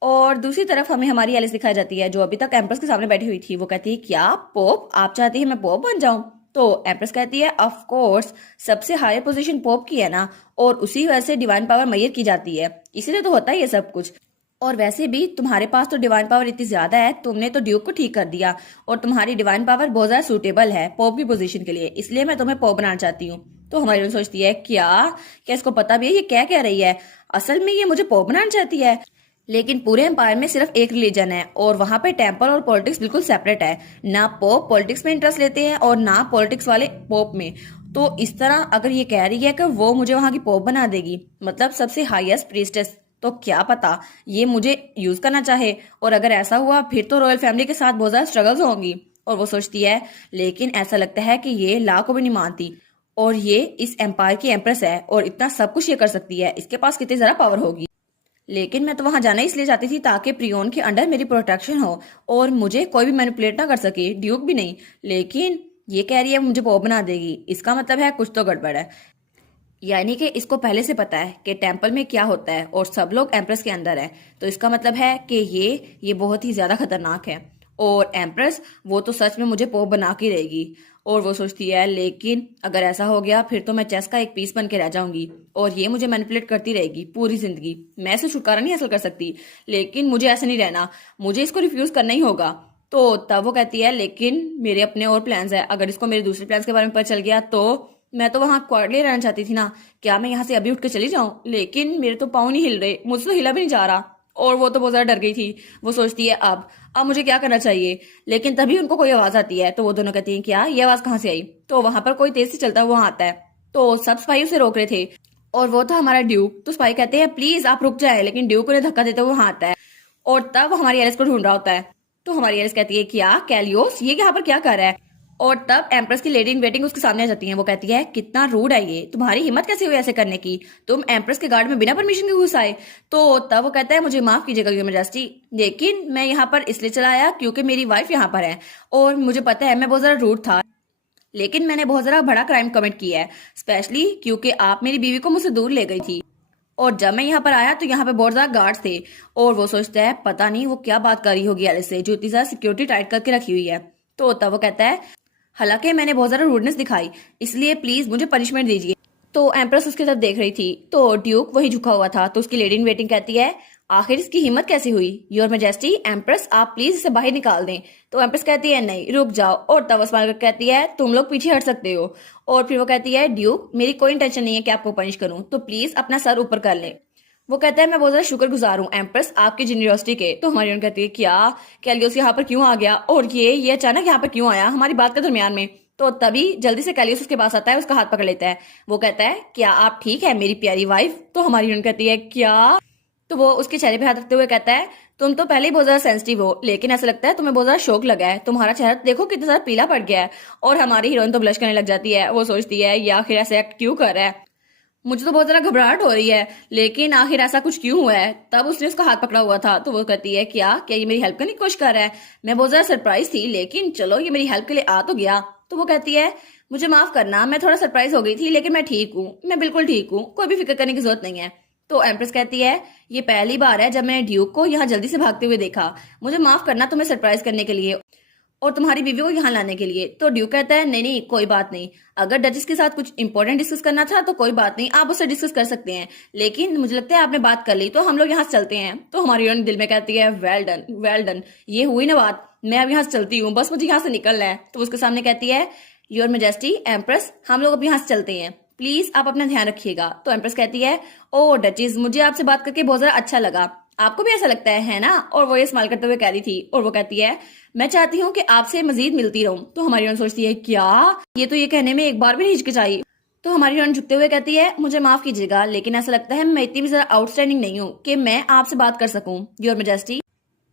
और दूसरी तरफ हमें हमारी एलिस दिखाई जाती है जो अभी तक एम्प्रेस के सामने बैठी हुई थी। वो कहती है क्या पोप, आप चाहती है मैं पोप बन जाऊं? तो एम्प्रेस कहती है ऑफ कोर्स, सबसे हायर पोजीशन पोप की है ना, और उसी वजह से डिवाइन पावर मैयर की जाती है, इसीलिए तो होता है ये सब कुछ। और वैसे भी तुम्हारे पास तो डिवाइन पावर इतनी ज्यादा है, तुमने तो ड्यूक को ठीक कर दिया, और तुम्हारी डिवाइन पावर बहुत ज्यादा सूटेबल है पोप की पोजीशन के लिए, इसलिए मैं तुम्हें पोप बनाना चाहती हूँ। तो हमारी सोचती है क्या, क्या इसको पता भी है ये क्या कह रही है, असल में ये मुझे पोप बनाना चाहती है? लेकिन पूरे एम्पायर में सिर्फ एक रिलीजन है और वहां पे टेम्पल और पॉलिटिक्स बिल्कुल सेपरेट है। ना पोप पॉलिटिक्स में इंटरेस्ट लेते हैं और ना पॉलिटिक्स वाले पोप में। तो इस तरह अगर ये कह रही है कि वो मुझे वहां की पोप बना देगी, मतलब सबसे हाईएस्ट प्रीस्टेस, तो क्या पता ये मुझे यूज करना चाहे। और अगर ऐसा हुआ फिर तो रॉयल फैमिली के साथ बहुत ज्यादा स्ट्रगल्स होंगी। और वो सोचती है लेकिन ऐसा लगता है कि ये लॉ को भी नहीं मानती और ये इस एम्पायर की एम्प्रेस है और इतना सब कुछ ये कर सकती है, इसके पास कितनी ज्यादा पावर होगी। लेकिन मैं तो वहां जाना इसलिए चाहती थी ताकि प्रियोन के अंडर मेरी प्रोटेक्शन हो और मुझे कोई भी मैनिपुलेट ना कर सके, ड्यूक भी नहीं। लेकिन ये कह रही है मुझे पॉप बना देगी, इसका मतलब है कुछ तो गड़बड़ है। यानी कि इसको पहले से पता है कि टेम्पल में क्या होता है और सब लोग एम्प्रेस के अंदर है। तो इसका मतलब है कि ये बहुत ही ज्यादा खतरनाक है और एम्प्रेस वो तो सच में मुझे पोप बना के रहेगी। और वो सोचती है लेकिन अगर ऐसा हो गया फिर तो मैं चेस का एक पीस बन के रह जाऊंगी और ये मुझे मैनिपुलेट करती रहेगी पूरी जिंदगी। मैं इसे छुटकारा नहीं हासिल कर सकती, लेकिन मुझे ऐसा नहीं रहना, मुझे इसको रिफ्यूज करना ही होगा। तो तब वो कहती है लेकिन मेरे अपने और प्लान्स है, अगर इसको मेरे दूसरे प्लान्स के बारे में पता चल गया तो मैं तो वहां क्वार्टरली रहना चाहती थी ना, क्या मैं यहाँ से अभी उठ के चली जाऊं? लेकिन मेरे तो पाँव नहीं हिल रहे, मुझसे तो हिला भी नहीं जा रहा। और वो तो बहुत ज्यादा डर गई थी। वो सोचती है अब मुझे क्या करना चाहिए। लेकिन तभी उनको कोई आवाज आती है तो वो दोनों कहती हैं क्या ये आवाज कहाँ से आई? तो वहां पर कोई तेज से चलता हुआ आता है। तो सब सिपाही उसे रोक रहे थे और वो था हमारा ड्यूक। तो सिपाही कहते हैं प्लीज आप रुक जाए, लेकिन ड्यूक उन्हें धक्का देते हुए वहां आता है और तब वो हमारी एलिस को ढूंढ रहा होता है। तो हमारी एलिस कहती है क्या कैलियोस ये यहाँ पर क्या कर रहा है? और तब एम्प्रेस की लेडी इन वेटिंग उसके सामने आ जाती है। वो कहती है कितना रूड है ये, तुम्हारी हिम्मत कैसे हुई ऐसे करने की? तुम एम्प्रेस के गार्ड में बिना परमिशन के घुस आए। तो तब वो कहता है मुझे माफ कीजिएगा योर मैजेस्टी, लेकिन मैं यहाँ पर इसलिए चला आया क्योंकि मेरी वाइफ यहाँ पर है और मुझे पता है मैं बहुत ज्यादा रूड था, लेकिन मैंने बहुत ज्यादा बड़ा क्राइम कमिट किया है, स्पेशली क्योंकि आप मेरी बीवी को मुझसे दूर ले गई थी। और जब मैं यहाँ पर आया तो यहाँ पे बहुत ज्यादा गार्ड्स थे और वो सोचता है पता नहीं वो क्या बात कर रही होगी एलिस से जो इतनी ज्यादा सिक्योरिटी टाइट करके रखी हुई है। तो तब वो कहता है हालांकि मैंने बहुत ज्यादा रूडनेस दिखाई, इसलिए प्लीज मुझे पनिशमेंट दीजिए। तो एम्प्रेस उसकी तरफ देख रही थी तो ड्यूक वही झुका हुआ था। तो उसकी लेडी इन वेटिंग कहती है आखिर इसकी हिम्मत कैसे हुई? योर मैजेस्टी एम्प्रेस आप प्लीज इसे बाहर निकाल दें। तो एम्प्रेस कहती है नहीं रुक जाओ। और तब स्माइल करके कहती है तुम लोग पीछे हट सकते हो। और फिर वो कहती है ड्यूक मेरी कोई इंटेंशन नहीं है कि आपको पनिश करूं, तो प्लीज अपना सर ऊपर कर ले। वो कहता है मैं बहुत ज्यादा शुक्रगुजार हूँ एम्प्रेस आपकी जेनियोसिटी के। तो हमारी उन कहती है क्या कैलियोस यहाँ पर क्यों आ गया और ये अचानक यहाँ पर क्यों आया हमारी बात के दरमियान में? तो तभी जल्दी से कैलियोस उसके पास आता है, उसका हाथ पकड़ लेता है। वो कहता है क्या आप ठीक है मेरी प्यारी वाइफ? तो हमारी उन कहती है क्या? तो वो उसके चेहरे पे हाथ रखते हुए कहता है तुम तो पहले ही बहुत ज्यादा सेंसिटिव हो, लेकिन ऐसा लगता है तुम्हें बहुत ज्यादा शौक लगा है, तुम्हारा चेहरा देखो कितना ज्यादा पीला पड़ गया है। और हमारी हीरोइन तो ब्लश करने लग जाती है। वो सोचती है ये आखिर ऐसे एक्ट क्यों कर रहा है, मुझे तो बहुत ज्यादा घबराहट हो रही है, लेकिन आखिर ऐसा कुछ क्यों हुआ है? तब उसने उसका हाथ पकड़ा हुआ था। तो वो कहती है क्या क्या ये मेरी हेल्प करने की कोशिश कर रहा है? मैं बहुत ज्यादा सरप्राइज थी, लेकिन चलो ये मेरी हेल्प के लिए आ तो गया। तो वो कहती है मुझे माफ करना, मैं थोड़ा सरप्राइज हो गई थी, लेकिन मैं ठीक हूँ, मैं बिल्कुल ठीक हूँ, कोई भी फिक्र करने की जरूरत नहीं है। तो एम्प्रेस कहती है ये पहली बार है जब मैंने ड्यूक को यहाँ जल्दी से भागते हुए देखा, मुझे माफ करना तुम्हें सरप्राइज करने के लिए और तुम्हारी बीवी को यहाँ लाने के लिए। तो ड्यूक कहता है नहीं नहीं कोई बात नहीं, अगर डचेस के साथ कुछ इंपॉर्टेंट डिस्कस करना था तो कोई बात नहीं, आप उससे डिस्कस कर सकते हैं, लेकिन मुझे लगता है आपने बात कर ली तो हम लोग यहाँ से चलते हैं। तो हमारी दिल में कहती है वेल डन, ये हुई ना बात, मैं अब यहाँ से चलती हूँ, बस मुझे यहाँ से निकलना है। तो उसके सामने कहती है योर मैजेस्टी एम्प्रेस हम लोग अब यहाँ से चलते हैं, प्लीज आप अपना ध्यान रखिएगा। तो एम्प्रेस कहती है ओ डचेस मुझे आपसे बात करके बहुत ज्यादा अच्छा लगा, आपको भी ऐसा लगता है ना? और वो ये स्माइल करते हुए कह रही थी और वो कहती है मैं चाहती हूँ कि आपसे मजीद मिलती रहूं। तो हमारी रन सोचती है क्या ये तो ये कहने में एक बार भी नहीं हिचकिचाई। तो हमारी रन झुकते हुए कहती है मुझे माफ कीजिएगा, लेकिन ऐसा लगता है मैं इतनी भी ज्यादा आउटस्टैंडिंग नहीं हूँ कि मैं आपसे बात कर सकूं योर मैजेस्टी।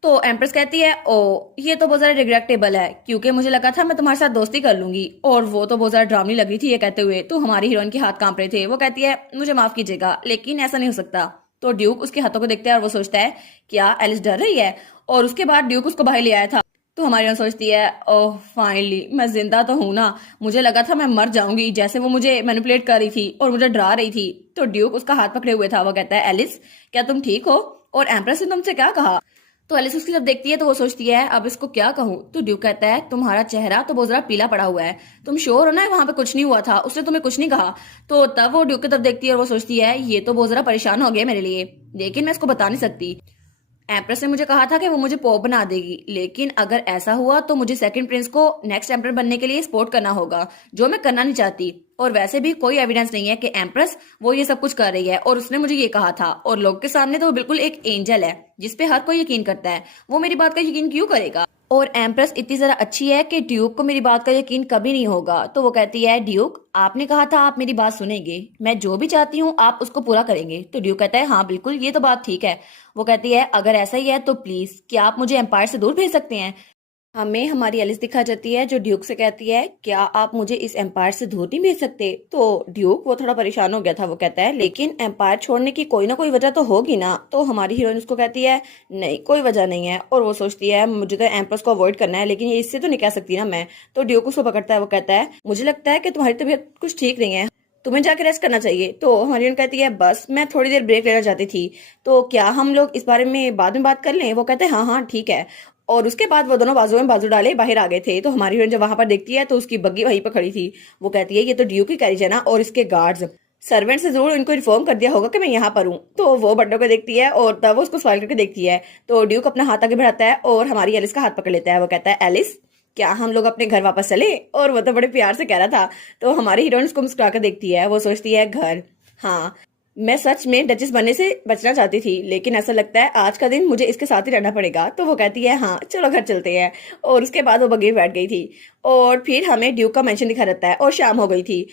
तो एम्प्रेस कहती है ओ ये तो बहुत ज्यादा रिग्रेटेबल है, क्योंकि मुझे लगा था मैं तुम्हारे साथ दोस्ती कर लूंगी। और वो तो बहुत ज्यादा ड्रामनी लग रही थी ये कहते हुए। तो हमारी हीरोइन के हाथ कांप रहे थे। वो कहती है मुझे माफ कीजिएगा, लेकिन ऐसा नहीं हो सकता। तो ड्यूक उसके हाथों को देखता है और वो सोचता है क्या एलिस डर रही है? और उसके बाद ड्यूक उसको बाहर ले आया था। तो हमारी हीरोइन सोचती है ओह फाइनली मैं जिंदा तो हूं ना, मुझे लगा था मैं मर जाऊंगी जैसे वो मुझे मैनिपुलेट कर रही थी और मुझे डरा रही थी। तो ड्यूक उसका हाथ पकड़े हुए था। वो कहता है एलिस क्या तुम ठीक हो? और एम्प्रेस ने तुमसे क्या कहा? तो एलिस उसकी जब देखती है तो वो सोचती है अब इसको क्या कहूँ। तो ड्यूक कहता है तुम्हारा चेहरा तो बहुत ज्यादा पीला पड़ा हुआ है, तुम श्योर हो ना वहां पे कुछ नहीं हुआ था, उसने तुम्हें कुछ नहीं कहा? तो तब वो ड्यूक की तरफ देखती है और वो सोचती है ये तो बहुत ज्यादा परेशान हो गया मेरे लिए, लेकिन मैं इसको बता नहीं सकती। एम्प्रेस ने मुझे कहा था कि वो मुझे पोप बना देगी, लेकिन अगर ऐसा हुआ तो मुझे सेकंड प्रिंस को नेक्स्ट एम्पर बनने के लिए सपोर्ट करना होगा, जो मैं करना नहीं चाहती। और वैसे भी कोई एविडेंस नहीं है कि एम्प्रेस वो ये सब कुछ कर रही है, और उसने मुझे ये कहा था, और लोग के सामने तो वो बिल्कुल एक एंजल है जिसपे हर कोई यकीन करता है। वो मेरी बात का यकीन क्यों करेगा? और एम्प्रेस इतनी जरा अच्छी है कि ड्यूक को मेरी बात का यकीन कभी नहीं होगा। तो वो कहती है, ड्यूक आपने कहा था आप मेरी बात सुनेंगे, मैं जो भी चाहती हूँ आप उसको पूरा करेंगे। तो ड्यूक कहता है, हाँ बिल्कुल, ये तो बात ठीक है। वो कहती है, अगर ऐसा ही है तो प्लीज क्या आप मुझे एम्पायर से दूर भेज सकते हैं? हमें हमारी एलिस दिखा जाती है जो ड्यूक से कहती है, क्या आप मुझे इस एम्पायर से दूर नहीं भेज सकते? तो ड्यूक वो थोड़ा परेशान हो गया था। वो कहता है, लेकिन एम्पायर छोड़ने की कोई ना कोई वजह तो होगी ना। तो हमारी हीरोइन उसको कहती है, नहीं कोई वजह नहीं है। और वो सोचती है, मुझे तो एम्प्रेस को अवॉइड करना है, लेकिन ये इससे तो नहीं कह सकती ना मैं। तो ड्यूक उसको पकड़ता है। वो कहता है, मुझे लगता है कि तुम्हारी तबीयत कुछ ठीक नहीं है, तुम्हें जाके रेस्ट करना चाहिए। तो हमारी हीरोइन कहती है, बस मैं थोड़ी देर ब्रेक लेना चाहती थी, तो क्या हम लोग इस बारे में बाद में बात कर लें? वो कहते हैं, हाँ हाँ ठीक है। और उसके बाद वो दोनों बाजू में बाजू डाले बाहर आ गए थे। तो हमारी हीरोइन जब वहां पर देखती है तो उसकी बग्गी वहीं पर खड़ी थी। वो कहती है, ये तो ड्यूक की कैरेज है ना, और इसके गार्ड्स सर्वेंट से जरूर इनको इन्फॉर्म कर दिया होगा कि मैं यहाँ पर हूँ। तो वो बड्डो को देखती है और तब वो उसको सवाल करके देखती है। तो ड्यूक अपना हाथ आगे बढ़ाता है और हमारी एलिस का हाथ पकड़ लेता है। वो कहता है, एलिस क्या हम लोग अपने घर वापस चले? और वो तो बड़े प्यार से कह रहा था। तो हमारी हीरोइन उसको मुस्कुरा कर देखती है। वो सोचती है, घर, हाँ मैं सच में डचेस बनने से बचना चाहती थी, लेकिन ऐसा लगता है आज का दिन मुझे इसके साथ ही रहना पड़ेगा। तो वो कहती है, हाँ चलो घर चलते हैं। और उसके बाद वो बगीर बैठ गई थी। और फिर हमें ड्यूक का मेंशन दिखा रहता है और शाम हो गई थी।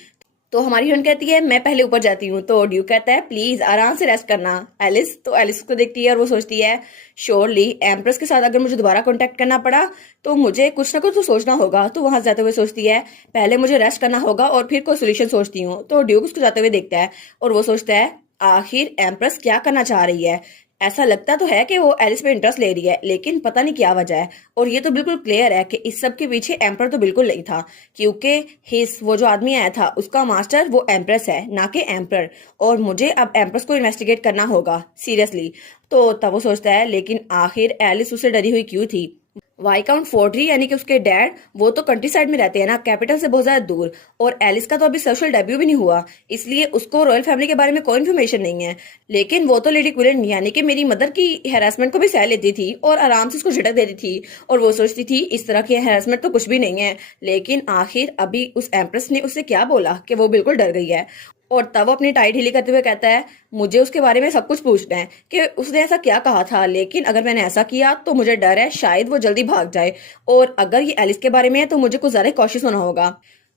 तो हमारी हीरोइन कहती है, मैं पहले ऊपर जाती हूँ। तो ड्यूक कहता है, प्लीज आराम से रेस्ट करना एलिस। तो एलिस को देखती है और वो सोचती है, श्योरली एम्प्रेस के साथ अगर मुझे दोबारा कांटेक्ट करना पड़ा तो मुझे कुछ ना कुछ तो सोचना होगा। तो वहां जाते हुए सोचती है, पहले मुझे रेस्ट करना होगा और फिर कोई सोल्यूशन सोचती हूँ। तो ड्यूक उसको जाते हुए देखता है और वो सोचता है, आखिर एम्प्रेस क्या करना चाह रही है? ऐसा लगता तो है कि वो एलिस पे इंटरेस्ट ले रही है, लेकिन पता नहीं क्या वजह है। और ये तो बिल्कुल क्लियर है कि इस सब के पीछे एम्पर तो बिल्कुल नहीं था, क्योंकि हिस वो जो आदमी आया था उसका मास्टर वो एम्प्रेस है, ना कि एम्पर। और मुझे अब एम्प्रेस को इन्वेस्टिगेट करना होगा सीरियसली। तो तब वो सोचता है, लेकिन आखिर एलिस उससे डरी हुई क्यों थी? वाइकाउंट फोर्ड्री यानी कि उसके डैड वो तो कंट्री साइड में रहते हैं ना, कैपिटल से बहुत ज्यादा दूर। और एलिस का तो अभी सोशल डेब्यू भी नहीं हुआ, इसलिए उसको रॉयल फैमिली के बारे में कोई इन्फॉर्मेशन नहीं है। लेकिन वो तो लेडी क्विलन यानी कि मेरी मदर की हैरेसमेंट को भी सह लेती थी और आराम से उसको झटक देती थी। और वो सोचती थी इस तरह की हैरेसमेंट तो कुछ भी नहीं है। लेकिन आखिर अभी उस एम्प्रेस ने उससे क्या बोला कि वो बिल्कुल डर गई है। और तब वो अपनी टाई ढीली करते हुए कहता है, मुझे उसके बारे में सब कुछ पूछना है कि उसने ऐसा क्या कहा था, लेकिन अगर मैंने ऐसा किया तो मुझे डर है शायद वो जल्दी भाग जाए। और अगर ये एलिस के बारे में है तो मुझे कुछ ज्यादा कॉशियस होना होगा।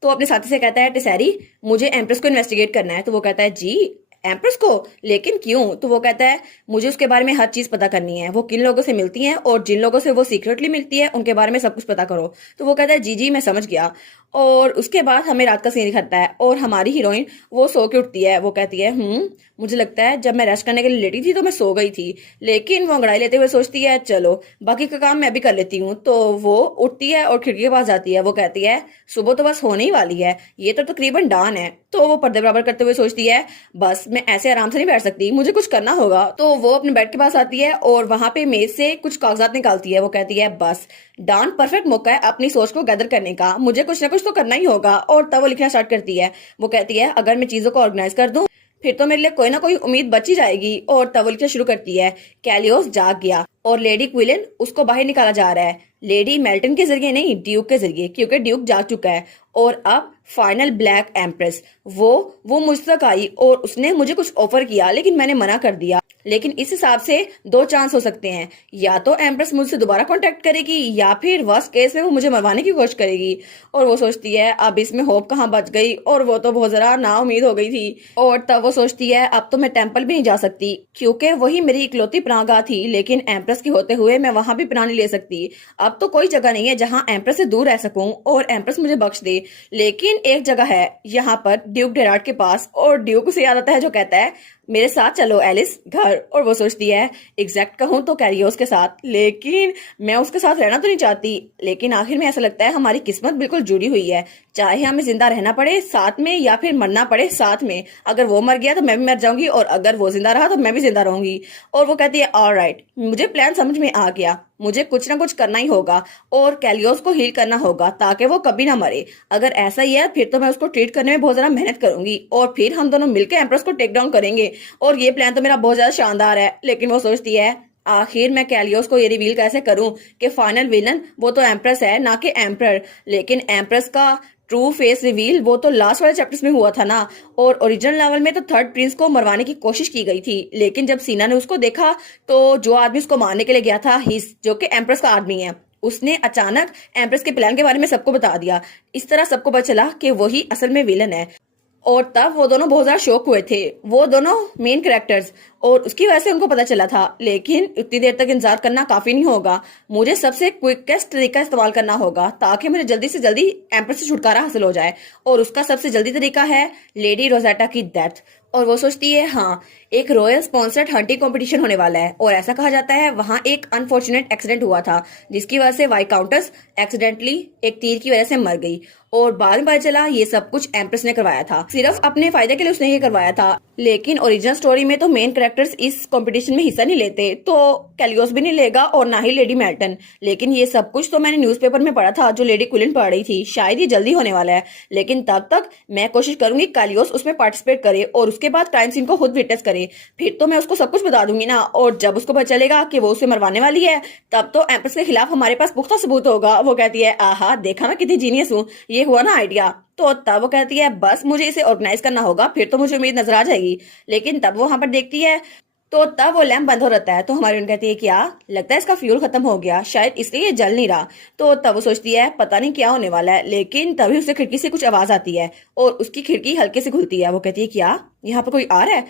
तो अपने साथी से कहता है, टिसैरी मुझे एम्प्रेस को इन्वेस्टिगेट करना है। तो वो कहता है, जी एम्प्रेस को, लेकिन क्यों? तो वो कहता है, मुझे उसके बारे में हर चीज पता करनी है, वो किन लोगों से मिलती है और जिन लोगों से वो सीक्रेटली मिलती है उनके बारे में सब कुछ पता करो। तो वो कहता है, जी जी मैं समझ गया। और उसके बाद हमें रात का सीन दिखाता है और हमारी हीरोइन वो सो के उठती है। वो कहती है, मुझे लगता है जब मैं रेस्ट करने के लिए लेटी थी तो मैं सो गई थी। लेकिन वो अंगड़ाई लेते हुए सोचती है, चलो बाकी का काम मैं भी कर लेती हूँ। तो वो उठती है और खिड़की के पास जाती है। वो कहती है, सुबह तो बस होने ही वाली है, ये तो तकरीबन डान है। तो वो पर्दे बराबर करते हुए सोचती है, बस मैं ऐसे आराम से नहीं बैठ सकती, मुझे कुछ करना होगा। तो वो अपने बेड के पास आती है और वहां पे मेज से कुछ कागजात निकालती है। वो कहती है, बस डान परफेक्ट मौका है अपनी सोच को गैदर करने का, मुझे कुछ ना कुछ तो करना ही होगा। और तब वो लिखना स्टार्ट करती है। वो कहती है, अगर मैं चीजों को ऑर्गेनाइज कर दूं फिर तो मेरे लिए कोई ना कोई उम्मीद बची जाएगी। और तब वो लिखना शुरू करती है, कैलियोस जाग गया और लेडी क्विलन उसको बाहर निकाला जा रहा है, लेडी मेल्टन के जरिए नहीं, ड्यूक के जरिए, क्योंकि ड्यूक जाग चुका है। और अब फाइनल ब्लैक एम्प्रेस वो मुझ तक आई और उसने मुझे कुछ ऑफर किया, लेकिन मैंने मना कर दिया। लेकिन इस हिसाब से दो चांस हो सकते हैं, या तो एम्प्रेस मुझसे दोबारा कांटेक्ट करेगी या फिर वर्स्ट केस में वो मुझे मरवाने की कोशिश करेगी। और वो सोचती है, अब इसमें होप कहाँ बच गई, और वो तो बहुत जरा ना उम्मीद हो गई थी। और तब वो सोचती है, अब तो मैं टेम्पल भी नहीं जा सकती क्योंकि वही मेरी इकलौती पनाहगाह थी, लेकिन एम्प्रेस की होते हुए मैं वहां भी पनाह नहीं ले सकती। अब तो कोई जगह नहीं है जहाँ एम्प्रेस से दूर रह सकूं और एम्प्रेस मुझे बख्श दे। लेकिन एक जगह है यहाँ पर ड्यूक डेराड के पास, और ड्यूक उसे याद आता है जो कहता है, मेरे साथ चलो एलिस घर। और वो सोचती है, एग्जैक्ट कहूं तो कैरियोस के साथ, लेकिन मैं उसके साथ रहना तो नहीं चाहती। लेकिन आखिर में ऐसा लगता है हमारी किस्मत बिल्कुल जुड़ी हुई है, चाहे हमें जिंदा रहना पड़े साथ में या फिर मरना पड़े साथ में। अगर वो मर गया तो मैं भी मर जाऊंगी और अगर वो जिंदा रहा तो मैं भी जिंदा रहूंगी। और वो कहती है, ऑलराइट मुझे प्लान समझ में आ गया, मुझे कुछ ना कुछ करना ही होगा और कैलियोस को हील करना होगा ताकि वो कभी ना मरे। अगर ऐसा ही है फिर तो मैं उसको ट्रीट करने में बहुत ज्यादा मेहनत करूंगी और फिर हम दोनों मिलकर एम्प्रेस को टेक डाउन करेंगे। और ये प्लान तो मेरा बहुत ज्यादा शानदार है। लेकिन वो सोचती है, आखिर मैं कैलियोस को ये रिवील कैसे करूं कि फाइनल विलन वो तो एम्प्रेस है ना कि एम्प्रर। लेकिन एम्प्रेस का ट्रू फेस रिवील वो तो लास्ट वाले चैप्टर्स में हुआ था ना। और ओरिजिनल नॉवल में तो थर्ड प्रिंस को मरवाने की कोशिश की गई थी, लेकिन जब सीना ने उसको देखा तो जो आदमी उसको मारने के लिए गया था हिस, जो कि एम्प्रेस का आदमी है, उसने अचानक एम्प्रेस के प्लान के बारे में सबको बता दिया। इस तरह सबको पता चला कि वही असल में विलन है। और तब वो दोनों बहुत ज्यादा शौक हुए थे, वो दोनों मेन कैरेक्टर्स, और उसकी वजह से उनको पता चला था। लेकिन उतनी देर तक इंतजार करना काफी नहीं होगा, मुझे सबसे क्विकेस्ट तरीका इस्तेमाल करना होगा ताकि मुझे जल्दी से जल्दी एम्प्रेस से छुटकारा हासिल हो जाए। और उसका सबसे जल्दी तरीका है लेडी रोजेटा की डेथ। और वो सोचती है हाँ, एक रॉयल स्पॉन्सर्ड हंटिंग कंपटीशन होने वाला है, और ऐसा कहा जाता है वहां एक अनफॉर्चुनेट एक्सीडेंट हुआ था जिसकी वजह से वाइकाउंटस एक्सीडेंटली एक तीर की वजह से मर गई। और बाद में पता चला ये सब कुछ एम्प्रेस ने करवाया था, सिर्फ अपने फायदे के लिए उसने ये करवाया था। लेकिन ओरिजिनल स्टोरी में तो मेन कैरेक्टर्स इस कंपटीशन में हिस्सा नहीं लेते, तो कैलियोस भी नहीं लेगा और ना ही लेडी मेल्टन। लेकिन ये सब कुछ तो मैंने न्यूज़पेपर में पढ़ा था जो लेडी क्विलिन पढ़ रही थी, शायद ये जल्दी होने वाला है। लेकिन तब तक मैं कोशिश करूंगी कैलियोस उसमें पार्टिसिपेट करे और उसके बाद क्राइम सीन को खुद विटनेस करे, फिर तो मैं उसको सब कुछ बता दूंगी ना। और जब उसको पता चलेगा कि वो उसे मरवाने वाली है, तब तो एम्प्रेस के खिलाफ हमारे पास पुख्ता सबूत होगा। वो कहती है आहा, देखा मैं कितनी जीनियस हूँ, ये हुआ ना आइडिया। तो तब वो कहती है बस मुझे इसे ऑर्गेनाइज करना होगा, फिर तो मुझे उम्मीद नजर आ जाएगी। लेकिन तब वो वहां पर देखती है तो तब वो लैंप बंद हो रहता है, तो हमारी उन कहती है क्या लगता है इसका फ्यूल खत्म हो गया, शायद इसलिए ये जल नहीं रहा। तो तब वो सोचती है पता नहीं क्या होने वाला है। लेकिन तभी उसे खिड़की से कुछ आवाज आती है और उसकी खिड़की हल्के से खुलती है। वो कहती है क्या यहाँ पर कोई आ रहा है?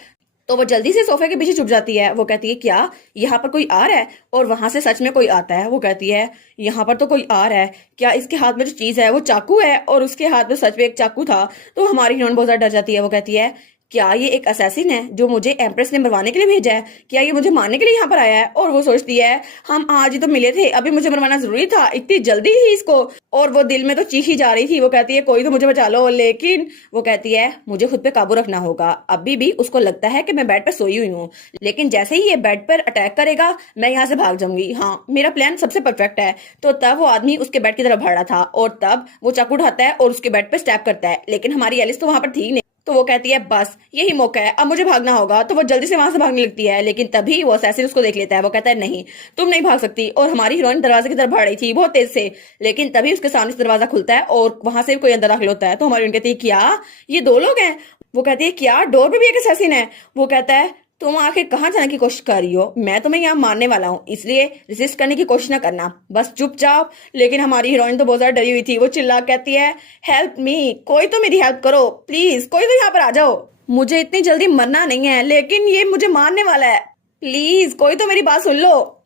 तो वो जल्दी से सोफे के पीछे छुप जाती है। वो कहती है क्या यहाँ पर कोई आ रहा है? और वहां से सच में कोई आता है। वो कहती है यहाँ पर तो कोई आ रहा है, क्या इसके हाथ में जो चीज है वो चाकू है? और उसके हाथ में सच में एक चाकू था। तो हमारी हीरोइन बहुत ज्यादा डर जाती है। वो कहती है क्या ये एक असैसिन है जो मुझे एम्प्रेस ने मरवाने के लिए भेजा है? क्या ये मुझे मारने के लिए यहाँ पर आया है? और वो सोचती है हम आज ही तो मिले थे, अभी मुझे मरवाना जरूरी था, इतनी जल्दी ही इसको। और वो दिल में तो चीखी जा रही थी। वो कहती है कोई तो मुझे बचा लो। लेकिन वो कहती है मुझे खुद पे काबू रखना होगा। अभी भी उसको लगता है कि मैं बेड पर सोई हुई हूँ, लेकिन जैसे ही ये बेड पर अटैक करेगा मैं यहाँ से भाग जाऊंगी। हाँ, मेरा प्लान सबसे परफेक्ट है। तो तब वो आदमी उसके बेड की तरफ बढ़ रहा था और तब वो चाकू उठाता है और उसके बेड पर स्टैप करता है। लेकिन हमारी एलिस तो वहां पर थी नहीं। तो वो कहती है बस यही मौका है, अब मुझे भागना होगा। तो वो जल्दी से वहां से भागने लगती है, लेकिन तभी वो असैसिन उसको देख लेता है। वो कहता है नहीं, तुम नहीं भाग सकती। और हमारी हीरोइन दरवाजे की तरफ भाग रही थी बहुत तेज से, लेकिन तभी उसके सामने से दरवाजा खुलता है और वहां से कोई अंदर दाखिल होता है। तो हमारी हीरोइन कहती है क्या ये दो लोग हैं? वो कहती है क्या डोर पे भी एक असैसिन है? वो कहता है तुम आखिर कहाँ जाने की कोशिश कर रही हो? मैं तुम्हें यहाँ मारने वाला हूँ, इसलिए रेसिस्ट करने की कोशिश ना करना, बस चुपचाप। लेकिन हमारी हीरोइन तो बहुत ज्यादा डरी हुई थी। वो चिल्ला कहती है हेल्प मी, कोई तो मेरी हेल्प करो प्लीज, कोई तो यहाँ पर आ जाओ, मुझे इतनी जल्दी मरना नहीं है, लेकिन ये मुझे मारने वाला है, प्लीज कोई तो मेरी बात सुन लो।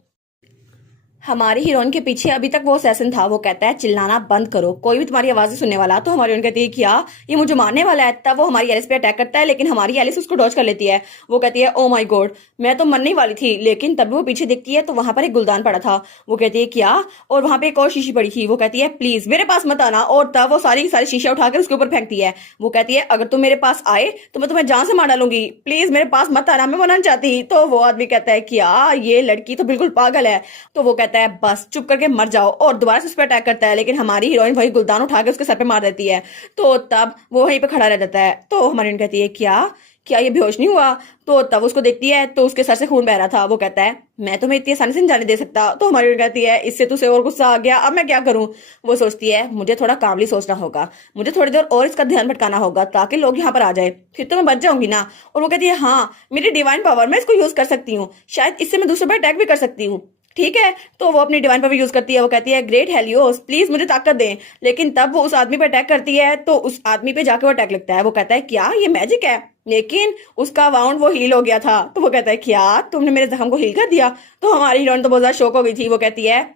हमारी हीरोइन के पीछे अभी तक वो असैसिन था। वो कहता है चिल्लाना बंद करो, कोई भी तुम्हारी आवाजें सुनने वाला। तो हमारी हीरोइन कहती है क्या ये मुझे मारने वाला है? तब वो हमारी एलिस पे अटैक करता है, लेकिन हमारी एलिस उसको डॉज कर लेती है। वो कहती है ओ माय गॉड, मैं तो मरने वाली थी। लेकिन तब वो पीछे देखती है तो वहां पर एक गुलदान पड़ा था। वो कहती है क्या? और वहां पे एक और शीशी पड़ी थी। वो कहती है प्लीज मेरे पास मत आना। और तब वो सारी सारी शीशा उठाकर उसके ऊपर फेंकती है। वो कहती है अगर तुम मेरे पास आए तो मैं तुम्हें जान से मार डालूंगी, प्लीज मेरे पास मत आना, मैं मरना चाहती। तो वो आदमी कहता है क्या ये लड़की तो बिल्कुल पागल है। तो वो कहता है बस चुप करके मर जाओ, और दोबारा से उस पर अटैक करता है। लेकिन हमारी हीरोइन वही गुलदान उठा के उसके सर पे मार देती है। तो तब वो वहीं पे खड़ा रह जाता है। तो हमारी हीरोइन कहती है क्या क्या ये बेहोश नहीं हुआ? तो तब उसको देखती है तो उसके सर से खून बह रहा था। वो कहता है मैं तुम्हें इतनी आसानी से नहीं जाने दे सकता। तो हमारी हीरोइन कहती है इससे तुझे और गुस्सा आ गया, अब मैं क्या करूं? वो सोचती है मुझे थोड़ा कामली सोचना होगा, मुझे थोड़ी देर और इसका ध्यान भटकाना होगा ताकि लोग यहाँ पर आ जाए, फिर तो मैं बच जाऊंगी ना। और वो कहती है हाँ, मेरी डिवाइन पावर, मैं इसको यूज कर सकती हूँ, शायद इससे मैं दूसरे पर अटैक भी कर सकती हूँ। ठीक है, तो वो अपनी डिवाइन पावर यूज करती है। वो कहती है ग्रेट हेलियोस प्लीज मुझे ताकत दें। लेकिन तब वो उस आदमी पे अटैक करती है तो उस आदमी पे जाके वो अटैक लगता है। वो कहता है क्या ये मैजिक है? लेकिन उसका वाउंड वो हील हो गया था। तो वो कहता है क्या तुमने मेरे जख्म को हील कर दिया? तो हमारी हीरोइन तो बहुत ज्यादा शौक हो गई थी। वो कहती है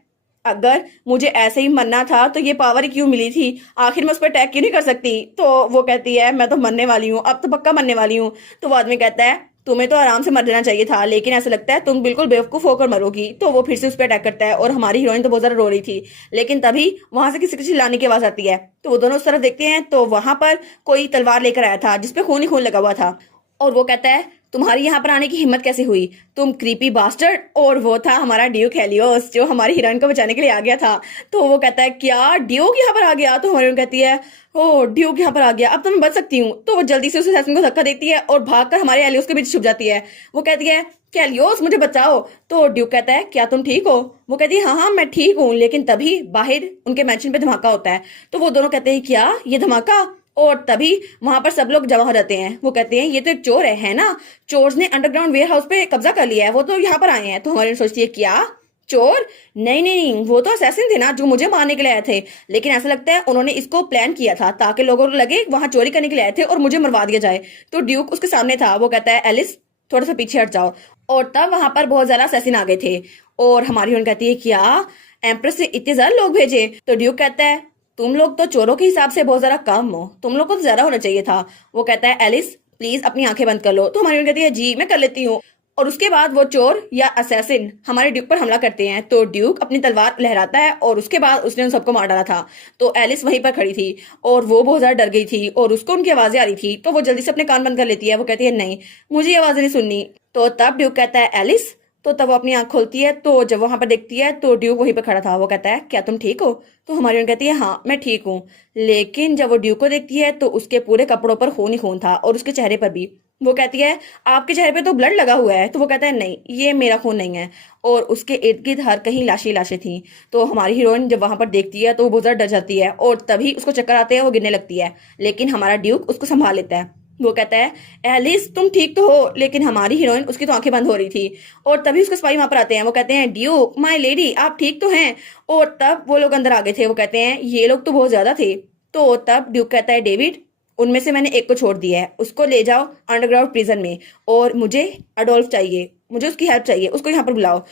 अगर मुझे ऐसे ही मरना था तो ये पावर क्यों मिली थी, आखिर मैं उस पर अटैक क्यों नहीं कर सकती? तो वो कहती है मैं तो मरने वाली हूँ, अब तो पक्का मरने वाली हूँ। तो वो आदमी कहता है तुम्हें तो आराम से मर जाना चाहिए था, लेकिन ऐसा लगता है तुम बिल्कुल बेवकूफ होकर मरोगी। तो वो फिर से उस पर अटैक करता है और हमारी हीरोइन तो बहुत ज्यादा रो रही थी। लेकिन तभी वहां से किसी की चिल्लाने की आवाज आती है। तो वो दोनों उस तरफ देखते हैं तो वहां पर कोई तलवार लेकर आया था जिसपे खून ही खून लगा हुआ था। और वो कहता है तुम्हारी यहाँ पर आने की हिम्मत कैसे हुई, तुम क्रीपी बास्टर्ड। और वो था हमारा ड्यूक हेलियोस जो हमारी हीरोइन को बचाने के लिए आ गया था। तो वो कहता है क्या ड्यूक यहाँ पर आ गया। तो हमारी हीरोइन कहती है ओ ड्यूक यहाँ पर आ गया, अब तो मैं बच सकती हूँ। तो वो जल्दी से उस असैसिन को धक्का देती है और भागकर हमारे हेलियोस के बीच छुप जाती है। वो कहती है कि हेलियोस मुझे बचाओ। तो ड्यूक कहता है क्या तुम ठीक हो। वो कहती है हाँ हाँ मैं ठीक हूँ। लेकिन तभी बाहर उनके मैंशन पे धमाका होता है। तो वो दोनों कहते हैं क्या ये धमाका। और तभी वहां पर सब लोग जमा हो जाते हैं। वो कहते हैं ये तो एक चोर है ना, चोर ने अंडरग्राउंड वेयर हाउस पे कब्जा कर लिया है, वो तो यहाँ पर आए हैं। तो हमारी सोचती है क्या चोर, नहीं नहीं वो तो असैसिन थे ना जो मुझे मारने के लिए आए थे। लेकिन ऐसा लगता है उन्होंने इसको प्लान किया था ताकि लोगों को लगे वहां चोरी करने के लिए आए थे और मुझे मरवा दिया जाए। तो ड्यूक उसके सामने था। वो कहता है एलिस थोड़ा सा पीछे हट जाओ। और तब वहां पर बहुत ज्यादा असैसिन आ गए थे। और हमारी उन कहती है क्या एम्प्रेस ने इतने ज्यादा लोग भेजे। तो ड्यूक कहता है तुम लोग तो चोरों के हिसाब से बहुत ज्यादा कम हो, तुम लोग को तो ज्यादा होना चाहिए था। वो कहता है एलिस प्लीज अपनी आंखें बंद कर लो। तो हमारी कहती है जी मैं कर लेती हूँ। और उसके बाद वो चोर या असैसिन हमारे ड्यूक पर हमला करते हैं। तो ड्यूक अपनी तलवार लहराता है और उसके बाद उसने उन सबको मार डाला था। तो एलिस वहीं पर खड़ी थी और वो बहुत ज्यादा डर गई थी और उसको उनकी आवाजें आ रही थी। तो वो जल्दी से अपने कान बंद कर लेती है। वो कहती है नहीं मुझे ये आवाजें नहीं सुननी। तो तब ड्यूक कहता है एलिस। तो तब वो अपनी आंख खोलती है। तो जब वहां पर देखती है तो ड्यूक वहीं पर खड़ा था। वो कहता है क्या तुम ठीक हो। तो हमारी उन कहती है हाँ मैं ठीक हूँ। लेकिन जब वो ड्यूक को देखती है तो उसके पूरे कपड़ों पर खून ही खून था और उसके चेहरे पर भी। वो कहती है आपके चेहरे पे तो ब्लड लगा हुआ है। तो वो कहता है नहीं ये मेरा खून नहीं है। और उसके इर्द गिर्द हर कहीं लाशें लाशें थी। तो हमारी हीरोइन जब वहां पर देखती है तो वो बहुत ज्यादा डर जाती है और तभी उसको चक्कर आते हैं, वो गिरने लगती है। लेकिन हमारा ड्यूक उसको संभाल लेता है। वो कहता है एलिस तुम ठीक तो हो। लेकिन हमारी हीरोइन उसकी तो आंखें बंद हो रही थी। और तभी उसके सिपाही वहां पर आते हैं। वो कहते हैं ड्यूक माय लेडी आप ठीक तो हैं। और तब वो लोग अंदर आ गए थे। वो कहते हैं ये लोग तो बहुत ज्यादा थे। तो तब ड्यूक कहता है डेविड उनमें से मैंने एक को छोड़ दिया है, उसको ले जाओ अंडरग्राउंड प्रिजन में। और मुझे अडोल्फ चाहिए, मुझे उसकी हेल्प चाहिए, उसको यहाँ पर बुलाओ।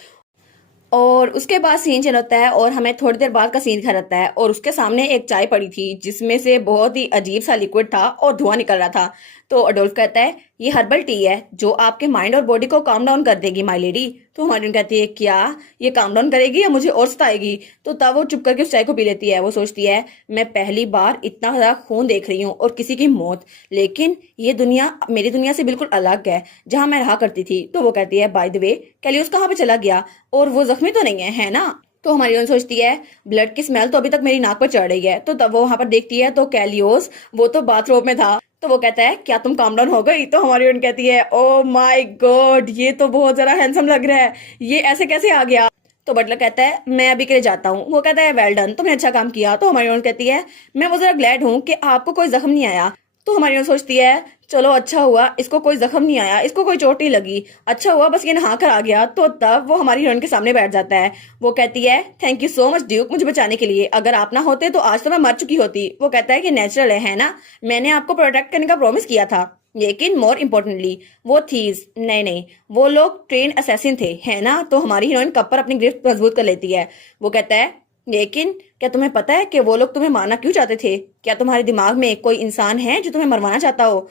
और उसके बाद सीन चल होता है और हमें थोड़ी देर बाद का सीन दिखा जाता है। और उसके सामने एक चाय पड़ी थी जिसमें से बहुत ही अजीब सा लिक्विड था और धुआं निकल रहा था। तो अडोल्फ कहता है ये हर्बल टी है जो आपके माइंड और बॉडी को काम डाउन कर देगी माय लेडी। तो हमारी कहती है क्या ये काम डाउन करेगी या मुझे और सताएगी। तो तब वो चुप करके उस चाय को पी लेती है। वो सोचती है मैं पहली बार इतना ज्यादा खून देख रही हूँ और किसी की मौत। लेकिन ये दुनिया मेरी दुनिया से बिल्कुल अलग है जहां मैं रहा करती थी। तो वो कहती है बाय द वे कैलियोस कहाँ पे चला गया और वो जख्मी तो नहीं है ना। तो हमारी ओन सोचती है ब्लड की स्मेल तो अभी तक मेरी नाक पर चढ़ रही है। तो तब वो वहां पर देखती है तो कैलियोस वो तो बाथरूम में था। तो वो कहता है क्या तुम काम डाउन हो गई। तो हमारी ओन कहती है ओ माय गॉड ये तो बहुत ज्यादा हैंडसम लग रहा है, ये ऐसे कैसे आ गया। तो बटलर कहता है मैं अभी के लिए जाता हूँ। वो कहता है वेल डन तुमने अच्छा काम किया। तो हमारी ओन कहती है मैं वो जरा ग्लैड हूँ कि आपको कोई जख्म नहीं आया। तो हमारी ओन सोचती है चलो अच्छा हुआ इसको कोई जख्म नहीं आया, इसको कोई चोट नहीं लगी, अच्छा हुआ बस ये नहा कर आ गया। तो तब वो हमारी हीरोइन के सामने बैठ जाता है। वो कहती है thank you so much Duke मुझे बचाने के लिए, अगर आप ना होते तो आज तो मैं मर चुकी होती। वो कहता है कि नेचुरल है ना, मैंने आपको प्रोटेक्ट करने का प्रॉमिस किया था। लेकिन मोर इम्पोर्टेंटली वो थीज नहीं नहीं वो लोग ट्रेन असैसिन थे है ना। तो हमारी हीरोइन कप पर अपनी ग्रिफ्ट मजबूत कर लेती है। वो कहता है लेकिन क्या तुम्हें पता है कि वो लोग तुम्हें मारना क्यों चाहते थे, क्या तुम्हारे दिमाग में कोई इंसान है जो तुम्हें मरवाना चाहता हो।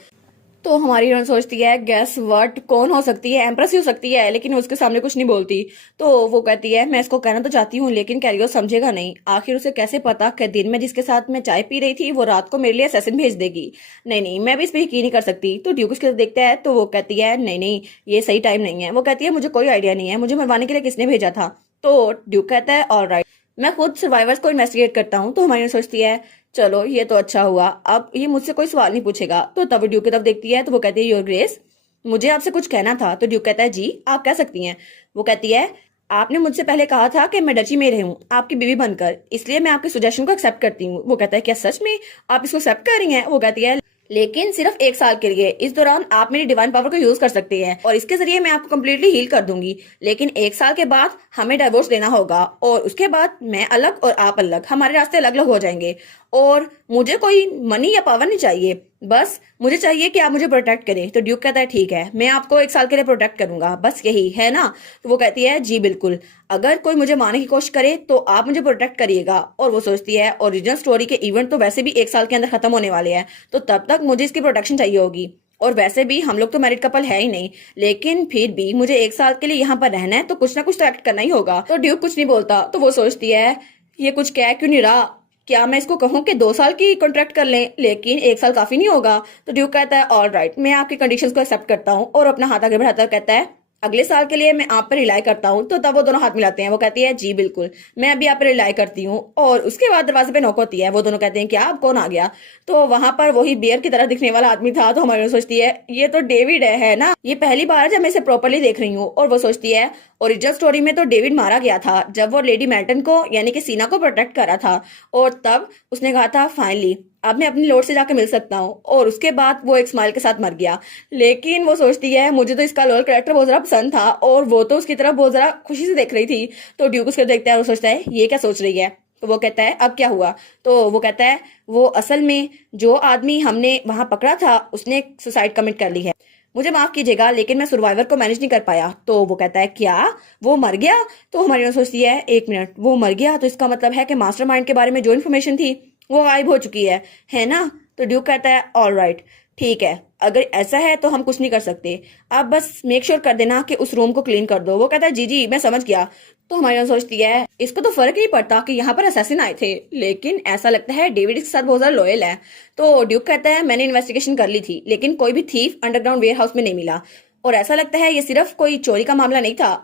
तो हमारी हीरोइन सोचती है गैस व्हाट कौन हो सकती है, एम्प्रेस ही हो सकती है। लेकिन उसके सामने कुछ नहीं बोलती। तो वो कहती है मैं इसको कहना तो चाहती हूँ लेकिन कैरियो समझेगा नहीं। आखिर उसे कैसे पता कि दिन में जिसके साथ मैं चाय पी रही थी वो रात को मेरे लिए असैसिन भेज देगी। नहीं नहीं मैं भी इस पर यकीन नहीं कर सकती। तो ड्यूक उसके देखता है तो वो कहती है नहीं नहीं ये सही टाइम नहीं है। वो कहती है मुझे कोई आइडिया नहीं है मुझे मरवाने के लिए किसने भेजा था। तो ड्यूक कहता है ऑल राइट मैं खुद सर्वाइवर्स को इन्वेस्टिगेट करता हूँ। तो हमारी सोचती है चलो ये तो अच्छा हुआ, अब ये मुझसे कोई सवाल नहीं पूछेगा। तो तब ड्यूक की तरफ देखती है तो वो कहती है योर ग्रेस मुझे आपसे कुछ कहना था। तो ड्यूक कहता है जी आप कह सकती हैं। वो कहती है आपने मुझसे पहले कहा था कि मैं डची में रहूं आपकी बीवी बनकर, इसलिए मैं आपके सजेशन को एक्सेप्ट करती हूँ। वो कहता है क्या सच में आप इसको एक्सेप्ट कर रही हैं। वो कहती है लेकिन सिर्फ 1 साल के लिए, इस दौरान आप मेरी डिवाइन पावर को यूज कर सकते हैं और इसके जरिए मैं आपको कम्प्लीटली हील कर दूंगी। लेकिन 1 साल के बाद हमें डाइवोर्स देना होगा और उसके बाद मैं अलग और आप अलग, हमारे रास्ते अलग अलग हो जाएंगे। और मुझे कोई मनी या पावर नहीं चाहिए, बस मुझे चाहिए कि आप मुझे प्रोटेक्ट करें। तो ड्यूक कहता है ठीक है मैं आपको 1 साल के लिए प्रोटेक्ट करूंगा, बस यही है ना। तो वो कहती है जी बिल्कुल, अगर कोई मुझे मारने की कोशिश करे तो आप मुझे प्रोटेक्ट करिएगा। और वो सोचती है ओरिजिनल स्टोरी के इवेंट तो वैसे भी 1 साल के अंदर खत्म होने वाले हैं, तो तब तक मुझे इसकी प्रोटेक्शन चाहिए होगी। और वैसे भी हम लोग तो मैरिड कपल है ही नहीं, लेकिन फिर भी मुझे 1 साल के लिए यहाँ पर रहना है तो कुछ ना कुछ तो एक्ट करना ही होगा। तो ड्यूक कुछ नहीं बोलता। तो वो सोचती है ये कुछ कह क्यों नहीं रहा, क्या मैं इसको कहूँ कि 2 साल की कॉन्ट्रैक्ट कर लें, लेकिन 1 साल काफी नहीं होगा? तो ड्यूक कहता है ऑल राइट, मैं आपकी कंडीशंस को एक्सेप्ट करता हूँ, और अपना हाथ आगे बढ़ाता कहता है अगले साल के लिए मैं आप पर रिलाई करता हूँ। तो तब वो दोनों हाथ मिलाते हैं। वो कहती है जी बिल्कुल, मैं अभी आप पर रिलाई करती हूँ। और उसके बाद दरवाजे पे नॉक होती है। वो दोनों कहते हैं क्या, अब कौन आ गया? तो वहां पर वही बियर की तरह दिखने वाला आदमी था। तो हमारी सोचती है ये तो डेविड है ना, ये पहली बार है जब मैं इसे प्रॉपरली देख रही हूँ। और वो सोचती है ओरिजिनल स्टोरी में तो डेविड मारा गया था जब वो लेडी मेल्टन को यानी कि सीना को प्रोटेक्ट करा था, और तब उसने कहा था फाइनली अब मैं अपनी लॉर्ड से जाकर मिल सकता हूँ, और उसके बाद वो एक स्माइल के साथ मर गया। लेकिन वो सोचती है मुझे तो इसका लॉर्ड कैरेक्टर बहुत ज्यादा पसंद था, और वो तो उसकी तरफ बहुत ज्यादा खुशी से देख रही थी। तो ड्यूक उसको देखता है और सोचता है ये क्या सोच रही है। तो वो कहता है अब क्या हुआ? तो वो कहता है वो असल में जो आदमी हमने वहां पकड़ा था उसने सुसाइड कमिट कर ली है। मुझे माफ कीजिएगा लेकिन मैं सर्वाइवर को मैनेज नहीं कर पाया। तो वो कहता है क्या वो मर गया? तो हमारी नर्स सोचती है 1 मिनट, वो मर गया तो इसका मतलब है कि मास्टरमाइंड के बारे में जो इन्फॉर्मेशन थी वो गायब हो चुकी है ना? तो ड्यूक कहता है ऑल राइट, ठीक है, अगर ऐसा है तो हम कुछ नहीं कर सकते, आप बस मेक श्योर कर देना कि उस रूम को क्लीन कर दो। वो कहता है जी जी मैं समझ गया। तो हमारी नर्स सोचती है इसको तो फर्क नहीं पड़ता कि यहाँ पर असैसिन आए थे, लेकिन ऐसा लगता है डेविड इसके साथ बहुत ज्यादा लॉयल है। तो ड्यूक कहता है मैंने इन्वेस्टिगेशन कर ली थी लेकिन कोई भी थीफ अंडरग्राउंड वेयर हाउस में नहीं मिला, और ऐसा लगता है ये सिर्फ कोई चोरी का मामला नहीं था।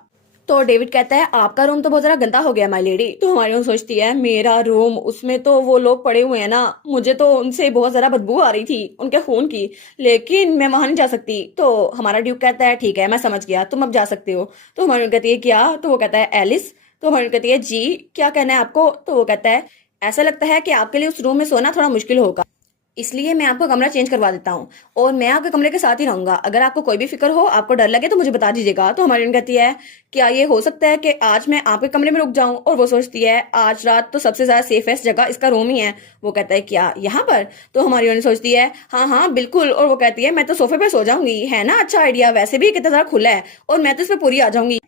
तो डेविड कहता है आपका रूम तो बहुत ज्यादा गंदा हो गया माय लेडी। तो हमारी ओर सोचती है मेरा रूम, उसमें तो वो लोग पड़े हुए हैं ना, मुझे तो उनसे बहुत ज्यादा बदबू आ रही थी उनके खून की, लेकिन मैं वहां नहीं जा सकती। तो हमारा ड्यूक कहता है ठीक है मैं समझ गया, तुम अब जा सकते हो। तो हमारी ओर कहती है क्या? तो वो कहता है एलिस। तो हमारी ओर कहती है जी क्या कहना है आपको? तो वो कहता है ऐसा लगता है कि आपके लिए उस रूम में सोना थोड़ा मुश्किल होगा, इसलिए मैं आपको कमरा चेंज करवा देता हूँ, और मैं आपके कमरे के साथ ही रहूंगा। अगर आपको कोई भी फिक्र हो, आपको डर लगे तो मुझे बता दीजिएगा। तो हमारी कहती है क्या ये हो सकता है कि आज मैं आपके कमरे में रुक जाऊं? और वो सोचती है आज रात तो सबसे ज्यादा सेफेस्ट जगह इसका रूम ही है। वो कहता है क्या यहाँ पर? तो हमारी सोचती है हाँ हाँ बिल्कुल, और वो कहती है मैं तो सोफे पे सो जाऊंगी, है ना अच्छा आइडिया, वैसे भी कितना ज्यादा खुला है और मैं तो इस पे पूरी आ जाऊंगी।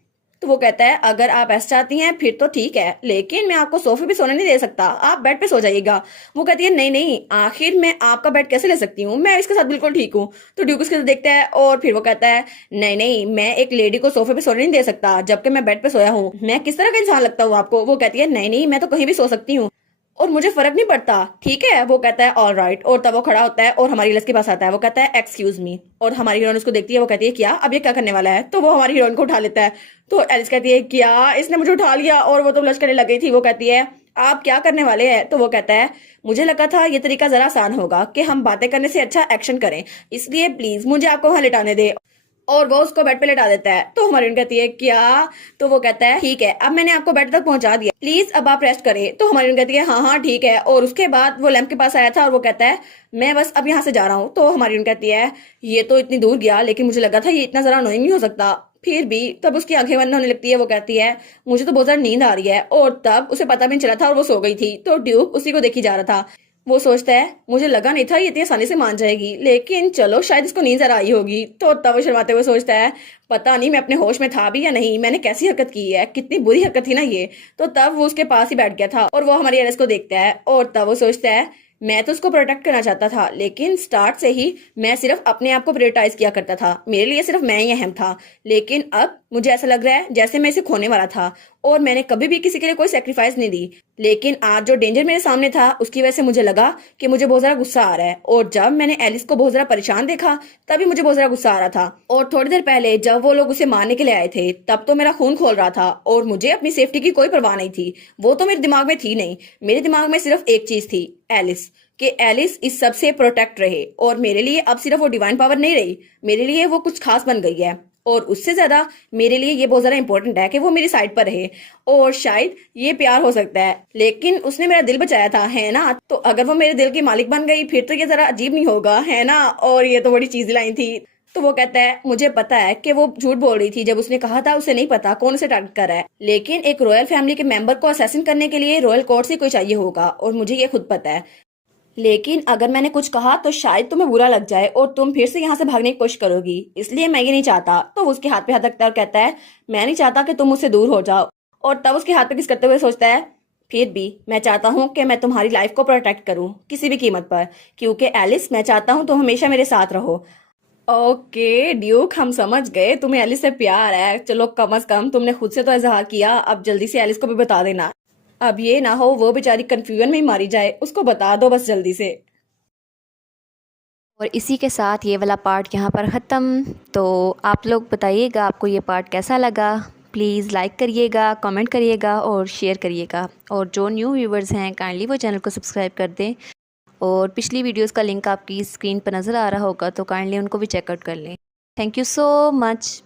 तो वो कहता है अगर आप ऐसा चाहती हैं फिर तो ठीक है, लेकिन मैं आपको सोफे पे सोने नहीं दे सकता, आप बेड पे सो जाइएगा। वो कहती है नहीं नहीं, आखिर मैं आपका बेड कैसे ले सकती हूँ, मैं इसके साथ बिल्कुल ठीक हूँ। तो ड्यूक उसके साथ देखता है और फिर वो कहता है नहीं नहीं, मैं एक लेडी को सोफे पे सोने नहीं दे सकता जबकि मैं बेड पे सोया हूँ, मैं किस तरह का इंसान लगता हूँ आपको? वो कहती है नहीं नहीं, मैं तो कहीं भी सो सकती हूँ और मुझे फर्क नहीं पड़ता, ठीक है? वो कहता है ऑल राइट, और तब वो खड़ा होता है और हमारी लस के पास आता है। वो कहता है एक्सक्यूज मी, और हमारी हीरोइन उसको देखती है। वो कहती है क्या अब ये क्या करने वाला है? तो वो हमारी हीरोइन को उठा लेता है। तो एलिस कहती है क्या इसने मुझे उठा लिया? और वो तो ब्लश करने लग गई थी। वो कहती है आप क्या करने वाले हैं? तो वो कहता है मुझे लगा था ये तरीका जरा आसान होगा कि हम बातें करने से अच्छा एक्शन करें, इसलिए प्लीज मुझे आपको वहां लिटाने दे। और वो उसको बेड पे लेटा देता है। तो हमारी कहती है क्या? तो वो कहता है ठीक है अब मैंने आपको बेड तक पहुंचा दिया, प्लीज अब आप रेस्ट करें। तो हमारी कहती है हाँ हाँ ठीक है। और उसके बाद वो लैंप के पास आया था और वो कहता है मैं बस अब यहाँ से जा रहा हूँ। तो हमारी कहती है ये तो इतनी दूर गया, लेकिन मुझे लगा था ये इतना जरा अनोइंग नहीं हो सकता, फिर भी। तब उसकी आंखें बंद होने लगती है। वो कहती है मुझे तो बहुत ज्यादा नींद आ रही है, और तब उसे पता भी नहीं चला था और वो सो गई थी। तो ड्यूक उसी को देखी जा रहा था। वो सोचता है मुझे लगा नहीं था ये इतनी आसानी से मान जाएगी, लेकिन चलो शायद इसको नींद जरा आई होगी। तो तब वो शर्माते हुए सोचता है पता नहीं मैं अपने होश में था भी या नहीं, मैंने कैसी हरकत की है, कितनी बुरी हरकत थी ना ये। तो तब वो उसके पास ही बैठ गया था और वो हमारी एलिस को देखता है, और तब वो सोचता है मैं तो उसको प्रोटेक्ट करना चाहता था, लेकिन स्टार्ट से ही मैं सिर्फ अपने आप को प्रायोरिटाइज किया करता था, मेरे लिए सिर्फ मैं ही अहम था। लेकिन अब मुझे ऐसा लग रहा है जैसे मैं इसे खोने वाला था, और मैंने कभी भी किसी के लिए कोई सेक्रीफाइस नहीं दी। लेकिन आज जो डेंजर मेरे सामने था उसकी वजह से मुझे लगा कि मुझे बहुत ज्यादा गुस्सा आ रहा है, और जब मैंने एलिस को बहुत ज्यादा परेशान देखा तभी मुझे बहुत ज्यादा गुस्सा आ रहा था। और थोड़ी देर पहले जब वो लोग उसे मारने के लिए आए थे तब तो मेरा खून खोल रहा था और मुझे अपनी सेफ्टी की कोई परवाह नहीं थी, वो तो मेरे दिमाग में थी नहीं। मेरे दिमाग में सिर्फ एक चीज थी, एलिस, कि एलिस इस सब से प्रोटेक्ट रहे। और मेरे लिए अब सिर्फ वो डिवाइन पावर नहीं रही, मेरे लिए वो कुछ खास बन गई है, और उससे ज्यादा मेरे लिए ये बहुत ज्यादा इंपॉर्टेंट है कि वो मेरी साइड पर रहे। और शायद ये प्यार हो सकता है, लेकिन उसने मेरा दिल बचाया था, है ना? तो अगर वो मेरे दिल की मालिक बन गई फिर तो ये जरा अजीब नहीं होगा, है ना? और ये तो बड़ी चीज लाई थी। तो वो कहता है मुझे पता है कि वो झूठ बोल रही थी जब उसने कहा था उसे नहीं पता कौन उसे टारगेट कर रहा है, लेकिन एक रॉयल फैमिली के मेंबर को असैसिन करने के लिए रॉयल कोर्ट से कोई चाहिए होगा, और मुझे ये खुद पता है। लेकिन अगर मैंने कुछ कहा तो शायद तुम्हें बुरा लग जाए और तुम फिर से यहाँ से भागने की कोशिश करोगी, इसलिए मैं ये नहीं चाहता। तो वो उसके हाथ पे हाथ रखता है और कहता है मैं नहीं चाहता कि तुम मुझसे दूर हो जाओ। और तब उसके हाथ पे किस करते हुए सोचता है फिर भी मैं चाहता हूँ कि मैं तुम्हारी लाइफ को प्रोटेक्ट करूँ किसी भी कीमत पर, क्योंकि एलिस मैं चाहता हूँ तुम हमेशा मेरे साथ रहो। ओके ड्यूक, हम समझ गए तुम्हें एलिस से प्यार है। चलो कम से कम तुमने खुद से तो इजहार किया, अब जल्दी से एलिस को भी बता देना। अब ये ना हो वो बेचारी कंफ्यूजन में ही मारी जाए, उसको बता दो बस जल्दी से। और इसी के साथ ये वाला पार्ट यहाँ पर ख़त्म। तो आप लोग बताइएगा आपको ये पार्ट कैसा लगा। प्लीज़ लाइक करिएगा, कमेंट करिएगा और शेयर करिएगा। और जो न्यू व्यूवर्स हैं काइंडली वो चैनल को सब्सक्राइब कर दें। और पिछली वीडियोस का लिंक आपकी स्क्रीन पर नज़र आ रहा होगा तो काइंडली उनको भी चेकआउट कर लें। Thank you so much.